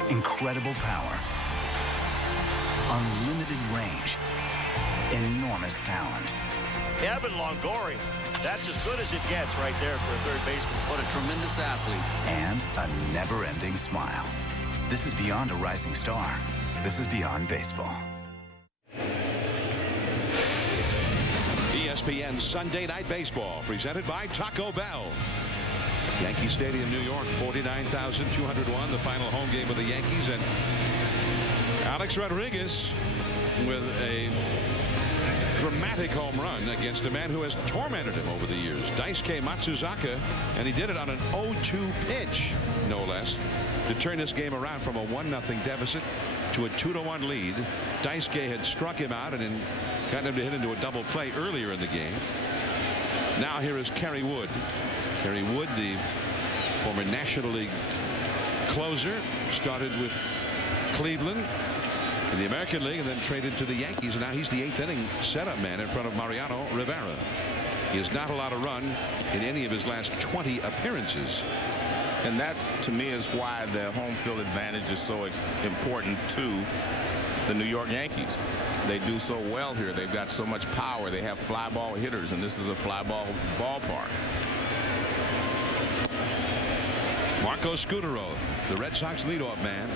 Incredible power, unlimited range, enormous talent. Evan Longoria, that's as good as it gets right there for a third baseman. What a tremendous athlete. And a never-ending smile. This is beyond a rising star. This is beyond baseball. ESPN Sunday Night Baseball, presented by Taco Bell. Yankee Stadium, New York, 49,201, the final home game of the Yankees. And Alex Rodriguez with a dramatic home run against a man who has tormented him over the years, Daisuke Matsuzaka, and he did it on an 0-2 pitch, no less, to turn this game around from a 1-0 deficit to a 2-1 lead. Daisuke had struck him out and then got him to hit into a double play earlier in the game. Now here is Kerry Wood. Kerry Wood, the former National League closer, started with Cleveland in the American League and then traded to the Yankees, and now he's the 8th inning setup man in front of Mariano Rivera. He has not allowed a run in any of his last 20 appearances. And that, to me, is why the home field advantage is so important to the New York Yankees. They do so well here. They've got so much power. They have fly ball hitters, and this is a fly ball ballpark. Marco Scutaro, the Red Sox leadoff man,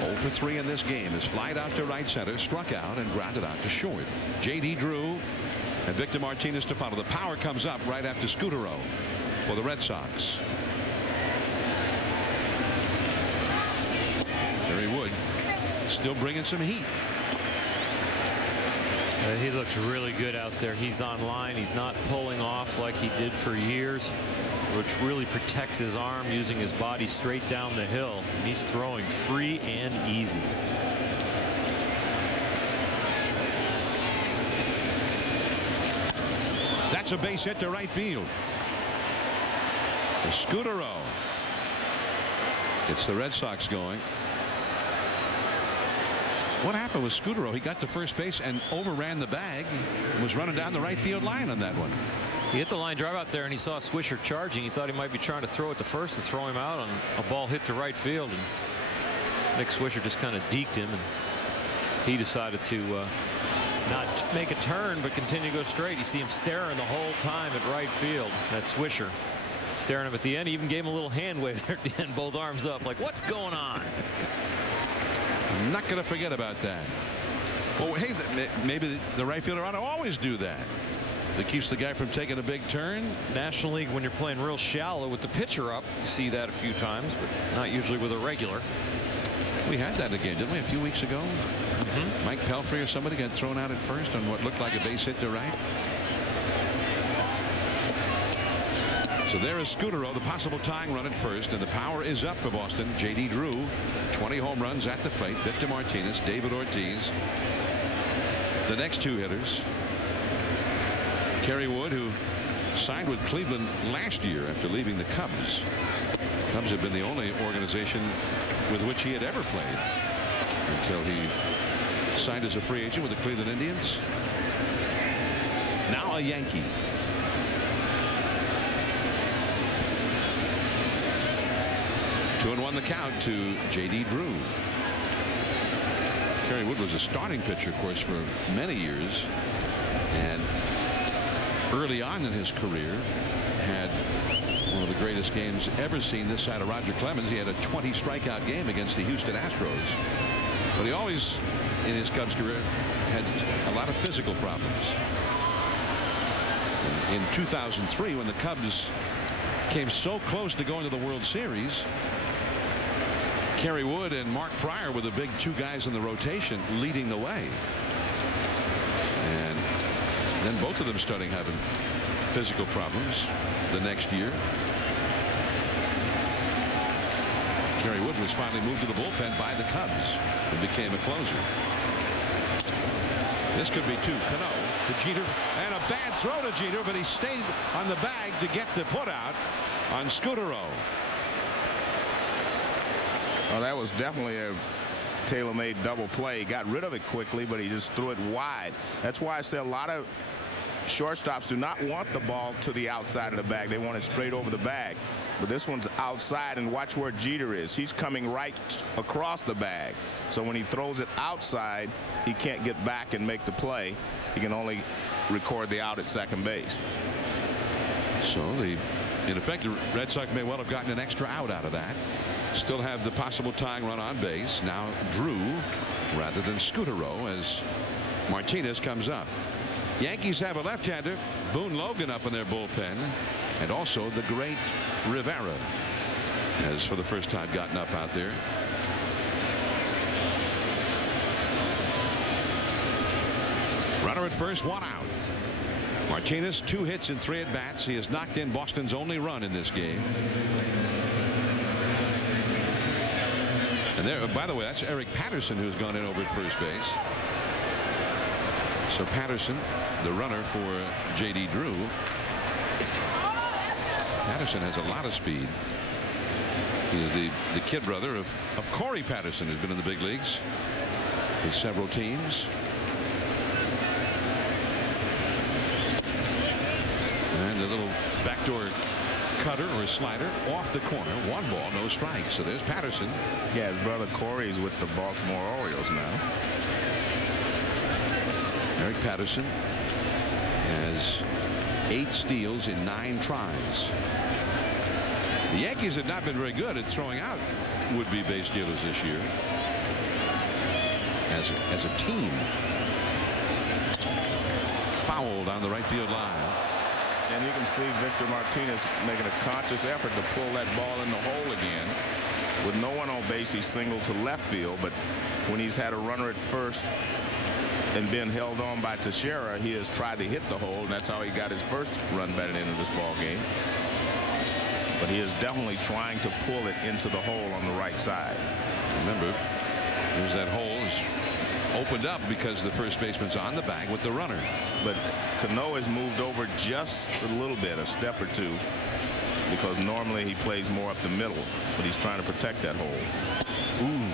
0 for 3 in this game, is flied out to right center, struck out, and grounded out to short. J.D. Drew and Victor Martinez to follow. The power comes up right after Scutaro for the Red Sox. Kerry Wood still bringing some heat. He looks really good out there. He's on line. He's not pulling off like he did for years, which really protects his arm, using his body straight down the hill. He's throwing free and easy. That's a base hit to right field. For Scutaro. It's the Red Sox going. What happened with Scutaro? He got to first base and overran the bag and was running down the right field line on that one. He hit the line drive out there, and he saw Swisher charging. He thought he might be trying to throw it to first to throw him out on a ball hit to right field, and Nick Swisher just kind of deked him, and he decided to not make a turn but continue to go straight. You see him staring the whole time at right field. That Swisher staring him at the end. He even gave him a little hand wave there at the end, both arms up, like, what's going on? I'm not going to forget about that. Well, hey, maybe the right fielder ought to always do that. It keeps the guy from taking a big turn. National League, when you're playing real shallow with the pitcher up, you see that a few times, but not usually with a regular. We had that again, didn't we, a few weeks ago? Mike Pelfrey or somebody got thrown out at first on what looked like a base hit to right. So there is Scutaro, the possible tying run at first, and the power is up for Boston. J.D. Drew, 20 home runs at the plate. Victor Martinez, David Ortiz. The next two hitters, Kerry Wood, who signed with Cleveland last year after leaving the Cubs. Cubs have been the only organization with which he had ever played until he signed as a free agent with the Cleveland Indians. Now a Yankee. 2-1 the count to J.D. Drew. Kerry Wood was a starting pitcher, of course, for many years, and early on in his career had one of the greatest games ever seen this side of Roger Clemens. He had a 20 strikeout game against the Houston Astros, but he always in his Cubs career had a lot of physical problems. In 2003, when the Cubs came so close to going to the World Series, Kerry Wood and Mark Pryor were the big two guys in the rotation leading the way. And then both of them starting having physical problems the next year. Kerry Wood was finally moved to the bullpen by the Cubs and became a closer. This could be two. Cano to Jeter, and a bad throw to Jeter, but he stayed on the bag to get the put out on Scutaro. Well, that was definitely a tailor-made double play. Got rid of it quickly, but he just threw it wide. That's why I say a lot of shortstops do not want the ball to the outside of the bag. They want it straight over the bag. But this one's outside, and watch where Jeter is. He's coming right across the bag. So when he throws it outside, he can't get back and make the play. He can only record the out at second base. So in effect, the Red Sox may well have gotten an extra out of that. Still have the possible tying run on base. Now Drew rather than Scutaro as Martinez comes up. Yankees have a left-hander, Boone Logan, up in their bullpen, and also the great Rivera has for the first time gotten up out there. Runner at first, one out. Martinez, 2 hits in 3 at-bats. He has knocked in Boston's only run in this game. And there, by the way, that's Eric Patterson who's gone in over at first base. So Patterson, the runner for J.D. Drew. Patterson has a lot of speed. He is the kid brother of Corey Patterson, who's been in the big leagues with several teams. And the little backdoor cutter or slider off the corner. 1 ball, no strikes. So there's Patterson. Yeah, his brother Corey's with the Baltimore Orioles now. Eric Patterson has 8 steals in 9 tries. The Yankees have not been very good at throwing out would-be base stealers this year as a team. Foul down the right field line. And you can see Victor Martinez making a conscious effort to pull that ball in the hole again. With no one on base, he singled to left field, but when he's had a runner at first and been held on by Teixeira, he has tried to hit the hole, and that's how he got his first run batted into this ball game. But he is definitely trying to pull it into the hole on the right side. Remember, there's that hole is opened up because the first baseman's on the bag with the runner. But Cano has moved over just a little bit, a step or two, because normally he plays more up the middle, but he's trying to protect that hole. Ooh,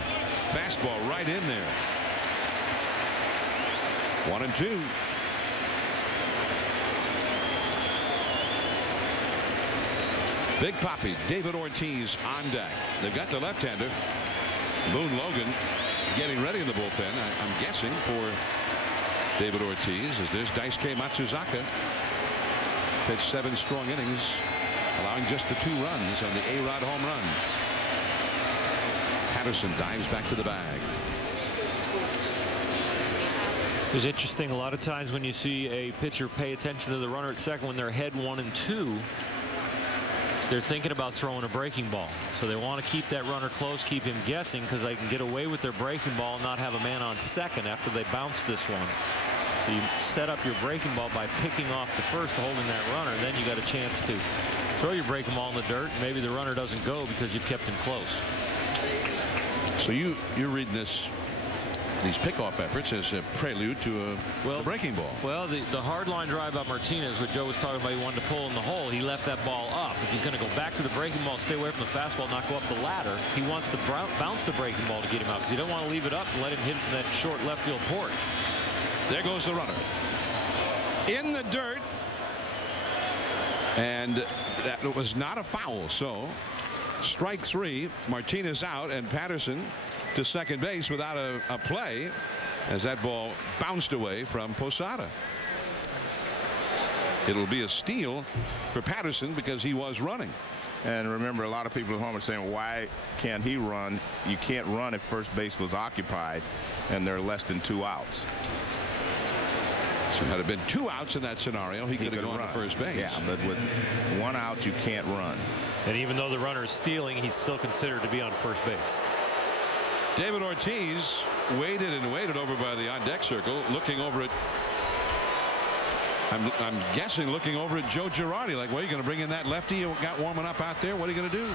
fastball right in there. 1-2. Big Papi, David Ortiz on deck. They've got the left-hander, Boone Logan, getting ready in the bullpen. I'm guessing for David Ortiz, as there's Daisuke Matsuzaka. Pitched 7 strong innings, allowing just the 2 runs on the A-Rod home run. Patterson dives back to the bag. It's interesting, a lot of times when you see a pitcher pay attention to the runner at second when they're ahead 1 and 2, they're thinking about throwing a breaking ball. So they want to keep that runner close, keep him guessing, because they can get away with their breaking ball and not have a man on second after they bounce this one. You set up your breaking ball by picking off the first, holding that runner, and then you got a chance to throw your breaking ball in the dirt. Maybe the runner doesn't go because you've kept him close. So you're reading these pickoff efforts as a prelude to a breaking ball. Well, the hard line drive by Martinez, what Joe was talking about, he wanted to pull in the hole. He left that ball up. If he's going to go back to the breaking ball, stay away from the fastball, not go up the ladder, he wants to bounce the breaking ball to get him out, because you don't want to leave it up and let him hit from that short left field porch. There goes the runner in the dirt, and that was not a foul. So strike 3, Martinez out, and Patterson to second base without a play as that ball bounced away from Posada. It'll be a steal for Patterson because he was running. And remember, a lot of people at home are saying, why can't he run? You can't run if first base was occupied and there are less than 2 outs. So had it been 2 outs in that scenario, he could have gone to first base. Yeah, but with 1 out, you can't run. And even though the runner is stealing, he's still considered to be on first base. David Ortiz waited and waited over by the on-deck circle, looking over at, I'm guessing, looking over at Joe Girardi, like, well, you going to bring in that lefty you got warming up out there? What are you going to do?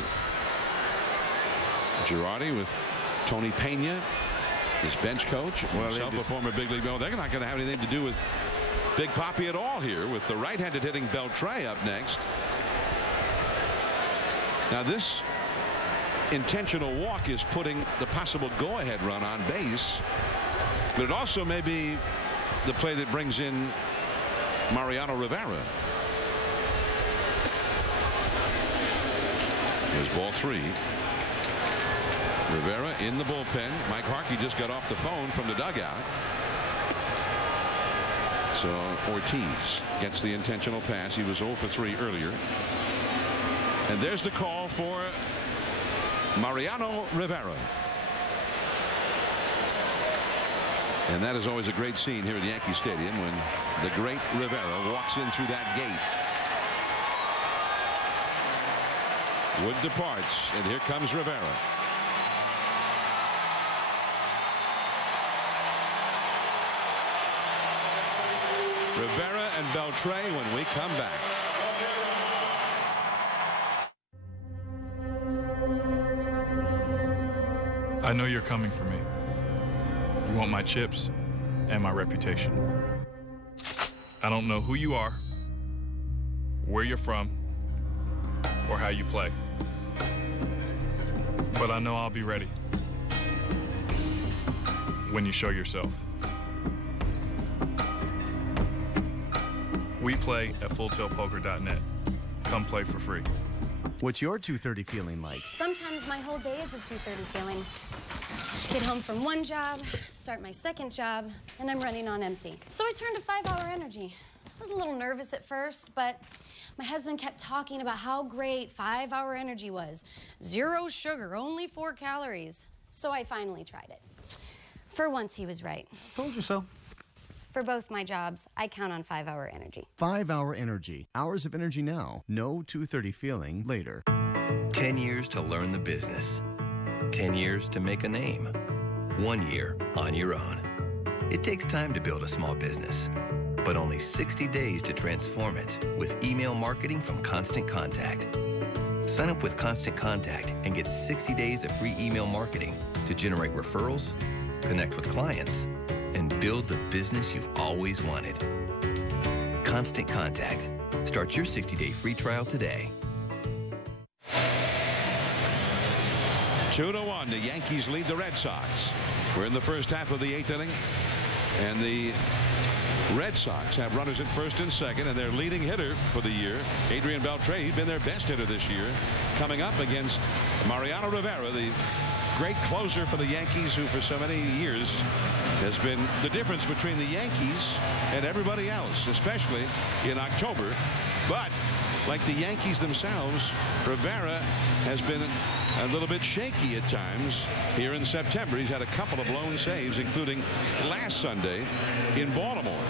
Girardi with Tony Pena, his bench coach, himself a former big league. They're not going to have anything to do with Big Papi at all here, with the right-handed hitting Beltre up next. Now this intentional walk is putting the possible go-ahead run on base, but it also may be the play that brings in Mariano Rivera. Here's ball 3. Rivera in the bullpen. Mike Harkey just got off the phone from the dugout. So Ortiz gets the intentional pass. He was 0 for 3 earlier. And there's the call for Mariano Rivera. And that is always a great scene here at Yankee Stadium when the great Rivera walks in through that gate. Wood departs, and here comes Rivera. Rivera and Beltre when we come back. I know you're coming for me. You want my chips and my reputation. I don't know who you are, where you're from, or how you play. But I know I'll be ready when you show yourself. We play at fulltailpoker.net. Come play for free. What's your 2:30 feeling like? Sometimes my whole day is a 2:30 feeling. Get home from one job, start my second job, and I'm running on empty. So I turned to 5-Hour Energy. I was a little nervous at first, but my husband kept talking about how great 5-Hour Energy was. 0 sugar, only 4 calories. So I finally tried it. For once, he was right. Told you so. For both my jobs, I count on 5-Hour Energy. 5-Hour Energy. Hours of energy now. No 2:30 feeling later. 10 years to learn the business. 10 years to make a name. 1 year on your own. It takes time to build a small business, but only 60 days to transform it with email marketing from Constant Contact. Sign up with Constant Contact and get 60 days of free email marketing to generate referrals, connect with clients, and build the business you've always wanted. Constant Contact. Start your 60-day free trial today. 2-1. The Yankees lead the Red Sox. We're in the first half of the 8th inning, and the Red Sox have runners at first and second, and their leading hitter for the year, Adrian Beltre, he's been their best hitter this year, coming up against Mariano Rivera, the great closer for the Yankees, who for so many years has been the difference between the Yankees and everybody else, especially in October. But like the Yankees themselves, Rivera has been a little bit shaky at times here in September. He's had a couple of lone saves, including last Sunday in Baltimore.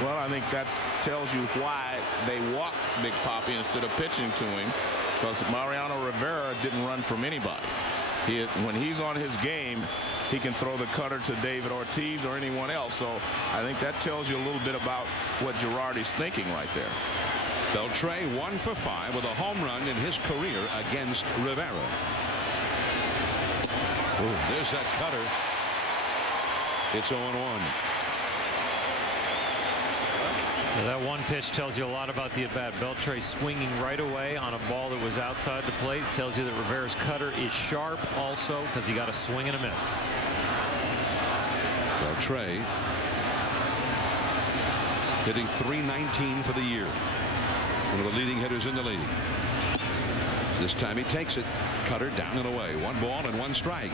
Well, I think that tells you why they walked Big Papi instead of pitching to him, because Mariano Rivera didn't run from anybody. When he's on his game, he can throw the cutter to David Ortiz or anyone else. So I think that tells you a little bit about what Girardi's thinking right there. Beltre 1 for 5 with a home run in his career against Rivera. Ooh, there's that cutter. It's 0-1. That one pitch tells you a lot about the at-bat. Beltre swinging right away on a ball that was outside the plate. Tells you that Rivera's cutter is sharp also, because he got a swing and a miss. Beltre hitting .319 for the year. One of the leading hitters in the league. This time he takes it. Cutter down and away. 1 ball and 1 strike.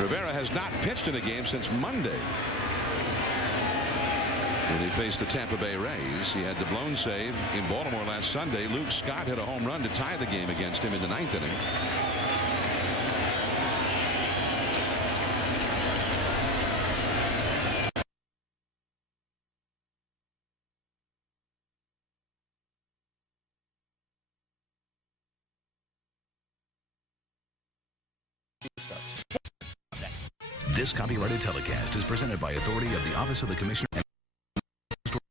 Rivera has not pitched in a game since Monday, when he faced the Tampa Bay Rays. He had the blown save in Baltimore last Sunday. Luke Scott hit a home run to tie the game against him in the 9th inning. This copyrighted telecast is presented by authority of the Office of the Commissioner and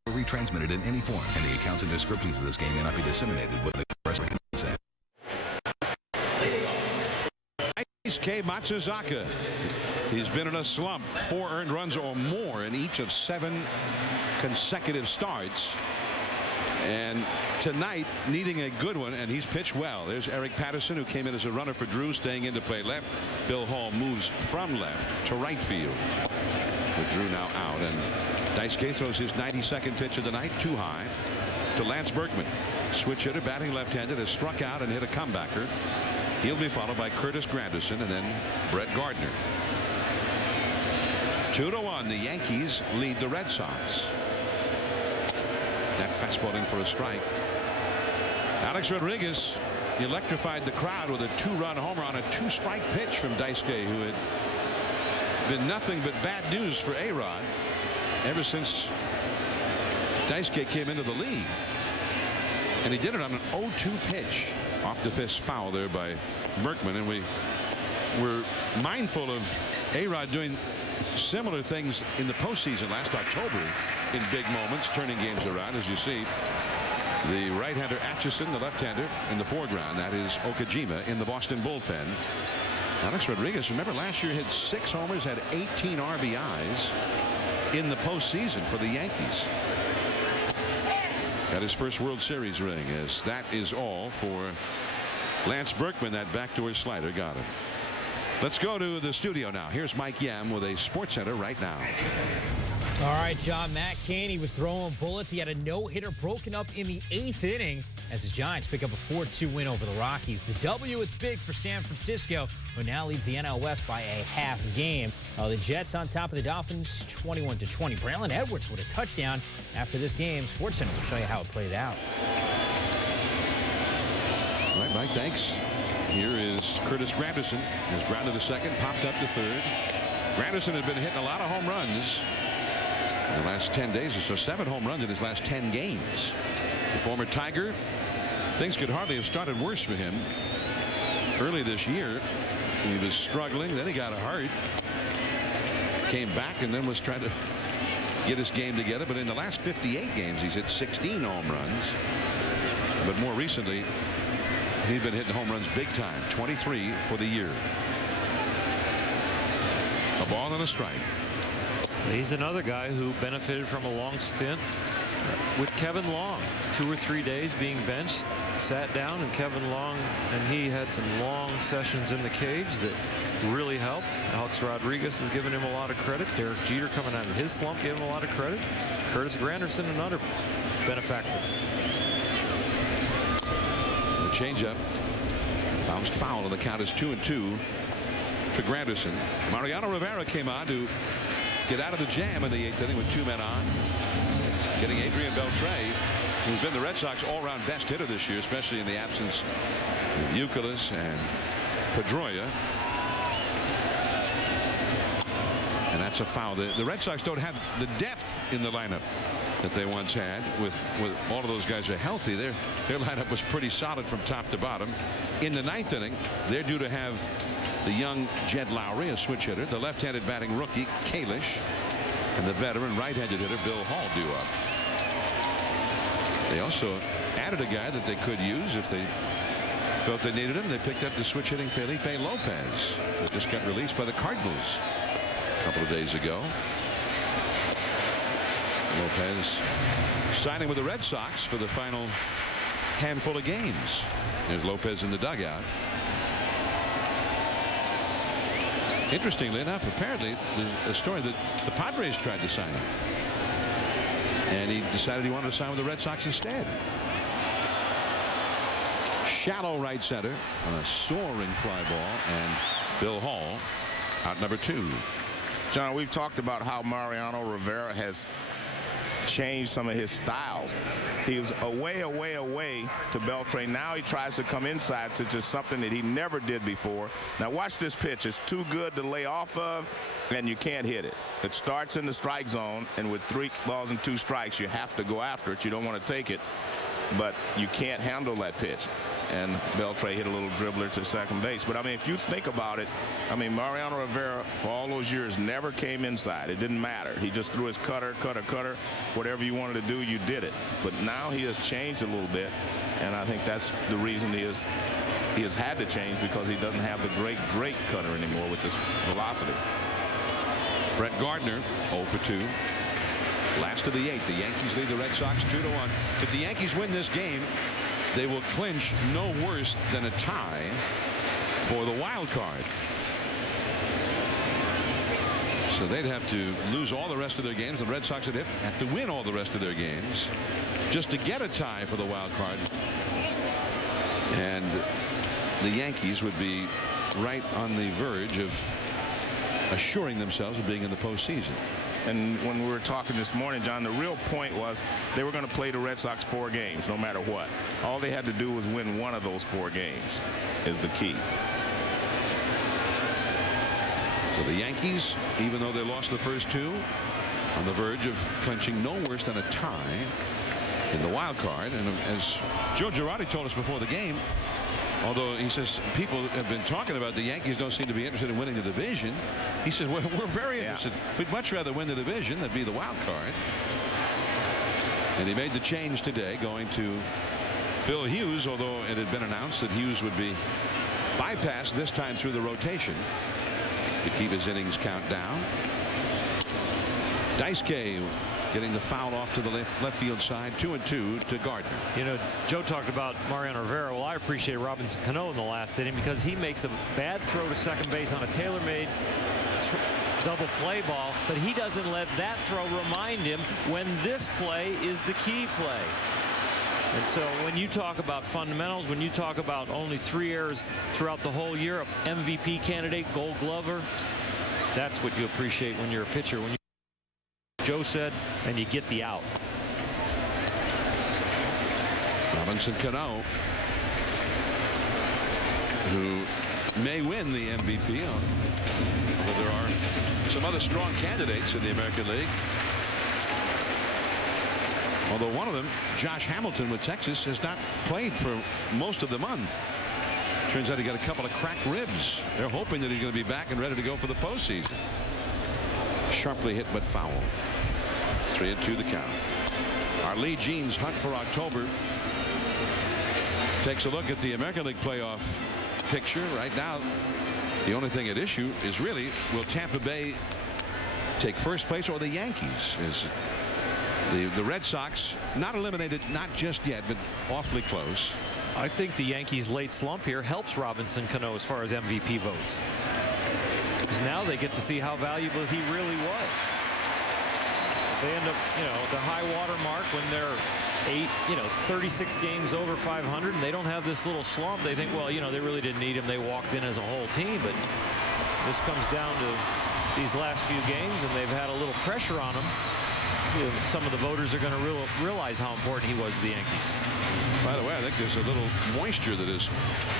retransmitted in any form, and the accounts and descriptions of this game may not be disseminated without express consent. Matsuzaka. He's been in a slump. 4 earned runs or more in each of 7 consecutive starts. And tonight, needing a good one, and he's pitched well. There's Eric Patterson, who came in as a runner for Drew, staying in to play left. Bill Hall moves from left to right field, with Drew now out. And Daisuke throws his 92nd pitch of the night, too high, to Lance Berkman. Switch hitter, batting left-handed, has struck out and hit a comebacker. He'll be followed by Curtis Granderson and then Brett Gardner. 2-1. The Yankees lead the Red Sox. That fastball in for a strike. Alex Rodriguez electrified the crowd with a 2-run homer on a 2-strike pitch from Daisuke, who had been nothing but bad news for A-Rod ever since Daisuke came into the league. And he did it on an 0-2 pitch. Off the fist foul there by Berkman, and we were mindful of A-Rod doing similar things in the postseason last October in big moments, turning games around. As you see, the right-hander Atchison, the left-hander in the foreground. That is Okajima in the Boston bullpen. Alex Rodriguez, remember last year, hit 6 homers, had 18 RBIs in the postseason for the Yankees. Got his first World Series ring, as that is all for Lance Berkman. That backdoor slider got him. Let's go to the studio now. Here's Mike Yam with a Sports Center right now. All right, John. Matt Cain, he was throwing bullets. He had a no-hitter broken up in the 8th inning as his Giants pick up a 4-2 win over the Rockies. The W, it's big for San Francisco, who now leads the NL West by a half game. The Jets on top of the Dolphins, 21-20. Braylon Edwards with a touchdown after this game. SportsCenter will show you how it played out. All right, Mike, thanks. Here is Curtis Granderson. Has grounded to second, popped up to third. Granderson had been hitting a lot of home runs in the last 10 days or so. 7 home runs in his last 10 games. The former Tiger, things could hardly have started worse for him. Early this year, he was struggling. Then he got hurt. Came back and then was trying to get his game together. But in the last 58 games, he's hit 16 home runs. But more recently, he's been hitting home runs big time. 23 for the year. A ball and a strike. He's another guy who benefited from a long stint with Kevin Long. 2 or 3 days being benched, sat down, and Kevin Long and he had some long sessions in the cage that really helped. Alex Rodriguez has given him a lot of credit. Derek Jeter, coming out of his slump, gave him a lot of credit. Curtis Granderson, another benefactor. The changeup bounced foul, and the count is 2-2 to Granderson. Mariano Rivera came on to get out of the jam in the 8th inning with 2 men on, getting Adrian Beltre, who's been the Red Sox all-around best hitter this year, especially in the absence of Youkilis and Pedroia. And that's a foul. The Red Sox don't have the depth in the lineup that they once had. With all of those guys are healthy, their lineup was pretty solid from top to bottom. In the 9th inning, they're due to have the young Jed Lowry, a switch hitter, the left-handed batting rookie Kalish, and the veteran right-handed hitter Bill Hall due up. They also added a guy that they could use if they felt they needed him. They picked up the switch hitting Felipe Lopez, who just got released by the Cardinals a couple of days ago. Lopez signing with the Red Sox for the final handful of games. There's Lopez in the dugout. Interestingly enough, apparently there's a story that the Padres tried to sign him, and he decided he wanted to sign with the Red Sox instead. Shallow right center on a soaring fly ball, and Bill Hall out number 2. John, we've talked about how Mariano Rivera has changed some of his styles. He was away to Beltre. Now he tries to come inside, to just something that he never did before. Now watch this pitch. It's too good to lay off of, and you can't hit it. It starts in the strike zone, and with 3 balls and 2 strikes, you have to go after it. You don't want to take it. but you can't handle that pitch. And Beltre hit a little dribbler to second base. But, I mean, if you think about it, I mean, Mariano Rivera, for all those years, never came inside. It didn't matter. He just threw his cutter. Whatever you wanted to do, you did it. But now he has changed a little bit, and I think that's the reason he has had to change, because he doesn't have the great cutter anymore with this velocity. Brett Gardner 0 for 2. Last of the 8th. The Yankees lead the Red Sox 2-1. If the Yankees win this game, they will clinch no worse than a tie for the wild card. So they'd have to lose all the rest of their games. The Red Sox would have to win all the rest of their games just to get a tie for the wild card. And the Yankees would be right on the verge of assuring themselves of being in the postseason. And when we were talking this morning, John, the real point was they were going to play the Red Sox 4 games no matter what. All they had to do was win one of those 4 games is the key. So the Yankees, even though they lost the first 2, on the verge of clinching no worse than a tie in the wild card. And as Joe Girardi told us before the game, although he says people have been talking about the Yankees don't seem to be interested in winning the division, he says we're very interested. We'd much rather win the division than be the wild card. And he made the change today, going to Phil Hughes, although it had been announced that Hughes would be bypassed this time through the rotation to keep his innings count down. Daisuke getting the foul off to the left field side. 2-2 to Gardner. You know, Joe talked about Mariano Rivera. Well, I appreciate Robinson Cano in the last inning because he makes a bad throw to second base on a tailor-made double play ball, but he doesn't let that throw remind him when this play is the key play. And so when you talk about fundamentals, when you talk about only 3 errors throughout the whole year, MVP candidate, Gold Glover, that's what you appreciate when you're a pitcher. When you, Joe said, and you get the out. Robinson Cano, who may win the MVP, but there are some other strong candidates in the American League. Although one of them, Josh Hamilton with Texas, has not played for most of the month. Turns out he got a couple of cracked ribs. They're hoping that he's going to be back and ready to go for the postseason. Sharply hit but foul. 3-2 the count. Our Lee Jeans hunt for October takes a look at the American League playoff picture right now. The only thing at issue is really, will Tampa Bay take first place or the Yankees? Is the Red Sox not eliminated, not just yet, but awfully close. I think the Yankees' late slump here helps Robinson Cano as far as MVP votes, because now they get to see how valuable he really was. They end up, the high water mark when they're 36 games over 500, and they don't have this little slump. They think, well, they really didn't need him. They walked in as a whole team, but this comes down to these last few games, and they've had a little pressure on them. Some of the voters are going to realize how important he was to the Yankees. By the way, I think there's a little moisture that has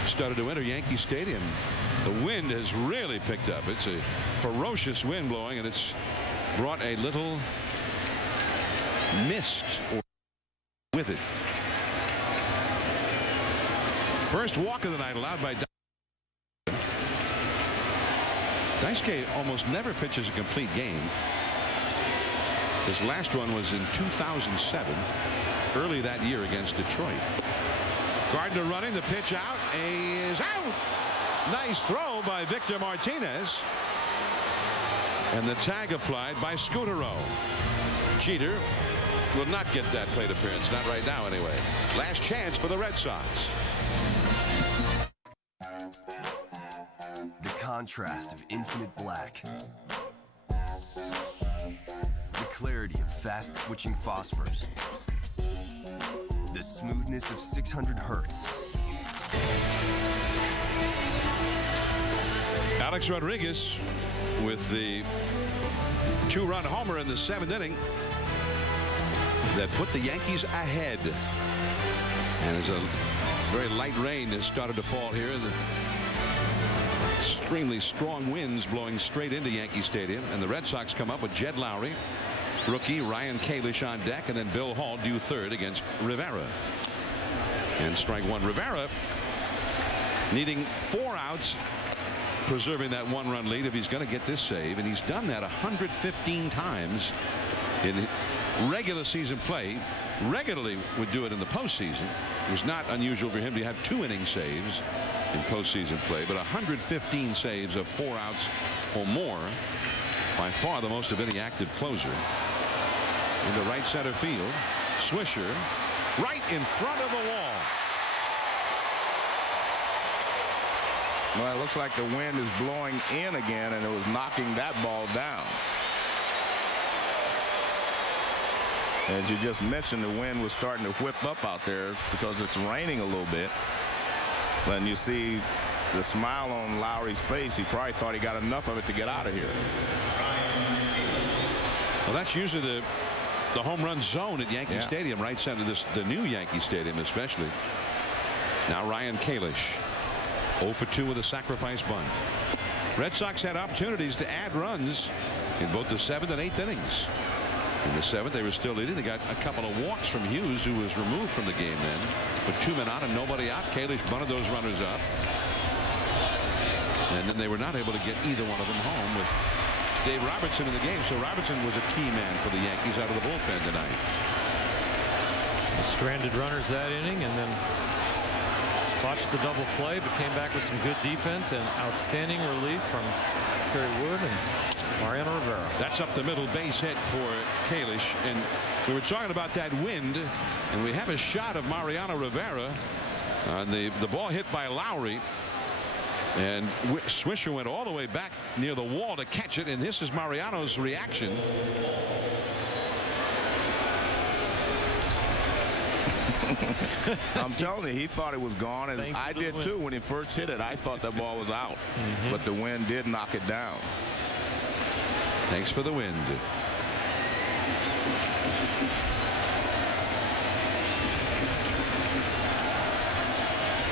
started to enter Yankee Stadium. The wind has really picked up. It's a ferocious wind blowing, and it's brought a little mist with it. First walk of the night allowed by Daisuke. Almost never pitches a complete game. His last one was in 2007, early that year against Detroit. Gardner running, the pitch out is out. Nice throw by Victor Martinez, and the tag applied by Scutaro. Jeter will not get that plate appearance, not right now anyway. Last chance for the Red Sox. The contrast of infinite black, the clarity of fast switching phosphors, the smoothness of 600 hertz. Alex Rodriguez with the 2-run homer in the 7th inning that put the Yankees ahead. And as a very light rain has started to fall here, and the extremely strong winds blowing straight into Yankee Stadium, and the Red Sox come up with Jed Lowry, rookie Ryan Kalish on deck, and then Bill Hall due third against Rivera. And strike one. Rivera needing 4 outs, preserving that 1-run lead if he's going to get this save, and he's done that 115 times in regular season play. Regularly would do it in the postseason. It was not unusual for him to have 2-inning saves in postseason play, but 115 saves of 4 outs or more, by far the most of any active closer. Into right center field, Swisher right in front of the wall. Well, it looks like the wind is blowing in again, and it was knocking that ball down. As you just mentioned, the wind was starting to whip up out there because it's raining a little bit. And you see the smile on Lowry's face. He probably thought he got enough of it to get out of here. Well, that's usually the home run zone at Yankee Stadium, right center, the new Yankee Stadium especially. Now Ryan Kalish, 0 for 2 with a sacrifice bunt. Red Sox had opportunities to add runs in both the 7th and 8th innings. In the 7th, they were still leading. They got a couple of walks from Hughes, who was removed from the game then. With 2 men on and nobody out, Kalish bunted those runners up. And then they were not able to get either one of them home with Dave Robertson in the game. So Robertson was a key man for the Yankees out of the bullpen tonight. Stranded runners that inning, and then watched the double play, but came back with some good defense and outstanding relief from Kerry Wood and Mariano Rivera. That's up the middle, base hit for Kalish. And we were talking about that wind, and we have a shot of Mariano Rivera on the ball hit by Lowry. And Swisher went all the way back near the wall to catch it, and this is Mariano's reaction. I'm telling you, he thought it was gone, and I did too. When he first hit it, I thought that ball was out. But the wind did knock it down. Thanks for the wind.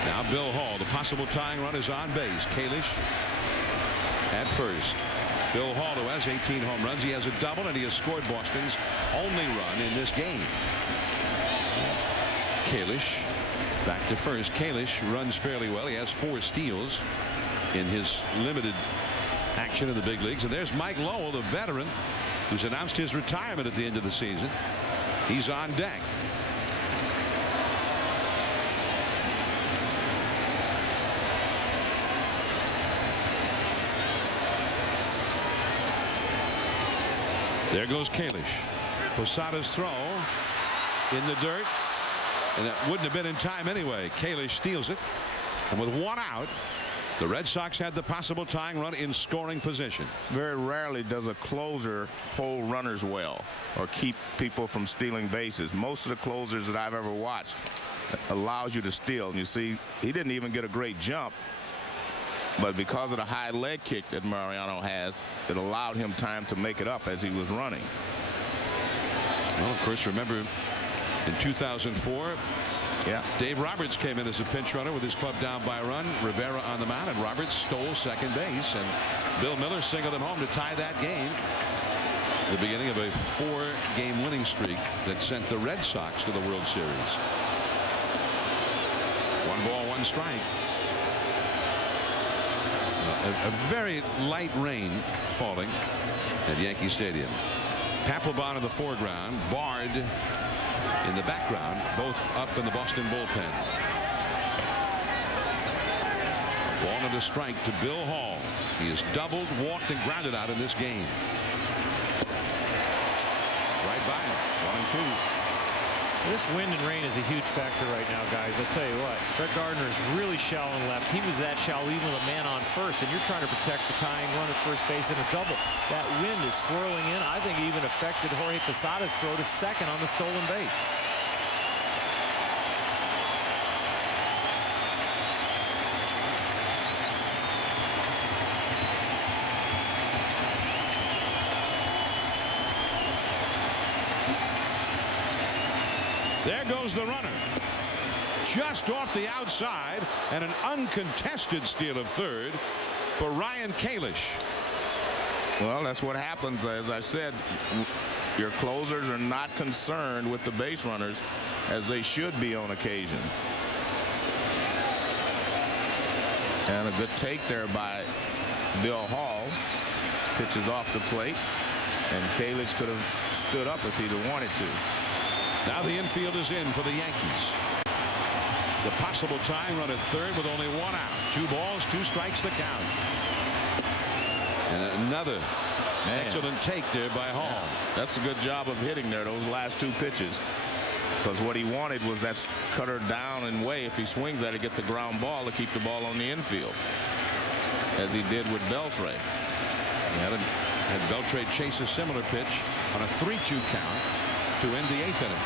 Now Bill Hall, the possible tying run is on base. Kalish at first. Bill Hall, who has 18 home runs, he has a double, and he has scored Boston's only run in this game. Kalish back to first. Kalish runs fairly well. He has 4 steals in his limited action in the big leagues. And there's Mike Lowell, the veteran, who's announced his retirement at the end of the season. He's on deck. There goes Kalish. Posada's throw in the dirt, and that wouldn't have been in time anyway. Kalish steals it, and with 1 out, the Red Sox had the possible tying run in scoring position. Very rarely does a closer hold runners well or keep people from stealing bases. Most of the closers that I've ever watched allows you to steal. And you see, he didn't even get a great jump, but because of the high leg kick that Mariano has, it allowed him time to make it up as he was running. Well, of course, remember in 2004, Dave Roberts came in as a pinch runner with his club down by a run. Rivera on the mound, and Roberts stole second base, and Bill Miller singled him home to tie that game. The beginning of a 4-game winning streak that sent the Red Sox to the World Series. 1 ball, 1 strike. A very light rain falling at Yankee Stadium. Papelbon in the foreground, Bard in the background, both up in the Boston bullpen. Ball and a strike to Bill Hall. He has doubled, walked, and grounded out in this game. Right by him, 1-2. This wind and rain is a huge factor right now, guys. I'll tell you what, Brett Gardner is really shallow in left. He was that shallow even with a man on first, and you're trying to protect the tying run at first base in a double. That wind is swirling in. I think it even affected Jorge Posada's throw to second on the stolen base. There goes the runner. Just off the outside, and an uncontested steal of third for Ryan Kalish. Well, that's what happens. As I said, your closers are not concerned with the base runners as they should be on occasion. And a good take there by Bill Hall. Pitches off the plate. And Kalich could have stood up if he'd have wanted to. Now the infield is in for the Yankees. The possible tying run at third with only one out. 2 balls, 2 strikes to count. And another excellent take there by Hall. Yeah, that's a good job of hitting there, those last 2 pitches. Because what he wanted was that cutter down and way. If he swings at it, get the ground ball to keep the ball on the infield. As he did with Beltre. He had Beltre chase a similar pitch on a 3-2 count to end the 8th inning.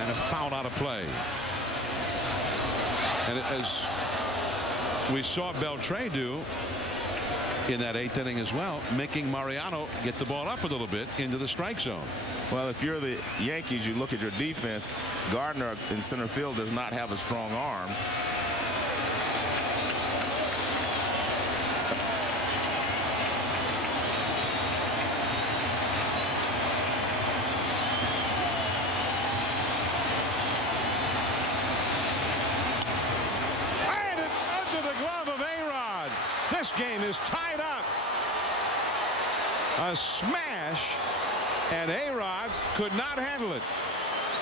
And a foul out of play. And as we saw Beltre do in that 8th inning as well, making Mariano get the ball up a little bit into the strike zone. Well, if you're the Yankees, you look at your defense. Gardner in center field does not have a strong arm. And it's under the glove of A-Rod. This game is tied up. A smash, and A-Rod could not handle it.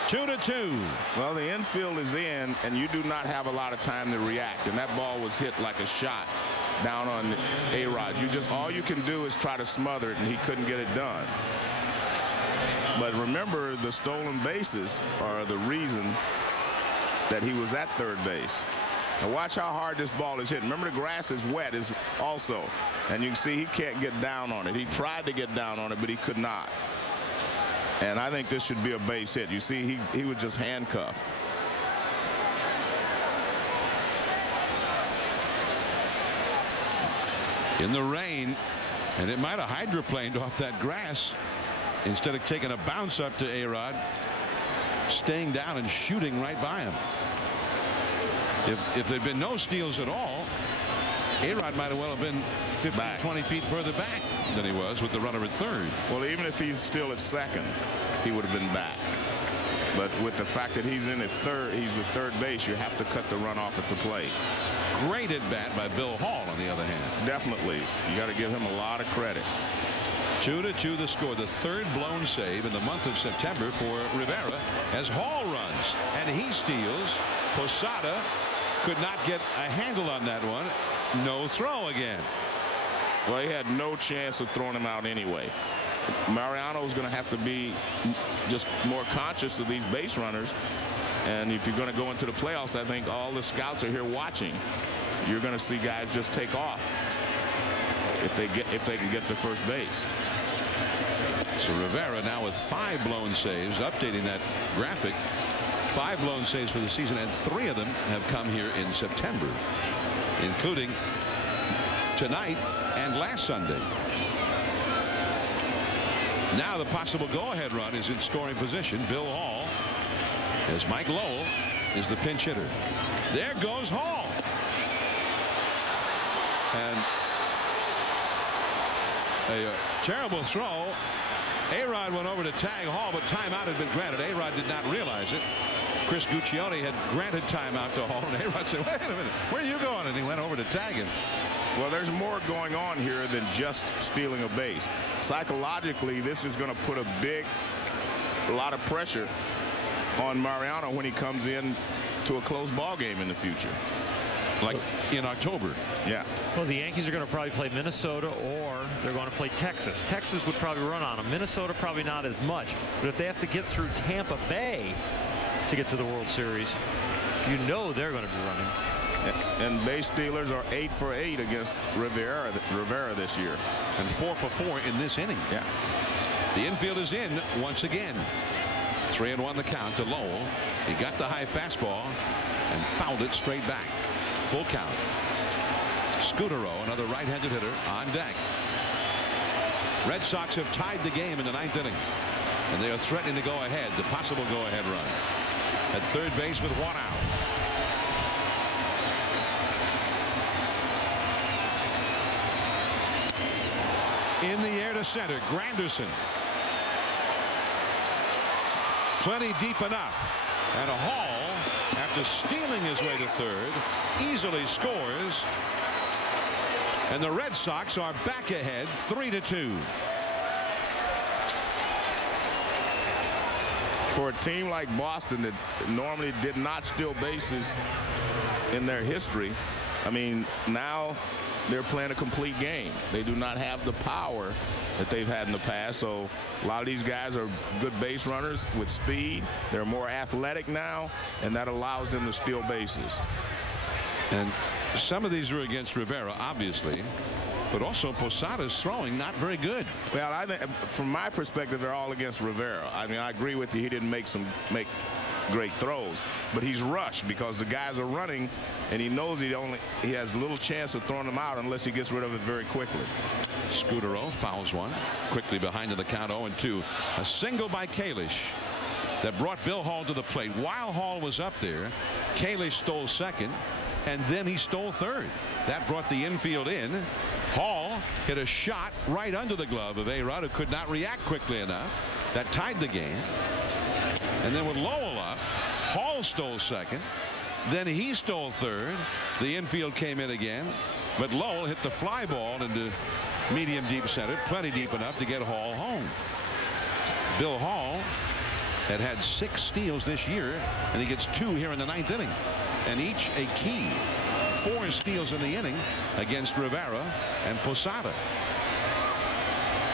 2-2. Well, the infield is in, and you do not have a lot of time to react. And that ball was hit like a shot down on A-Rod. All you can do is try to smother it, and he couldn't get it done. But remember, the stolen bases are the reason that he was at third base. Now watch how hard this ball is hit. Remember, the grass is wet also. And you can see he can't get down on it. He tried to get down on it, but he could not. And I think this should be a base hit. You see, he was just handcuffed. In the rain, and it might have hydroplaned off that grass instead of taking a bounce up to A-Rod, staying down and shooting right by him. If there'd been no steals at all, A-Rod might have well have been 15, 20 feet further back than he was with the runner at third. Well, even if he's still at second, he would have been back. But with the fact that he's in at third, he's with third base, you have to cut the run off at the plate. Great at bat by Bill Hall, on the other hand. Definitely. You got to give him a lot of credit. 2-2 the score. The third blown save in the month of September for Rivera as Hall runs. And he steals. Posada could not get a handle on that one. No throw again. Well, he had no chance of throwing him out anyway. Mariano's going to have to be just more conscious of these base runners. And if you're going to go into the playoffs, I think all the scouts are here watching. You're going to see guys just take off if they can get to first base. So Rivera now with 5 blown saves, updating that graphic. 5 blown saves for the season, and 3 of them have come here in September, including tonight and last Sunday. Now the possible go-ahead run is in scoring position. Bill Hall, as Mike Lowell is the pinch hitter. There goes Hall. And a terrible throw. A-Rod went over to tag Hall, but timeout had been granted. A-Rod did not realize it. Chris Guccione had granted timeout to Hall, and A-Rod said, wait a minute, where are you going? And he went over to tag him. Well, there's more going on here than just stealing a base. Psychologically, this is going to put a lot of pressure on Mariano when he comes in to a close ball game in the future. Like in October. Yeah. Well, the Yankees are going to probably play Minnesota, or they're going to play Texas. Texas would probably run on them. Minnesota probably not as much. But if they have to get through Tampa Bay to get to the World Series, you know they're going to be running. And base stealers are 8 for 8 against Rivera this year. And 4 for 4 in this inning. Yeah. The infield is in once again. 3-1 the count to Lowell. He got the high fastball and fouled it straight back. Full count. Scutaro, another right-handed hitter, on deck. Red Sox have tied the game in the 9th inning, and they are threatening to go ahead, the possible go-ahead run. At third base with 1 out. In the air to center, Granderson. plenty deep enough. And Hall, after stealing his way to third, easily scores. And the Red Sox are back ahead 3-2. For a team like Boston that normally did not steal bases in their history, I mean, now they're playing a complete game. They do not have the power that they've had in the past. So a lot of these guys are good base runners with speed. They're more athletic now, and that allows them to steal bases. And some of these are against Rivera, obviously, but also Posada's throwing not very good. Well, I think from my perspective, they're all against Rivera. I mean, I agree with you. He didn't make great throws, but he's rushed because the guys are running, and he knows he has little chance of throwing them out unless he gets rid of it very quickly. Scudero fouls one quickly behind in the count 0-2. A single by Kalish that brought Bill Hall to the plate. While Hall was up there, Kalish stole second, and then he stole third. That brought the infield in. Hall hit a shot right under the glove of A-Rod, who could not react quickly enough. That tied the game. And then with Lowell up, Hall stole second. Then he stole third. The infield came in again, but Lowell hit the fly ball into medium deep center, plenty deep enough to get Hall home. Bill Hall had 6 steals this year, and he gets 2 here in the 9th inning, and each a key. 4 steals in the inning against Rivera and Posada.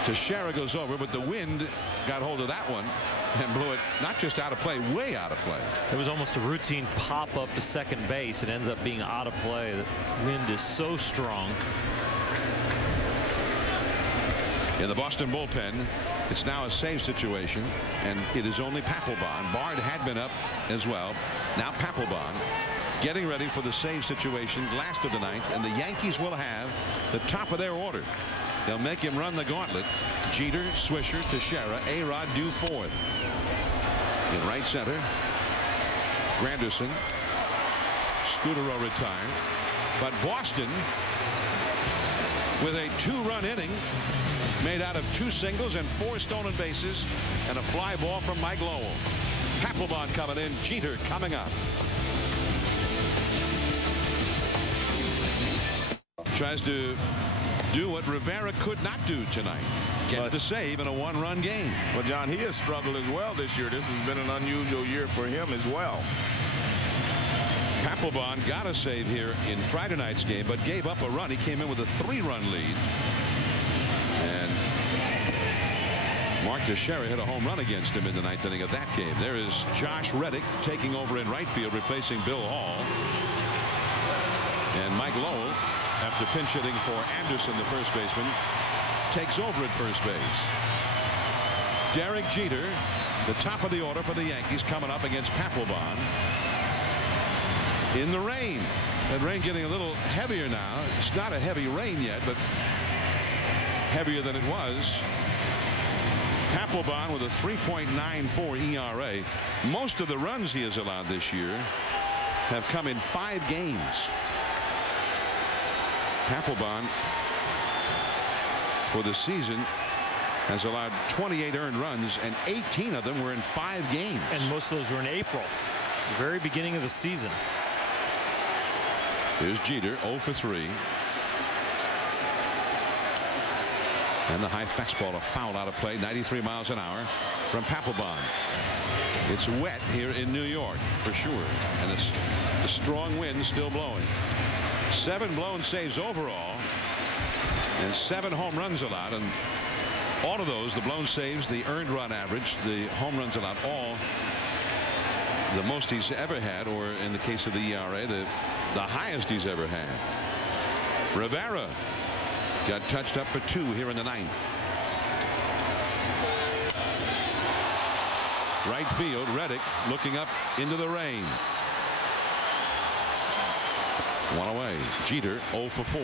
Teixeira goes over, but the wind got hold of that one and blew it not just out of play, way out of play. It was almost a routine pop up to second base. It ends up being out of play. The wind is so strong. In the Boston bullpen, it's now a save situation, and it is only Papelbon. Bard had been up as well. Now Papelbon getting ready for the save situation, last of the 9th, and the Yankees will have the top of their order. They'll make him run the gauntlet. Jeter, Swisher, Teixeira, A-Rod due 4th. In right center, Granderson, Scudero retired. But Boston, with a 2-run inning made out of 2 singles and 4 stolen bases and a fly ball from Mike Lowell. Papelbon coming in, Jeter coming up. Tries to do what Rivera could not do tonight. Get the save in a 1-run game. Well, John, he has struggled as well this year. This has been an unusual year for him as well. Papelbon got a save here in Friday night's game, but gave up a run. He came in with a 3-run lead. And Mark Teixeira hit a home run against him in the 9th inning of that game. There is Josh Reddick taking over in right field, replacing Bill Hall. And Mike Lowell, after pinch hitting for Anderson, the first baseman, takes over at first base. Derek Jeter, the top of the order for the Yankees, coming up against Papelbon. In the rain. That rain getting a little heavier now. It's not a heavy rain yet, but heavier than it was. Papelbon with a 3.94 ERA. Most of the runs he has allowed this year have come in 5 games. Papelbon for the season has allowed 28 earned runs, and 18 of them were in 5 games. And most of those were in April, the very beginning of the season. Here's Jeter, 0 for 3. And the high fastball, a foul out of play, 93 miles an hour from Papelbon. It's wet here in New York for sure, and the strong wind still blowing. 7 blown saves overall, and 7 home runs allowed, and all of those, the blown saves, the earned run average, the home runs allowed, all the most he's ever had, or in the case of the ERA, the highest he's ever had. Rivera got touched up for 2 here in the 9th. Right field, Reddick looking up into the rain. 1 away. Jeter 0 for 4.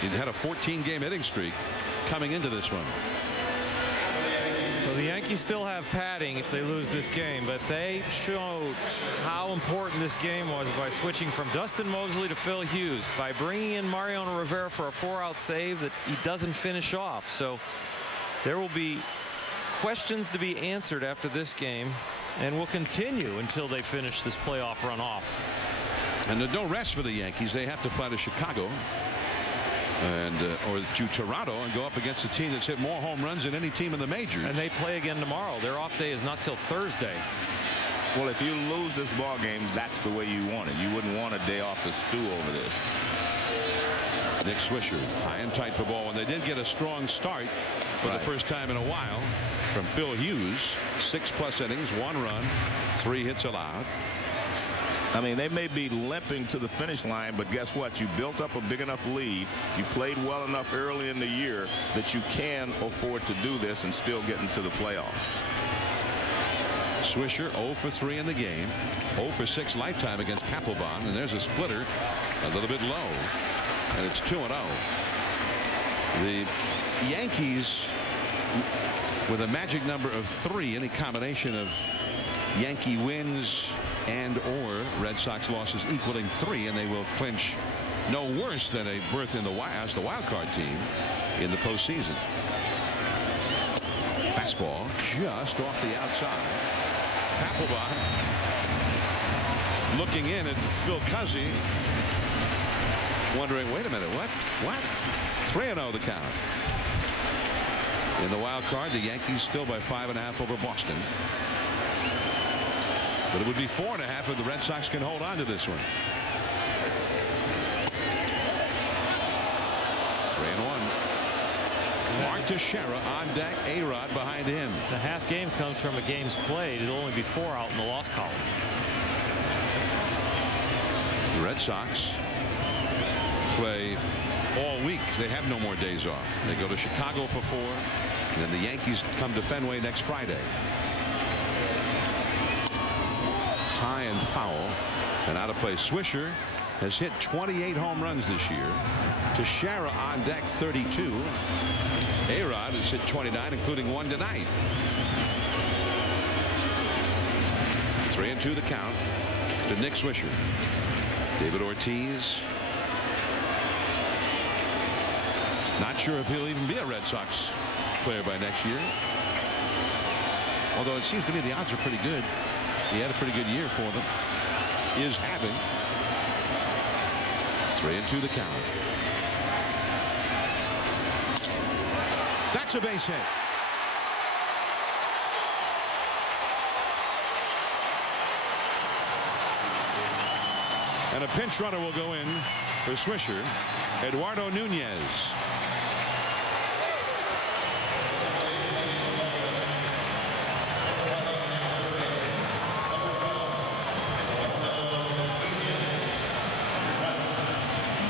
He had a 14-game hitting streak coming into this one. Well, the Yankees still have padding if they lose this game, but they showed how important this game was by switching from Dustin Mosley to Phil Hughes, by bringing in Mariano Rivera for a 4-out save that he doesn't finish off. So there will be questions to be answered after this game and will continue until they finish this playoff run off. And there's no rest for the Yankees. They have to fly to Chicago and or to Toronto and go up against a team that's hit more home runs than any team in the majors. And they play again tomorrow. Their off day is not till Thursday. Well, if you lose this ball game, that's the way you want it. You wouldn't want a day off the stew over this. Nick Swisher, high and tight for ball, and they did get a strong start for the first time in a while from Phil Hughes. 6+ innings, 1 run, 3 hits allowed. I mean, they may be limping to the finish line, but guess what? You built up a big enough lead. You played well enough early in the year that you can afford to do this and still get into the playoffs. Swisher 0 for 3 in the game, 0 for 6 lifetime against Papelbon, and there's a splitter a little bit low, and it's 2-0. The Yankees with a magic number of 3, any combination of Yankee wins and or Red Sox losses equaling 3, and they will clinch no worse than a berth in the wild card team in the postseason. Fastball just off the outside. Papelbon looking in at Phil Cuzzy, wondering, wait a minute, what? 3-0 the count. In the wild card, the Yankees still by 5.5 over Boston. But it would be 4.5 if the Red Sox can hold on to this one. 3-1. Mark Teixeira on deck, A-Rod behind him. The half game comes from a game's played. It'll only be 4 out in the loss column. The Red Sox play all week. They have no more days off. They go to Chicago for 4, and then the Yankees come to Fenway next Friday. High and foul and out of play. Swisher has hit 28 home runs this year. Teixeira on deck 32. A-Rod has hit 29, including 1 tonight. 3-2 the count to Nick Swisher. David Ortiz. Not sure if he'll even be a Red Sox player by next year. Although it seems to me the odds are pretty good. He had a pretty good year for them. Is having. 3-2 the count. That's a base hit. And a pinch runner will go in for Swisher. Eduardo Nunez.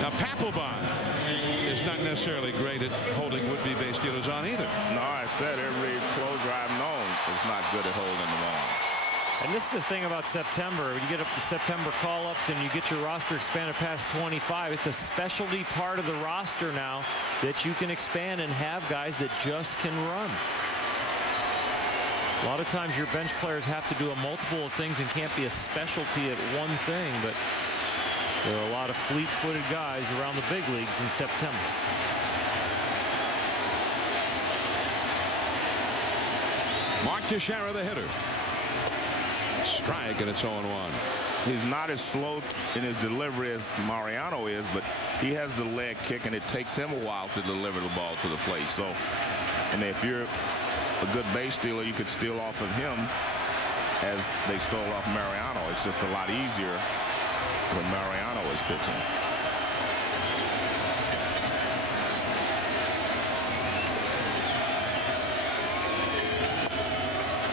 Now Papelbon is not necessarily great at holding would-be base stealers on either. No, I said every closer I've known is not good at holding them on. And this is the thing about September. When you get up to September call-ups and you get your roster expanded past 25, it's a specialty part of the roster now that you can expand and have guys that just can run. A lot of times your bench players have to do a multiple of things and can't be a specialty at one thing, but there are a lot of fleet-footed guys around the big leagues in September. Mark Teixeira, the hitter. Strike, and it's 0-1. He's not as slow in his delivery as Mariano is, but he has the leg kick, and it takes him a while to deliver the ball to the plate. So, and if you're a good base stealer, you could steal off of him as they stole off Mariano. It's just a lot easier when Mariano is pitching.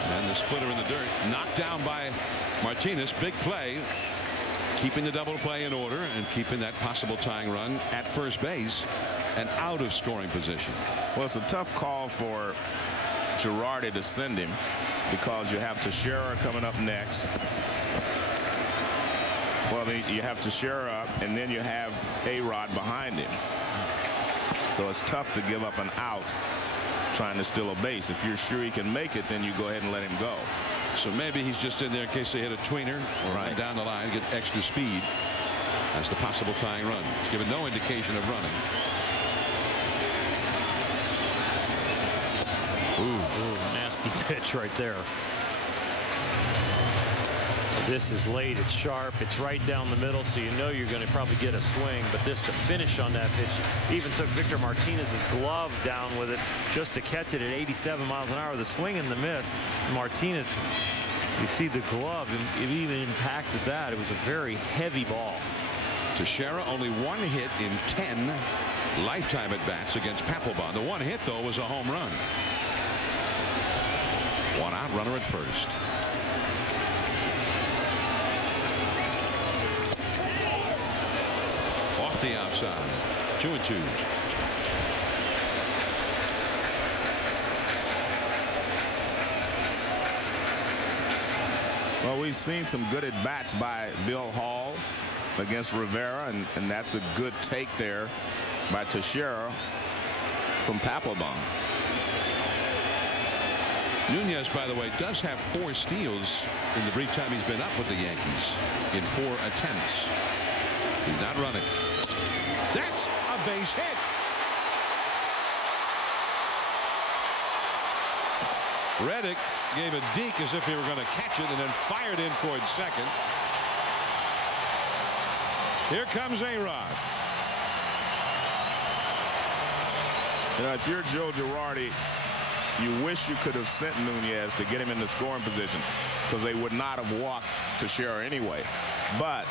And the splitter in the dirt, knocked down by Martinez. Big play, keeping the double play in order and keeping that possible tying run at first base and out of scoring position. Well, it's a tough call for Girardi to send him because you have Teixeira coming up next. Well, you have Teixeira up, and then you have A-Rod behind him. So it's tough to give up an out trying to steal a base. If you're sure he can make it, then you go ahead and let him go. So maybe he's just in there in case they hit a tweener or run down the line, get extra speed. That's the possible tying run. He's given no indication of running. Ooh, nasty pitch right there. This is late, it's sharp, it's right down the middle, so you know you're going to probably get a swing. But this to finish on that pitch, even took Victor Martinez's glove down with it just to catch it at 87 miles an hour. The swing and the miss. Martinez, you see the glove, and it even impacted that. It was a very heavy ball. Teixeira only one hit in 10 lifetime at bats against Papelbon. The one hit, though, was a home run. One out, runner at first. Off the outside. 2-2. Well, we've seen some good at-bats by Bill Hall against Rivera, and that's a good take there by Teixeira from Papelbon. Nunez, by the way, does have 4 steals in the brief time he's been up with the Yankees in 4 attempts. He's not running. That's a base hit. Reddick gave a deke as if he were going to catch it and then fired in towards second. Here comes A-Rod. You know, if you're Joe Girardi, you wish you could have sent Nunez to get him in the scoring position, because they would not have walked Teixeira anyway. But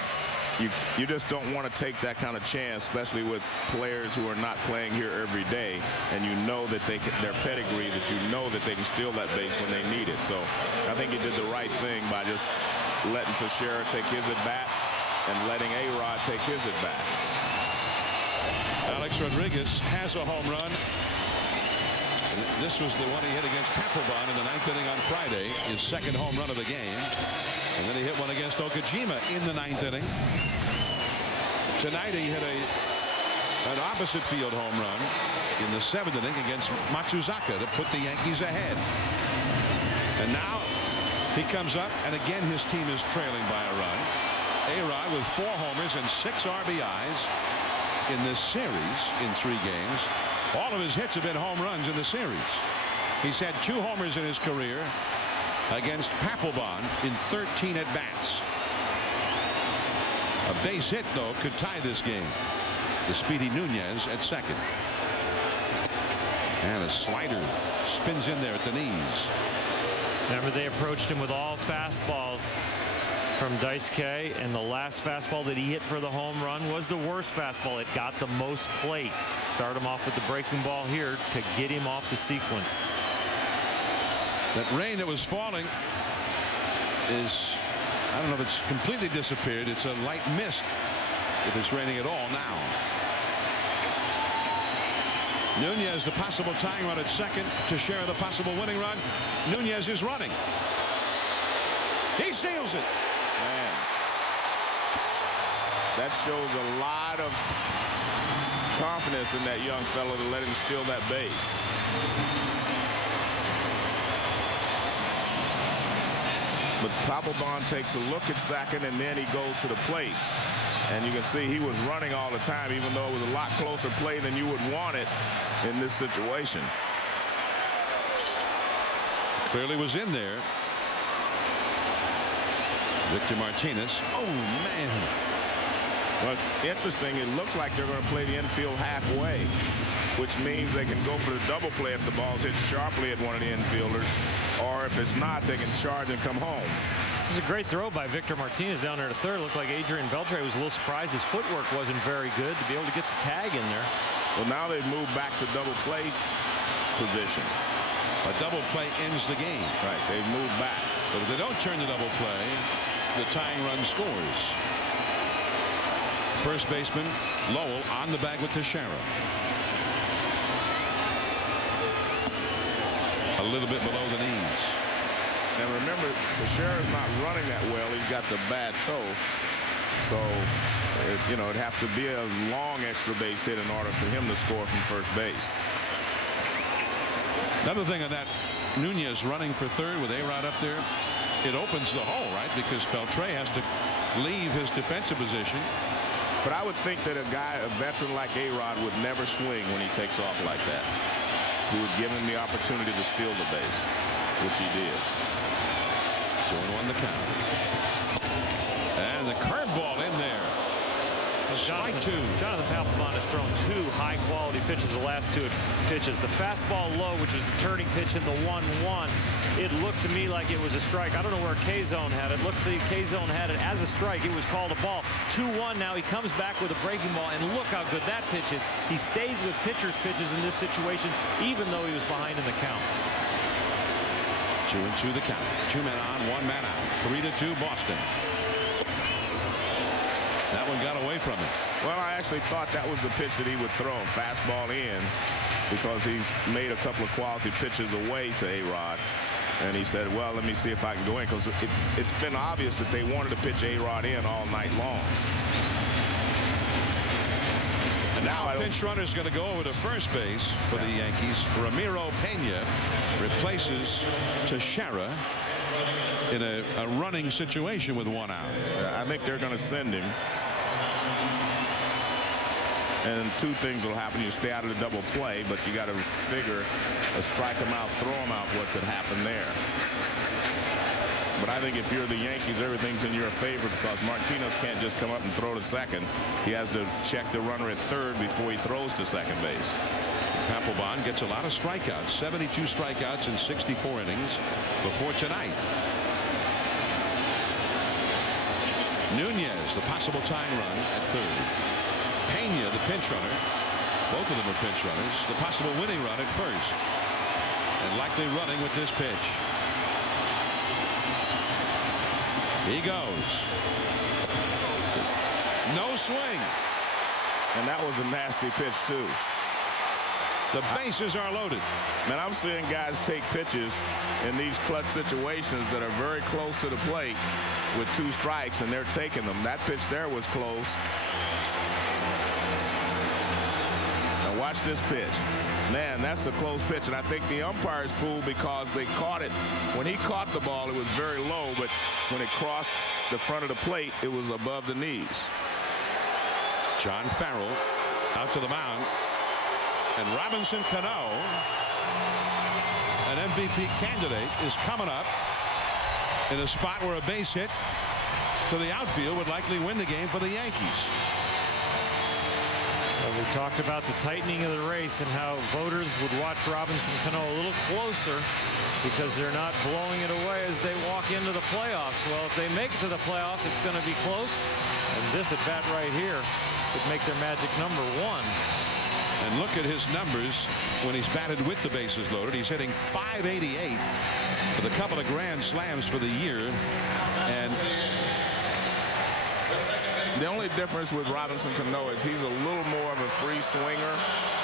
you just don't want to take that kind of chance, especially with players who are not playing here every day, and you know that their pedigree, that you know that they can steal that base when they need it. So I think he did the right thing by just letting Teixeira take his at bat and letting A-Rod take his at bat. Alex Rodriguez has a home run. This was the one he hit against Papelbon in the 9th inning on Friday, his second home run of the game. And then he hit one against Okajima in the 9th inning. Tonight he hit an opposite field home run in the 7th inning against Matsuzaka to put the Yankees ahead. And now he comes up, and again his team is trailing by a run. A-Rod with 4 homers and 6 RBIs in this series in 3 games. All of his hits have been home runs in the series. He's had 2 homers in his career against Papelbon in 13 at-bats. A base hit, though, could tie this game. The speedy Nunez at second. And a slider spins in there at the knees. Remember, they approached him with all fastballs from Daisuke, and the last fastball that he hit for the home run was the worst fastball. It got the most plate. Start him off with the breaking ball here to get him off the sequence. That rain that was falling is, I don't know if it's completely disappeared. It's a light mist if it's raining at all now. Nunez, the possible tying run at second. Teixeira, the possible winning run. Nunez is running. He steals it. Man, that shows a lot of confidence in that young fellow to let him steal that base. But Papelbon takes a look at second, and then he goes to the plate. And you can see he was running all the time, even though it was a lot closer play than you would want it in this situation. Clearly was in there. Victor Martinez. Oh, man. Well, interesting, it looks like they're going to play the infield halfway, which means they can go for the double play if the ball's hit sharply at one of the infielders, or if it's not, they can charge and come home. It was a great throw by Victor Martinez down there to third. Looked like Adrian Beltre was a little surprised his footwork wasn't very good to be able to get the tag in there. Well, now they've moved back to double play position. A double play ends the game. Right, they've moved back. But if they don't turn the double play, the tying run scores. First baseman Lowell on the bag with Teixeira. A little bit below the knees. And remember, Teixeira's not running that well. He's got the bad toe. So, it'd have to be a long extra base hit in order for him to score from first base. Another thing on that, Nunez running for third with A-Rod up there, it opens the hole, right? Because Beltre has to leave his defensive position. But I would think that a veteran like A-Rod would never swing when he takes off like that. He would give him the opportunity to steal the base, which he did. 2-1 the count. And the curveball in there. Strike two. Jonathan Papelbon has thrown 2 high-quality pitches the last 2 pitches. The fastball low, which was the turning pitch in the 1-1, it looked to me like it was a strike. I don't know where K-Zone had it. Looks like K-Zone had it as a strike. It was called a ball. 2-1 now. He comes back with a breaking ball, and look how good that pitch is. He stays with pitcher's pitches in this situation, even though he was behind in the count. 2-2 the count. 2 men on, 1 man out. 3-2 Boston. That one got away from him. Well, I actually thought that was the pitch that he would throw. Fastball in, because he's made a couple of quality pitches away to A-Rod. And he said, well, let me see if I can go in, because it's been obvious that they wanted to pitch A-Rod in all night long. And now a pinch runner is going to go over to first base for the Yankees. Ramiro Pena replaces Teixeira in a running situation with 1 out. Yeah, I think they're going to send him. And 2 things will happen. You stay out of the double play, but you got to figure a strike him out, throw him out, what could happen there. But I think if you're the Yankees, everything's in your favor, because Martinez can't just come up and throw to second. He has to check the runner at third before he throws to second base. Papelbon gets a lot of strikeouts, 72 strikeouts in 64 innings before tonight. Nunez, the possible tying run at third. Pena, the pinch runner. Both of them are pinch runners. The possible winning run at first. And likely running with this pitch. He goes. No swing. And that was a nasty pitch, too. The bases are loaded. Man, I'm seeing guys take pitches in these clutch situations that are very close to the plate with 2 strikes, and they're taking them. That pitch there was close. Now watch this pitch. Man, that's a close pitch, and I think the umpires fooled because they caught it. When he caught the ball, it was very low, but when it crossed the front of the plate, it was above the knees. John Farrell out to the mound. And Robinson Cano, an MVP candidate, is coming up in a spot where a base hit to the outfield would likely win the game for the Yankees. Well, we talked about the tightening of the race and how voters would watch Robinson Cano a little closer because they're not blowing it away as they walk into the playoffs. Well, if they make it to the playoffs, it's going to be close. And this at bat right here could make their magic number 1. And look at his numbers when he's batted with the bases loaded. He's hitting .588 with a couple of grand slams for the year. And the only difference with Robinson Cano is he's a little more of a free swinger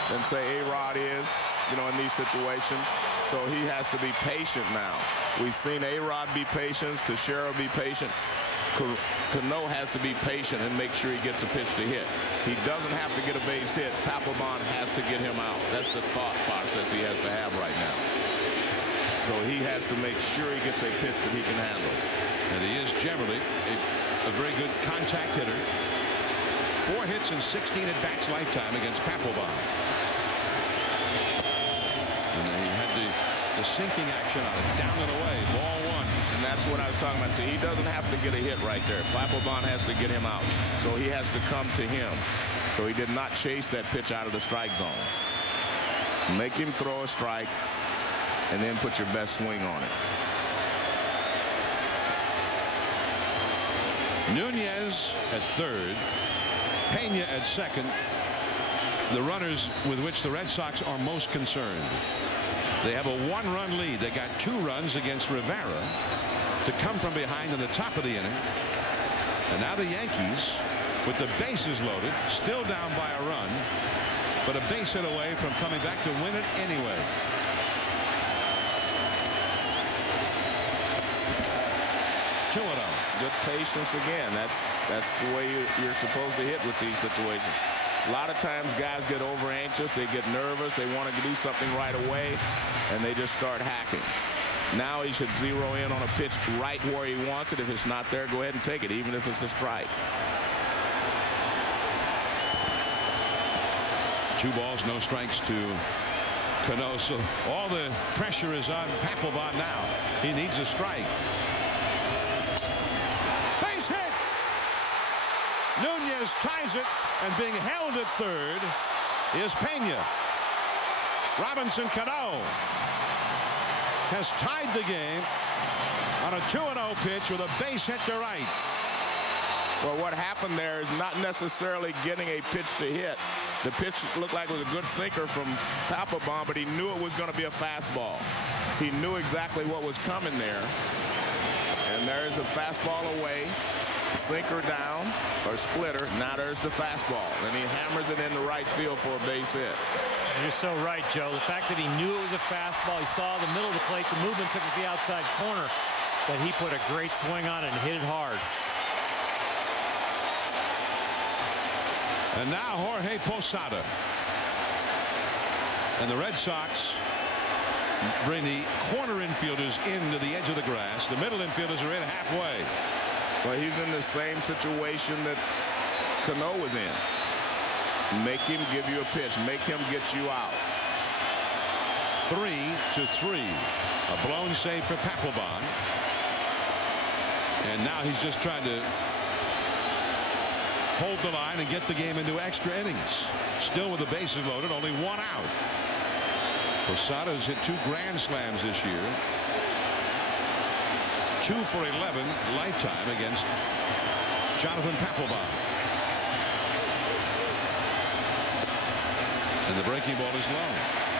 than, say, A-Rod is, you know, in these situations. So he has to be patient now. We've seen A-Rod be patient, Teixeira be patient. Cano has to be patient and make sure he gets a pitch to hit. He doesn't have to get a base hit. Papelbon has to get him out. That's the thought process he has to have right now. So he has to make sure he gets a pitch that he can handle. And he is generally a very good contact hitter. 4 hits in 16 at-bats lifetime against Papelbon. And he had the sinking action on it. Down and away. Ball 1. And that's what I was talking about. See, he doesn't have to get a hit right there. Papelbon has to get him out. So he has to come to him. So he did not chase that pitch out of the strike zone. Make him throw a strike and then put your best swing on it. Nunez at third. Pena at second. The runners with which the Red Sox are most concerned. They have a 1-run lead. They got 2 runs against Rivera to come from behind in the top of the inning. And now the Yankees, with the bases loaded, still down by a run, but a base hit away from coming back to win it anyway. Good patience again. That's the way you're supposed to hit with these situations. A lot of times guys get over anxious, they get nervous, they want to do something right away, and they just start hacking. Now he should zero in on a pitch right where he wants it. If it's not there, go ahead and take it, even if it's a strike. 2 balls, no strikes to Cano. So all the pressure is on Papelbon now. He needs a strike. Base hit! Nunez ties it, and being held at third is Pena. Robinson Cano has tied the game on a 2-0 pitch with a base hit to right. Well, what happened there is not necessarily getting a pitch to hit. The pitch looked like it was a good sinker from Papelbon, but he knew it was going to be a fastball. He knew exactly what was coming there. And there's a fastball away, sinker down, or splitter. Now there's the fastball, and he hammers it into right field for a base hit. You're so right, Joe. The fact that he knew it was a fastball, he saw the middle of the plate, the movement took it to the outside corner, but he put a great swing on it and hit it hard. And now Jorge Posada. And the Red Sox bring the corner infielders into the edge of the grass. The middle infielders are in halfway. Well, he's in the same situation that Cano was in. Make him give you a pitch. Make him get you out. 3-3. A blown save for Papelbon. And now he's just trying to hold the line and get the game into extra innings. Still with the bases loaded, only one out. Posada's hit 2 grand slams this year. 2 for 11 lifetime against Jonathan Papelbon. And the breaking ball is low.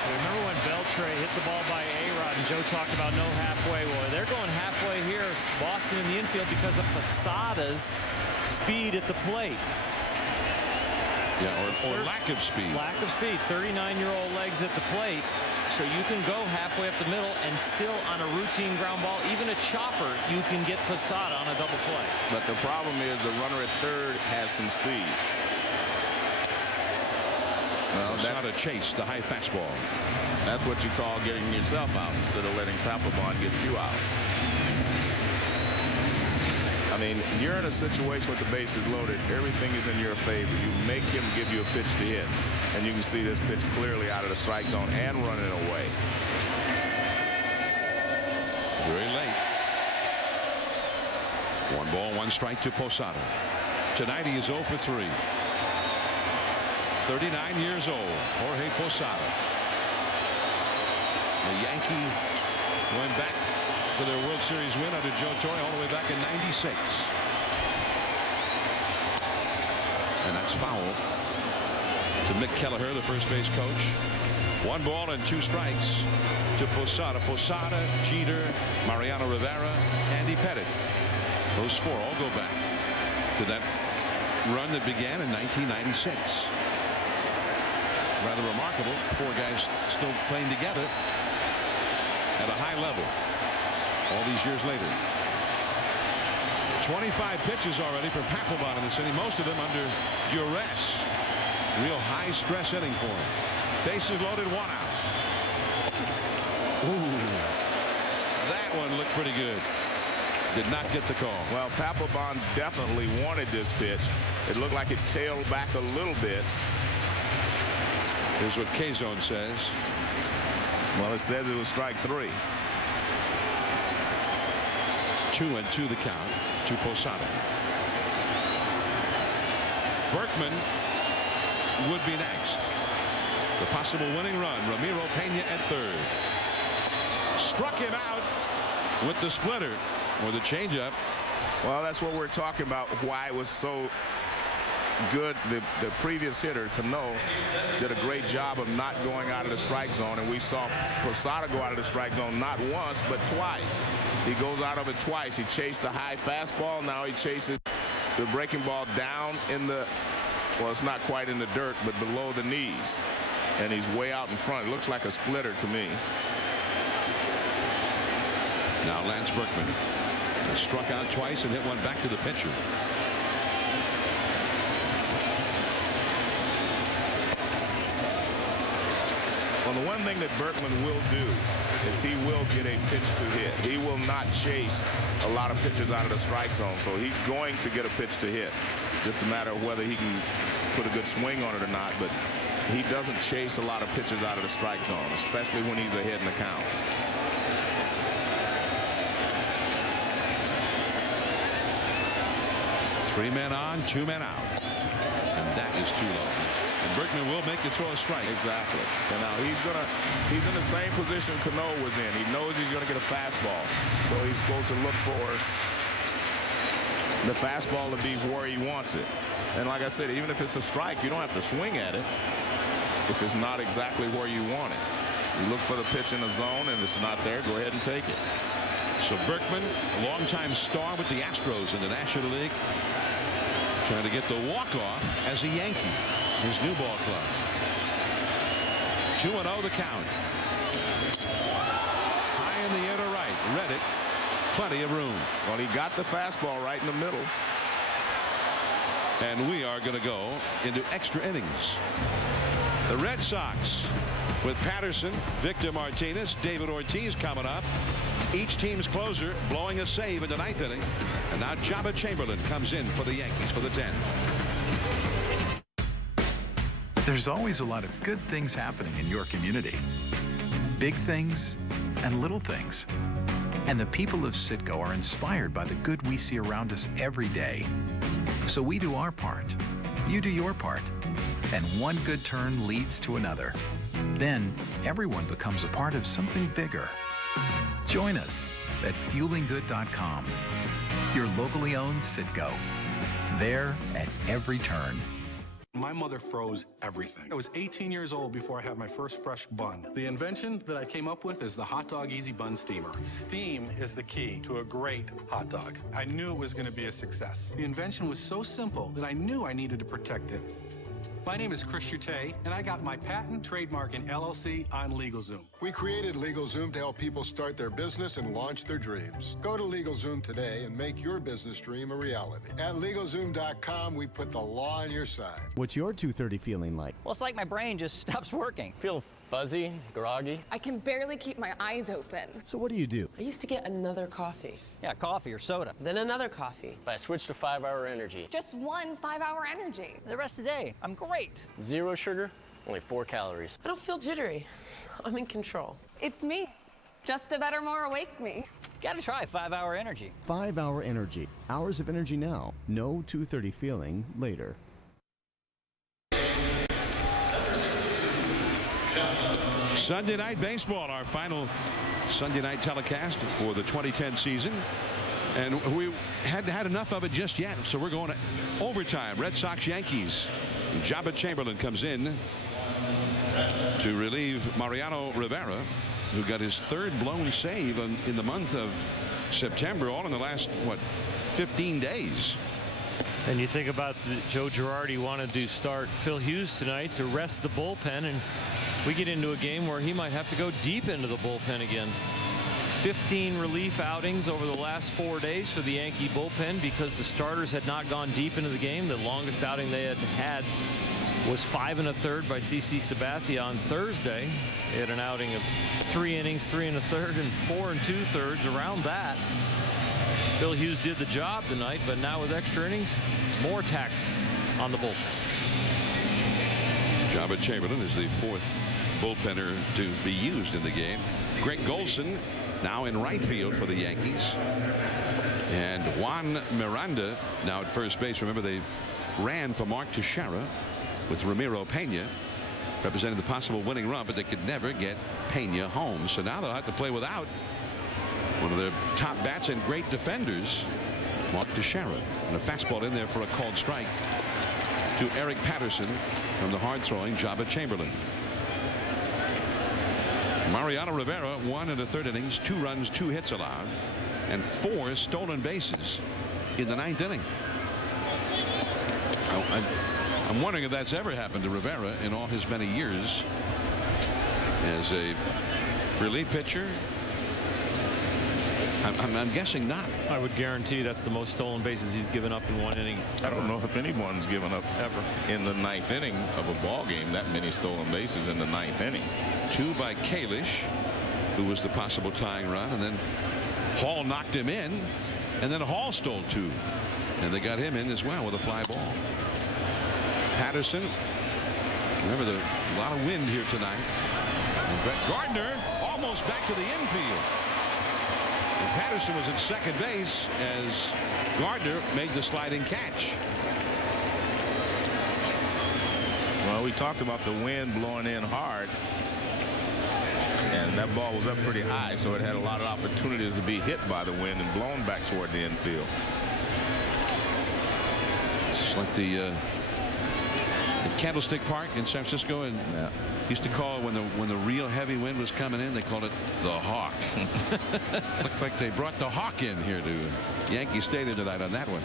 Remember when Beltre hit the ball by A-Rod and Joe talked about no halfway? Well, they're going halfway here, Boston in the infield, because of Posada's speed at the plate. Yeah, or lack of speed. Lack of speed. 39-year-old legs at the plate. So you can go halfway up the middle and still on a routine ground ball, even a chopper, you can get Posada on a double play. But the problem is the runner at third has some speed. Well, Posada chased the high fastball. That's what you call getting yourself out instead of letting Papelbon get you out. I mean, you're in a situation with the bases loaded. Everything is in your favor. You make him give you a pitch to hit. And you can see this pitch clearly out of the strike zone and running away. Very late. 1 ball, 1 strike to Posada. Tonight he is 0 for 3. 39 years old, Jorge Posada. The Yankee went back to their World Series win under Joe Torre all the way back in '96. And that's foul to Mick Kelleher, the first base coach. 1 ball and 2 strikes to Posada. Posada, Jeter, Mariano Rivera, Andy Pettitte. Those 4 all go back to that run that began in 1996. Rather remarkable. 4 guys still playing together at a high level all these years later. 25 pitches already for Papelbon in this inning, most of them under duress. Real high stress inning for him. Bases loaded, 1 out. Ooh, that one looked pretty good. Did not get the call. Well, Papelbon definitely wanted this pitch. It looked like it tailed back a little bit. Here's what K-Zone says. Well, it says it was strike 3. 2-2 the count to Posada. Berkman would be next. The possible winning run. Ramiro Pena at third. Struck him out with the splitter or the changeup. Well, that's what we're talking about, why it was so good. The previous hitter, Cano, did a great job of not going out of the strike zone, and we saw Posada go out of the strike zone not once but twice. He goes out of it twice. He chased the high fastball. Now he chases the breaking ball down in the, well, it's not quite in the dirt, but below the knees, and he's way out in front. It looks like a splitter to me. Now Lance Berkman struck out twice and hit one back to the pitcher. Well, the one thing that Berkman will do is he will get a pitch to hit. He will not chase a lot of pitches out of the strike zone, so he's going to get a pitch to hit. Just a matter of whether he can put a good swing on it or not, but he doesn't chase a lot of pitches out of the strike zone, especially when he's ahead in the count. 3 men on, 2 men out. And that is too low. And Berkman will make the throw a strike. Exactly. And now he's in the same position Cano was in. He knows he's going to get a fastball. So he's supposed to look for the fastball to be where he wants it. And like I said, even if it's a strike, you don't have to swing at it if it's not exactly where you want it. You look for the pitch in the zone, and if it's not there, go ahead and take it. So Berkman, a longtime star with the Astros in the National League, trying to get the walk-off as a Yankee, his new ball club. 2-0 the count. High in the air to right. Read it. Plenty of room. Well, he got the fastball right in the middle. And we are going to go into extra innings. The Red Sox with Patterson, Victor Martinez, David Ortiz coming up. Each team's closer blowing a save in the 9th inning. And now Jabba Chamberlain comes in for the Yankees for the 10th. There's always a lot of good things happening in your community. Big things and little things. And the people of Citgo are inspired by the good we see around us every day. So we do our part. You do your part. And one good turn leads to another. Then everyone becomes a part of something bigger. Join us at fuelinggood.com. Your locally owned Citgo. There at every turn. My mother froze everything. I was 18 years old before I had my first fresh bun. The invention that I came up with is the Hot Dog Easy Bun Steamer. Steam is the key to a great hot dog. I knew it was going to be a success. The invention was so simple that I knew I needed to protect it. My name is Chris Chute, and I got my patent, trademark, and LLC on LegalZoom. We created LegalZoom to help people start their business and launch their dreams. Go to LegalZoom today and make your business dream a reality. At LegalZoom.com, we put the law on your side. What's your 2:30 feeling like? Well, it's like my brain just stops working. Feel fuzzy, groggy. I can barely keep my eyes open. So what do? I used to get another coffee. Yeah, coffee or soda. Then another coffee. But I switched to 5-Hour Energy. Just one 5-hour energy. The rest of the day, I'm great. 0 sugar, only 4 calories. I don't feel jittery. I'm in control. It's me. Just a better, more awake me. Gotta try 5-Hour Energy. 5-Hour Energy. Hours of energy now. No 2:30 feeling later. Sunday Night Baseball, our final Sunday night telecast for the 2010 season. And we hadn't had enough of it just yet, so we're going to overtime. Red Sox Yankees. Jabba Chamberlain comes in to relieve Mariano Rivera, who got his 3rd blown save in the month of September, all in the last, 15 days. And you think about Joe Girardi wanted to start Phil Hughes tonight to rest the bullpen, and we get into a game where he might have to go deep into the bullpen again. 15 relief outings over the last 4 days for the Yankee bullpen because the starters had not gone deep into the game. The longest outing they had was 5 1/3 by CC Sabathia on Thursday. They had an outing of 3 innings, 3 1/3, and 4 2/3. Around that, Phil Hughes did the job tonight, but now with extra innings, more tax on the bullpen. Jabba Chamberlain is the 4th bullpenner to be used in the game. Greg Golson now in right field for the Yankees. And Juan Miranda now at first base. Remember, they ran for Mark Teixeira with Ramiro Pena, representing the possible winning run, but they could never get Pena home. So now they'll have to play without one of their top bats and great defenders, Mark Teixeira. And a fastball in there for a called strike to Eric Patterson from the hard-throwing Jabba Chamberlain. Mariano Rivera, 1 1/3 innings, 2 runs, 2 hits allowed, and 4 stolen bases in the 9th inning. I'm wondering if that's ever happened to Rivera in all his many years as a relief pitcher. I'm guessing not. I would guarantee that's the most stolen bases he's given up in one inning. I don't know if anyone's given up ever in the 9th inning of a ball game that many stolen bases in the 9th inning. 2 by Kalish, who was the possible tying run, and then Hall knocked him in, and then Hall stole 2, and they got him in as well with a fly ball. Patterson, remember, a lot of wind here tonight. And Brett Gardner almost back to the infield. And Patterson was at second base as Gardner made the sliding catch. Well, we talked about the wind blowing in hard, and that ball was up pretty high, so it had a lot of opportunities to be hit by the wind and blown back toward the infield. It's like the Candlestick Park in San Francisco, and used to call it when the real heavy wind was coming in, they called it the Hawk. Looked like they brought the Hawk in here to Yankee Stadium tonight on that one.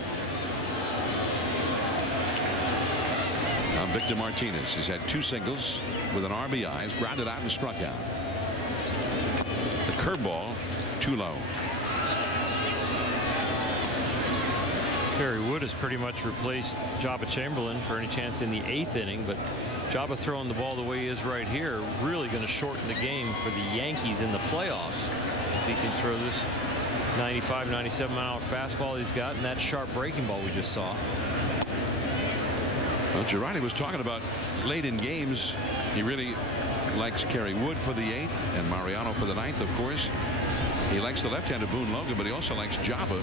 Now Victor Martinez. He's had 2 singles with an RBI. He's grounded out and struck out. The curveball too low. Kerry Wood has pretty much replaced Jabba Chamberlain for any chance in the 8th inning, but Jabba throwing the ball the way he is right here really going to shorten the game for the Yankees in the playoffs. If he can throw this 95, 97-mile-an-hour fastball he's got and that sharp breaking ball we just saw. Well, Girardi was talking about late in games. He really likes Kerry Wood for the 8th and Mariano for the 9th, of course. He likes the left-hander Boone Logan, but he also likes Jabba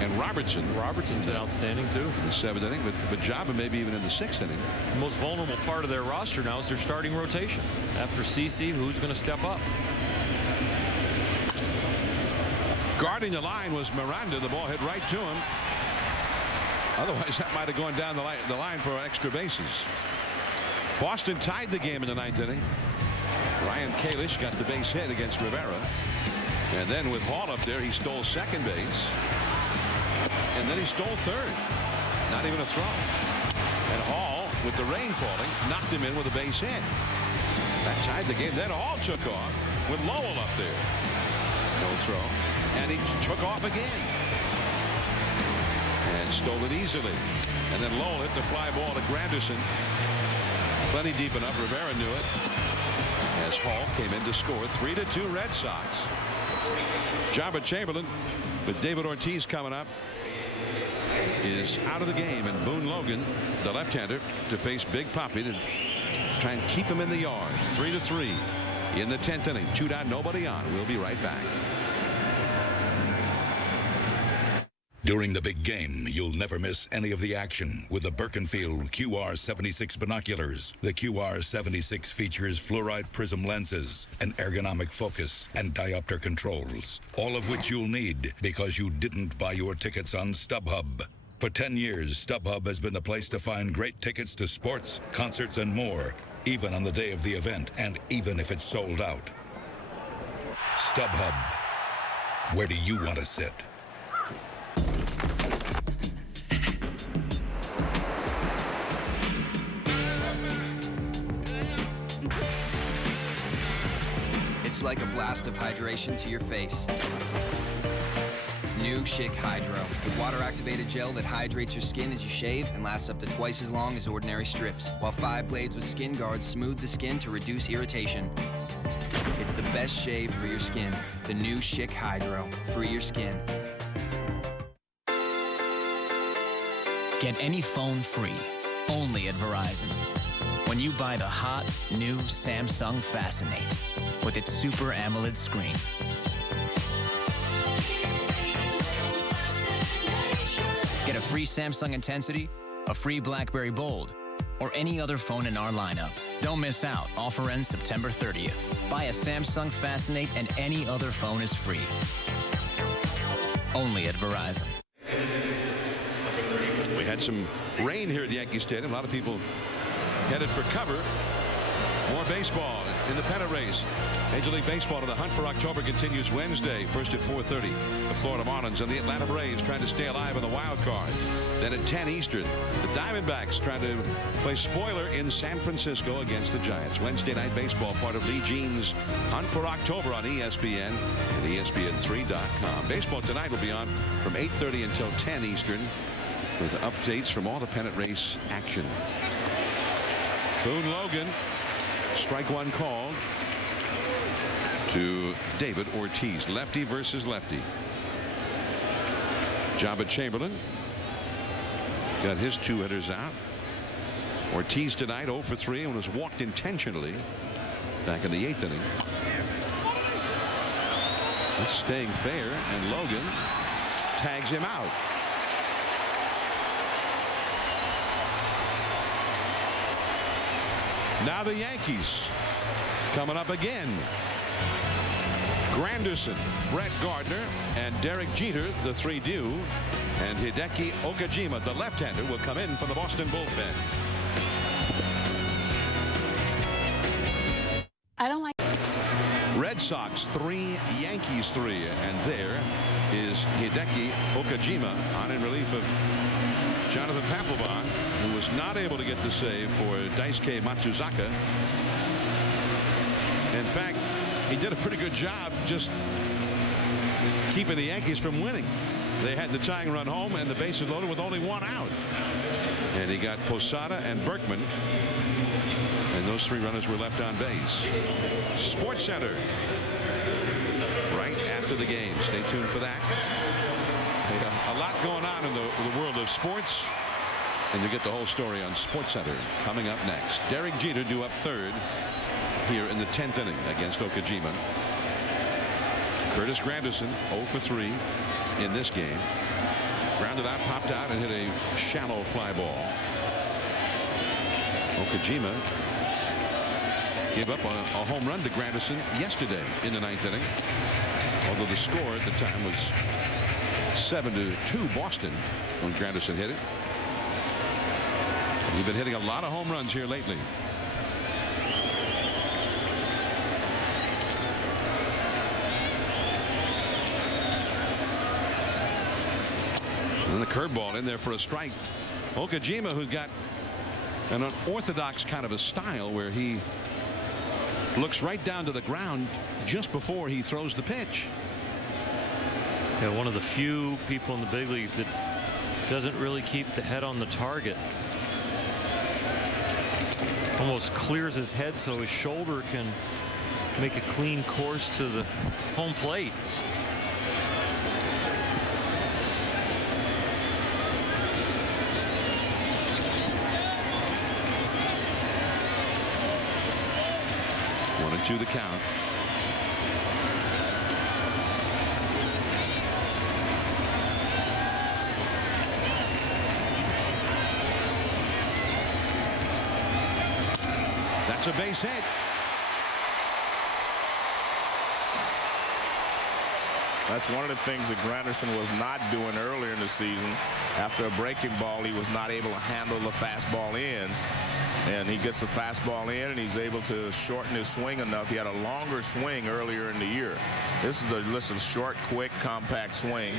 and Robertson. Robertson's been outstanding too in the 7th inning, but Jabba maybe even in the 6th inning. The most vulnerable part of their roster now is their starting rotation. After CC, who's going to step up? Guarding the line was Miranda. The ball hit right to him. Otherwise, that might have gone down the line for extra bases. Boston tied the game in the 9th inning. Ryan Kalish got the base hit against Rivera. And then with Hall up there, he stole second base. And then he stole third. Not even a throw. And Hall, with the rain falling, knocked him in with a base hit. That tied the game. Then Hall took off with Lowell up there. No throw. And he took off again. And stole it easily. And then Lowell hit the fly ball to Granderson. Plenty deep enough. Rivera knew it. As Hall came in to score. 3-2 Red Sox. Jabba Chamberlain with David Ortiz coming up is out of the game, and Boone Logan, the left-hander, to face Big Papi to try and keep him in the yard. 3-3 in the 10th inning. 2 down, nobody on. We'll be right back. During the big game, you'll never miss any of the action with the Birkenfield QR76 binoculars. The QR76 features fluoride prism lenses, an ergonomic focus, and diopter controls, all of which you'll need because you didn't buy your tickets on StubHub. For 10 years, StubHub has been the place to find great tickets to sports, concerts, and more, even on the day of the event, and even if it's sold out. StubHub. Where do you want to sit? It's like a blast of hydration to your face. New Schick Hydro, the water-activated gel that hydrates your skin as you shave and lasts up to twice as long as ordinary strips, while 5 blades with skin guards smooth the skin to reduce irritation. It's the best shave for your skin. The new Schick Hydro. Free your skin. Get any phone free, only at Verizon. When you buy the hot, new Samsung Fascinate with its Super AMOLED screen. Get a free Samsung Intensity, a free BlackBerry Bold, or any other phone in our lineup. Don't miss out. Offer ends September 30th. Buy a Samsung Fascinate and any other phone is free. Only at Verizon. We had some rain here at Yankee Stadium. A lot of people headed for cover. More baseball in the pennant race. Major League Baseball to the hunt for October continues Wednesday. First at 4:30, the Florida Marlins and the Atlanta Braves trying to stay alive in the wild card. Then at 10 Eastern, the Diamondbacks trying to play spoiler in San Francisco against the Giants. Wednesday Night Baseball, part of Lee Jean's Hunt for October on ESPN and ESPN3.com. Baseball tonight will be on from 8:30 until 10 Eastern with updates from all the pennant race action. Boone Logan, strike one called to David Ortiz. Lefty versus lefty. Jabba Chamberlain got his 2 hitters out. Ortiz tonight 0 for 3 and was walked intentionally back in the 8th inning. That's staying fair, and Logan tags him out. Now the Yankees coming up again. Granderson, Brett Gardner, and Derek Jeter, the three due. And Hideki Okajima, the left-hander, will come in from the Boston bullpen. I don't like. Red Sox 3, Yankees 3, and there is Hideki Okajima on in relief of Jonathan Papelbon, who was not able to get the save for Daisuke Matsuzaka. In fact, he did a pretty good job just keeping the Yankees from winning. They had the tying run home and the bases loaded with only one out. And he got Posada and Berkman. And those three runners were left on base. Sports Center right after the game. Stay tuned for that. A lot going on in the world of sports. And you get the whole story on Sports Center coming up next. Derek Jeter due up third here in the 10th inning against Okajima. Curtis Granderson 0 for 3 in this game. Grounded out, popped out, and hit a shallow fly ball. Okajima gave up a home run to Granderson yesterday in the 9th inning. Although the score at the time was 7-2 Boston when Granderson hit it. He's been hitting a lot of home runs here lately. And the curveball in there for a strike. Okajima, who's got an unorthodox kind of a style where he looks right down to the ground just before he throws the pitch. Yeah, one of the few people in the big leagues that doesn't really keep the head on the target. Almost clears his head so his shoulder can make a clean course to the home plate. One and two the count. That's a base hit. That's one of the things that Granderson was not doing earlier in the season. After a breaking ball, he was not able to handle the fastball in. And he gets the fastball in, and he's able to shorten his swing enough. He had a longer swing earlier in the year. This is a short, quick, compact swing,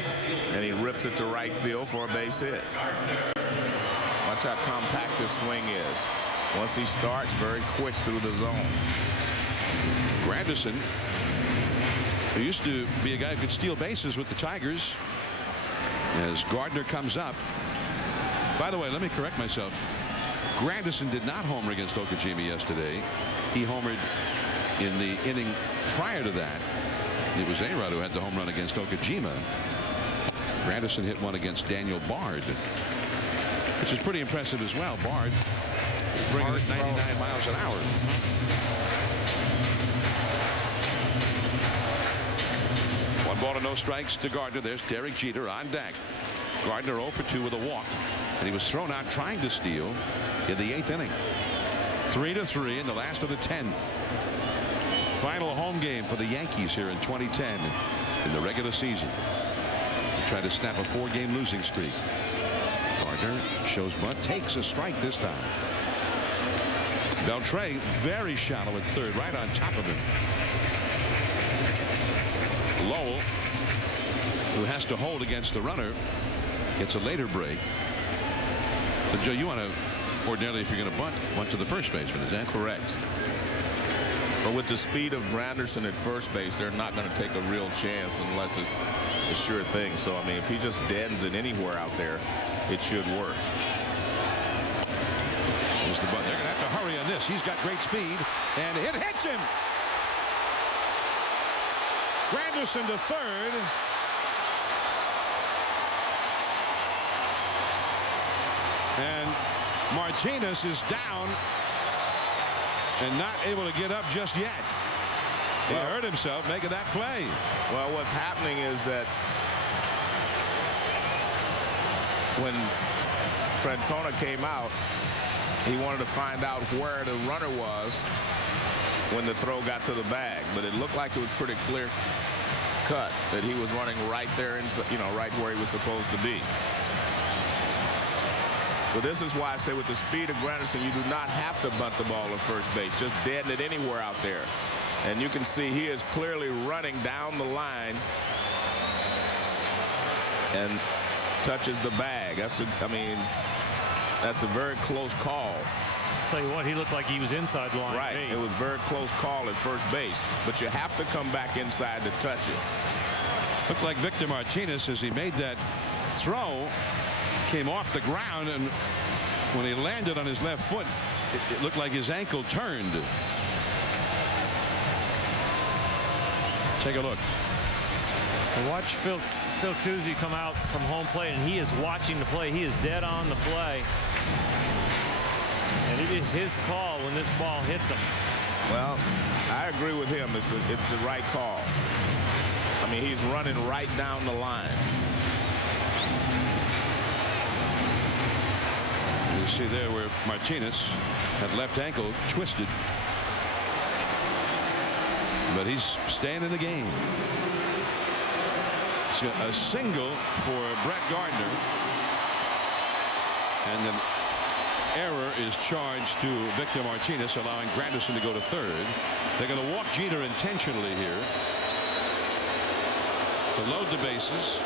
and he rips it to right field for a base hit. Watch how compact this swing is. Once he starts, very quick through the zone. Granderson, who used to be a guy who could steal bases with the Tigers, as Gardner comes up. By the way, let me correct myself. Granderson did not homer against Okajima yesterday. He homered in the inning prior to that. It was A-Rod who had the home run against Okajima. Granderson hit one against Daniel Bard, which is pretty impressive as well. Bard bringing it 99 miles an hour. One ball and no strikes to Gardner. There's Derek Jeter on deck. Gardner 0 for 2 with a walk, and he was thrown out trying to steal in the 8th inning. 3-3 in the last of the 10th. Final home game for the Yankees here in 2010 in the regular season. They try to snap a 4-game losing streak. Gardner shows bunt, takes a strike this time. Beltre very shallow at third, right on top of him. Lowell, who has to hold against the runner, gets a later break. So Joe, you want to ordinarily, if you're going to bunt to the first baseman, is that correct? But with the speed of Granderson at first base, they're not going to take a real chance unless it's a sure thing. So I mean, if he just deadens it anywhere out there, it should work. Here's the bunt. They're going to have to hurry on this. He's got great speed, and it hits him. Granderson to third. And Martinez is down and not able to get up just yet. He hurt himself making that play. Well, what's happening is that when Francona came out, he wanted to find out where the runner was when the throw got to the bag, but it looked like it was pretty clear cut that he was running right there, right where he was supposed to be. So this is why I say with the speed of Granderson, you do not have to bunt the ball at first base. Just deaden it anywhere out there. And you can see he is clearly running down the line and touches the bag. That's a very close call. Tell you what, he looked like he was inside the line. Right. It was a very close call at first base, but you have to come back inside to touch it. Looked like Victor Martinez, as he made that throw, came off the ground, and when he landed on his left foot, it looked like his ankle turned. Take a look. And watch Phil Cousy come out from home plate, and he is watching the play. He is dead on the play. And it is his call when this ball hits him. Well, I agree with him. It's the right call. I mean, he's running right down the line. You see there where Martinez had left ankle twisted. But he's staying in the game. It's a single for Brett Gardner. And then error is charged to Victor Martinez, allowing Granderson to go to third. They're going to walk Jeter intentionally here to load the bases.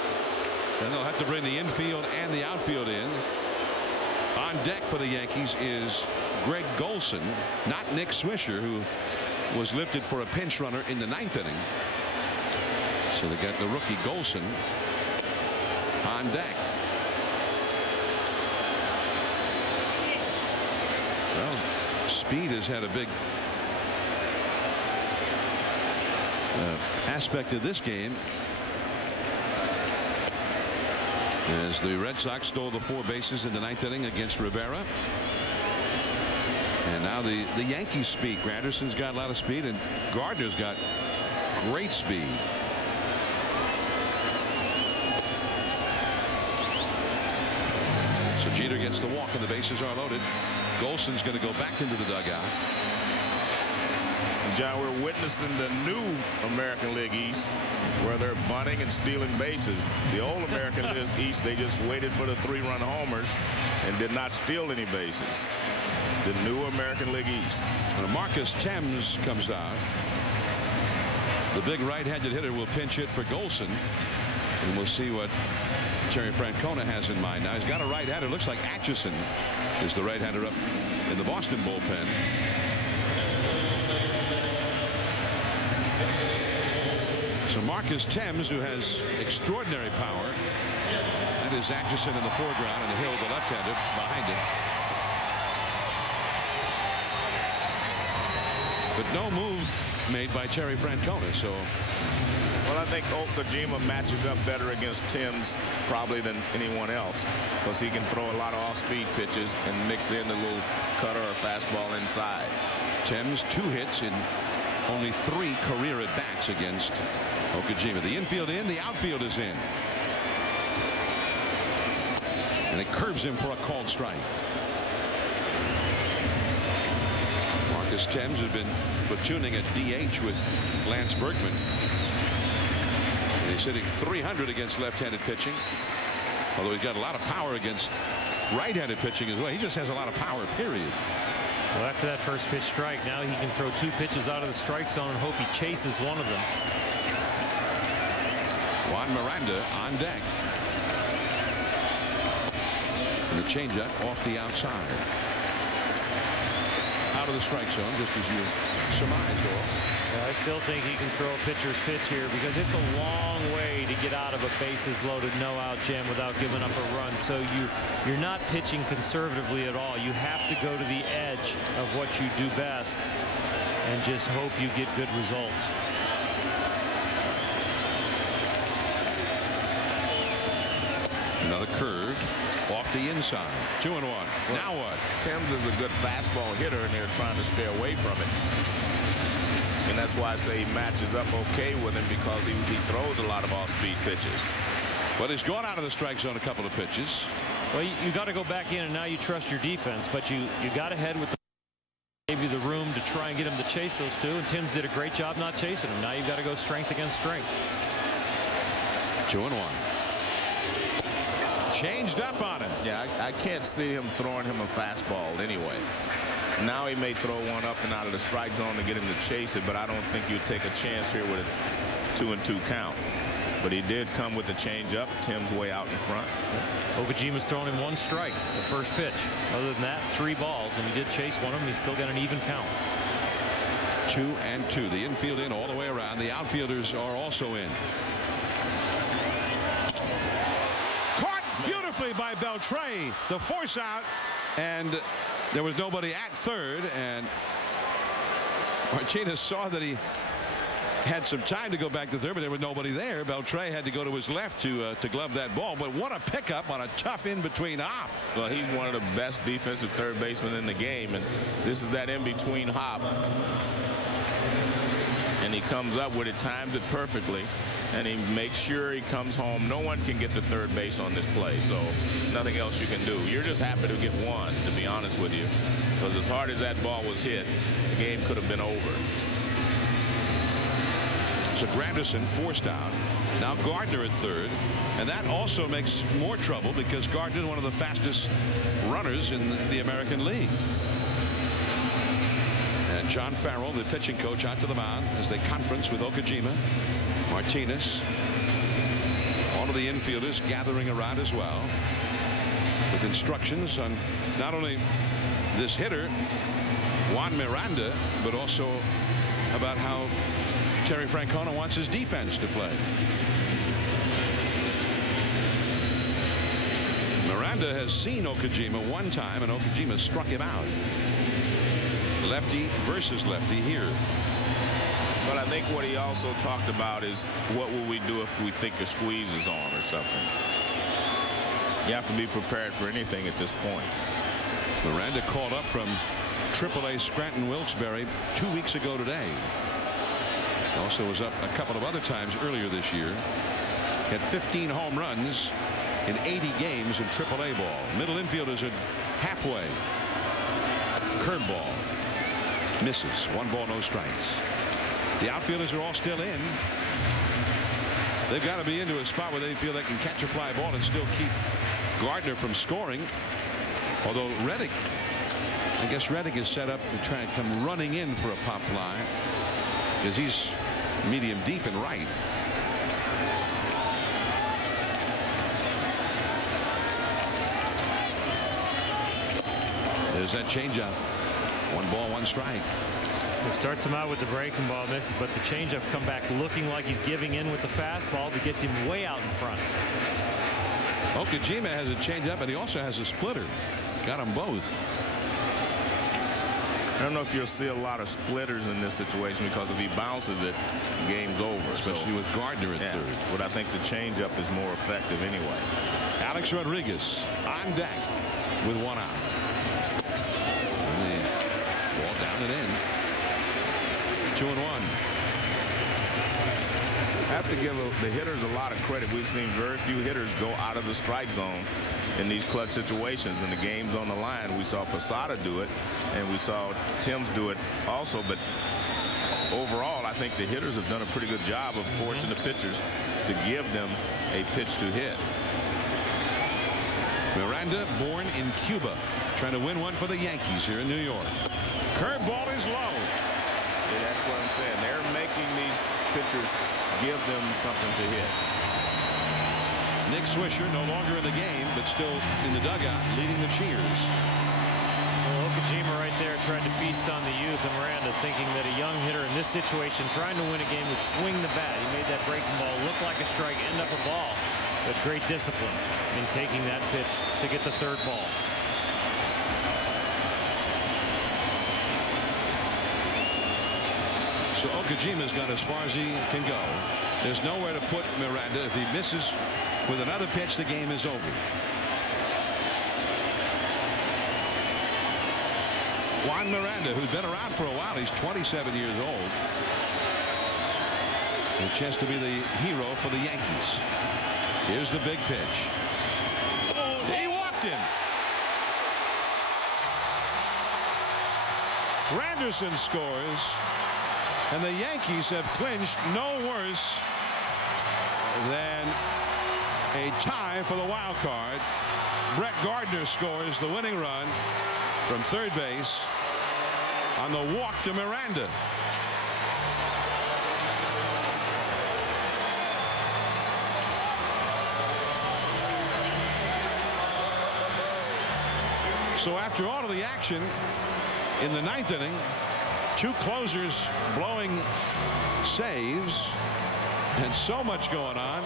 Then they'll have to bring the infield and the outfield in. On deck for the Yankees is Greg Golson, not Nick Swisher, who was lifted for a pinch runner in the 9th inning. So they got the rookie Golson on deck. Well, speed has had a big aspect of this game, as the Red Sox stole the 4 bases in the 9th inning against Rivera. And now the Yankees speed. Granderson's got a lot of speed, and Gardner's got great speed. So Jeter gets the walk, and the bases are loaded. Golson's going to go back into the dugout. John, we're witnessing the new American League East, where they're bunting and stealing bases. The old American League East, they just waited for the 3-run homers and did not steal any bases. The new American League East. And Marcus Thames comes out. The big right-handed hitter will pinch hit for Golson, and we'll see what Terry Francona has in mind. Now he's got a right-hander. Looks like Atchison is the right-hander up in the Boston bullpen. So Marcus Thames, who has extraordinary power, that is Atchison in the foreground, and Hill, the left-hander, behind him. But no move made by Terry Francona. So, well, I think Okajima matches up better against Thames probably than anyone else, because he can throw a lot of off-speed pitches and mix in a little cutter or fastball inside. Thames 2 hits in only 3 career at-bats against Okajima. The infield in, the outfield is in. And it curves him for a called strike. Marcus Thames has been platooning at DH with Lance Berkman. And he's hitting .300 against left-handed pitching, although he's got a lot of power against right-handed pitching as well. He just has a lot of power, period. Well, after that first pitch strike, now he can throw 2 pitches out of the strike zone and hope he chases one of them. Juan Miranda on deck. And the changeup off the outside. Out of the strike zone, just as you surmise, Earl. I still think he can throw a pitcher's pitch here, because it's a long way to get out of a bases loaded no-out jam without giving up a run. So you're not pitching conservatively at all. You have to go to the edge of what you do best and just hope you get good results. Another curve off the inside. 2-1. Well, now what? Thames is a good fastball hitter, and they're trying to stay away from it. And And that's why I say he matches up okay with him, because he throws a lot of off-speed pitches. Well, he's gone out of the strike zone a couple of pitches. Well, you got to go back in, and now you trust your defense, but you got ahead with the gave you the room to try and get him to chase those two, and Tim's did a great job not chasing him. Now you've got to go strength against strength. 2-1. Changed up on him. Yeah, I can't see him throwing him a fastball anyway. Now he may throw one up and out of the strike zone to get him to chase it, but I don't think you'd take a chance here with a 2-2 count. But he did come with the changeup. Tim's way out in front. Okajima's thrown him 1 strike the first pitch. Other than that, 3 balls, and he did chase one of them. He's still got an even count. 2-2. The infield in all the way around. The outfielders are also in. Caught beautifully by Beltre. The force out, and there was nobody at third, and Martinez saw that he had some time to go back to third, but there was nobody there. Beltre had to go to his left to glove that ball. But what a pickup on a tough in-between hop. Well, he's one of the best defensive third basemen in the game, and this is that in-between hop. And he comes up with it, times it perfectly, and he makes sure he comes home. No one can get to third base on this play, so nothing else you can do. You're just happy to get one, to be honest with you, because as hard as that ball was hit, the game could have been over. So Granderson forced out. Now Gardner at third. And that also makes more trouble because Gardner is one of the fastest runners in the American League. And John Farrell, the pitching coach, out to the mound as they conference with Okajima, Martinez. All of the infielders gathering around as well, with instructions on not only this hitter, Juan Miranda, but also about how Terry Francona wants his defense to play. Miranda has seen Okajima one time, and Okajima struck him out. Lefty versus lefty here. But I think what he also talked about is what will we do if we think a squeeze is on or something. You have to be prepared for anything at this point. Miranda called up from AAA Scranton Wilkes-Barre 2 weeks ago today. Also was up a couple of other times earlier this year. Had 15 home runs in 80 games in AAA ball. Middle infielders are halfway. Curveball misses. 1 ball, no strikes. The outfielders are all still in. They've got to be into a spot where they feel they can catch a fly ball and still keep Gardner from scoring. Although Reddick, I guess Reddick is set up to try and come running in for a pop fly, because he's medium deep and right. There's that changeup. 1 ball, 1 strike. He starts him out with the breaking ball, misses, but the changeup come back looking like he's giving in with the fastball, but gets him way out in front. Okajima has a changeup, and he also has a splitter. Got them both. I don't know if you'll see a lot of splitters in this situation, because if he bounces it, the game's over. Especially with Gardner at third. But I think the changeup is more effective anyway. Alex Rodriguez on deck with 1 out. And the ball down and in. 2-1. I have to give the hitters a lot of credit. We've seen very few hitters go out of the strike zone in these clutch situations. And the game's on the line. We saw Posada do it, and we saw Tim's do it also. But overall, I think the hitters have done a pretty good job of forcing the pitchers to give them a pitch to hit. Miranda, born in Cuba, trying to win one for the Yankees here in New York. Curveball is low. Yeah, that's what I'm saying. They're making these pitchers give them something to hit. Nick Swisher no longer in the game, but still in the dugout, leading the cheers. Well, Okajima right there tried to feast on the youth, and Miranda thinking that a young hitter in this situation trying to win a game would swing the bat. He made that breaking ball look like a strike, end up a ball. But great discipline in taking that pitch to get the 3rd ball. So Okajima's got as far as he can go. There's nowhere to put Miranda. If he misses with another pitch, the game is over. Juan Miranda, who's been around for a while, he's 27 years old. A chance to be the hero for the Yankees. Here's the big pitch. Oh, he walked him. Granderson scores, and the Yankees have clinched no worse than a tie for the wild card. Brett Gardner scores the winning run from third base on the walk to Miranda. So after all of the action in the ninth inning, two closers blowing saves, and so much going on,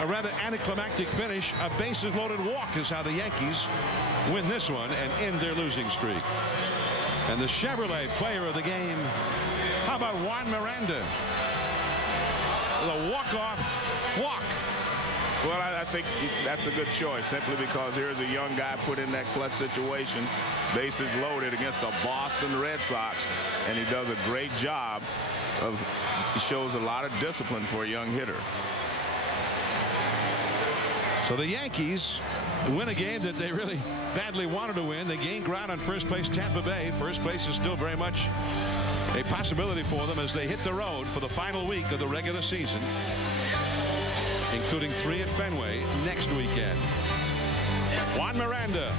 a rather anticlimactic finish. A bases loaded walk is how the Yankees win this one and end their losing streak. And the Chevrolet player of the game, how about Juan Miranda? The walk-off walk. Well, I think that's a good choice, simply because here's a young guy put in that clutch situation, bases loaded against the Boston Red Sox, and he does a great job of, shows a lot of discipline for a young hitter. So the Yankees win a game that they really badly wanted to win. They gain ground on first place Tampa Bay. First place is still very much a possibility for them as they hit the road for the final week of the regular season, including 3 at Fenway next weekend. Juan Miranda,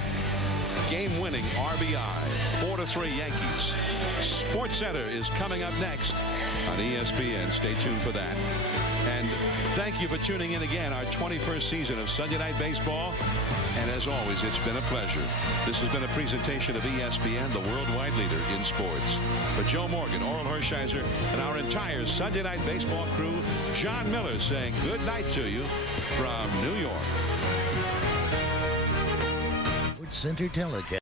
game-winning RBI, 4-3 Yankees. Sports Center is coming up next on ESPN. Stay tuned for that. And thank you for tuning in again, our 21st season of Sunday Night Baseball. And as always, it's been a pleasure. This has been a presentation of ESPN, the worldwide leader in sports. For Joe Morgan, Oral Hershiser, and our entire Sunday Night Baseball crew, John Miller saying good night to you from New York. Center telecast.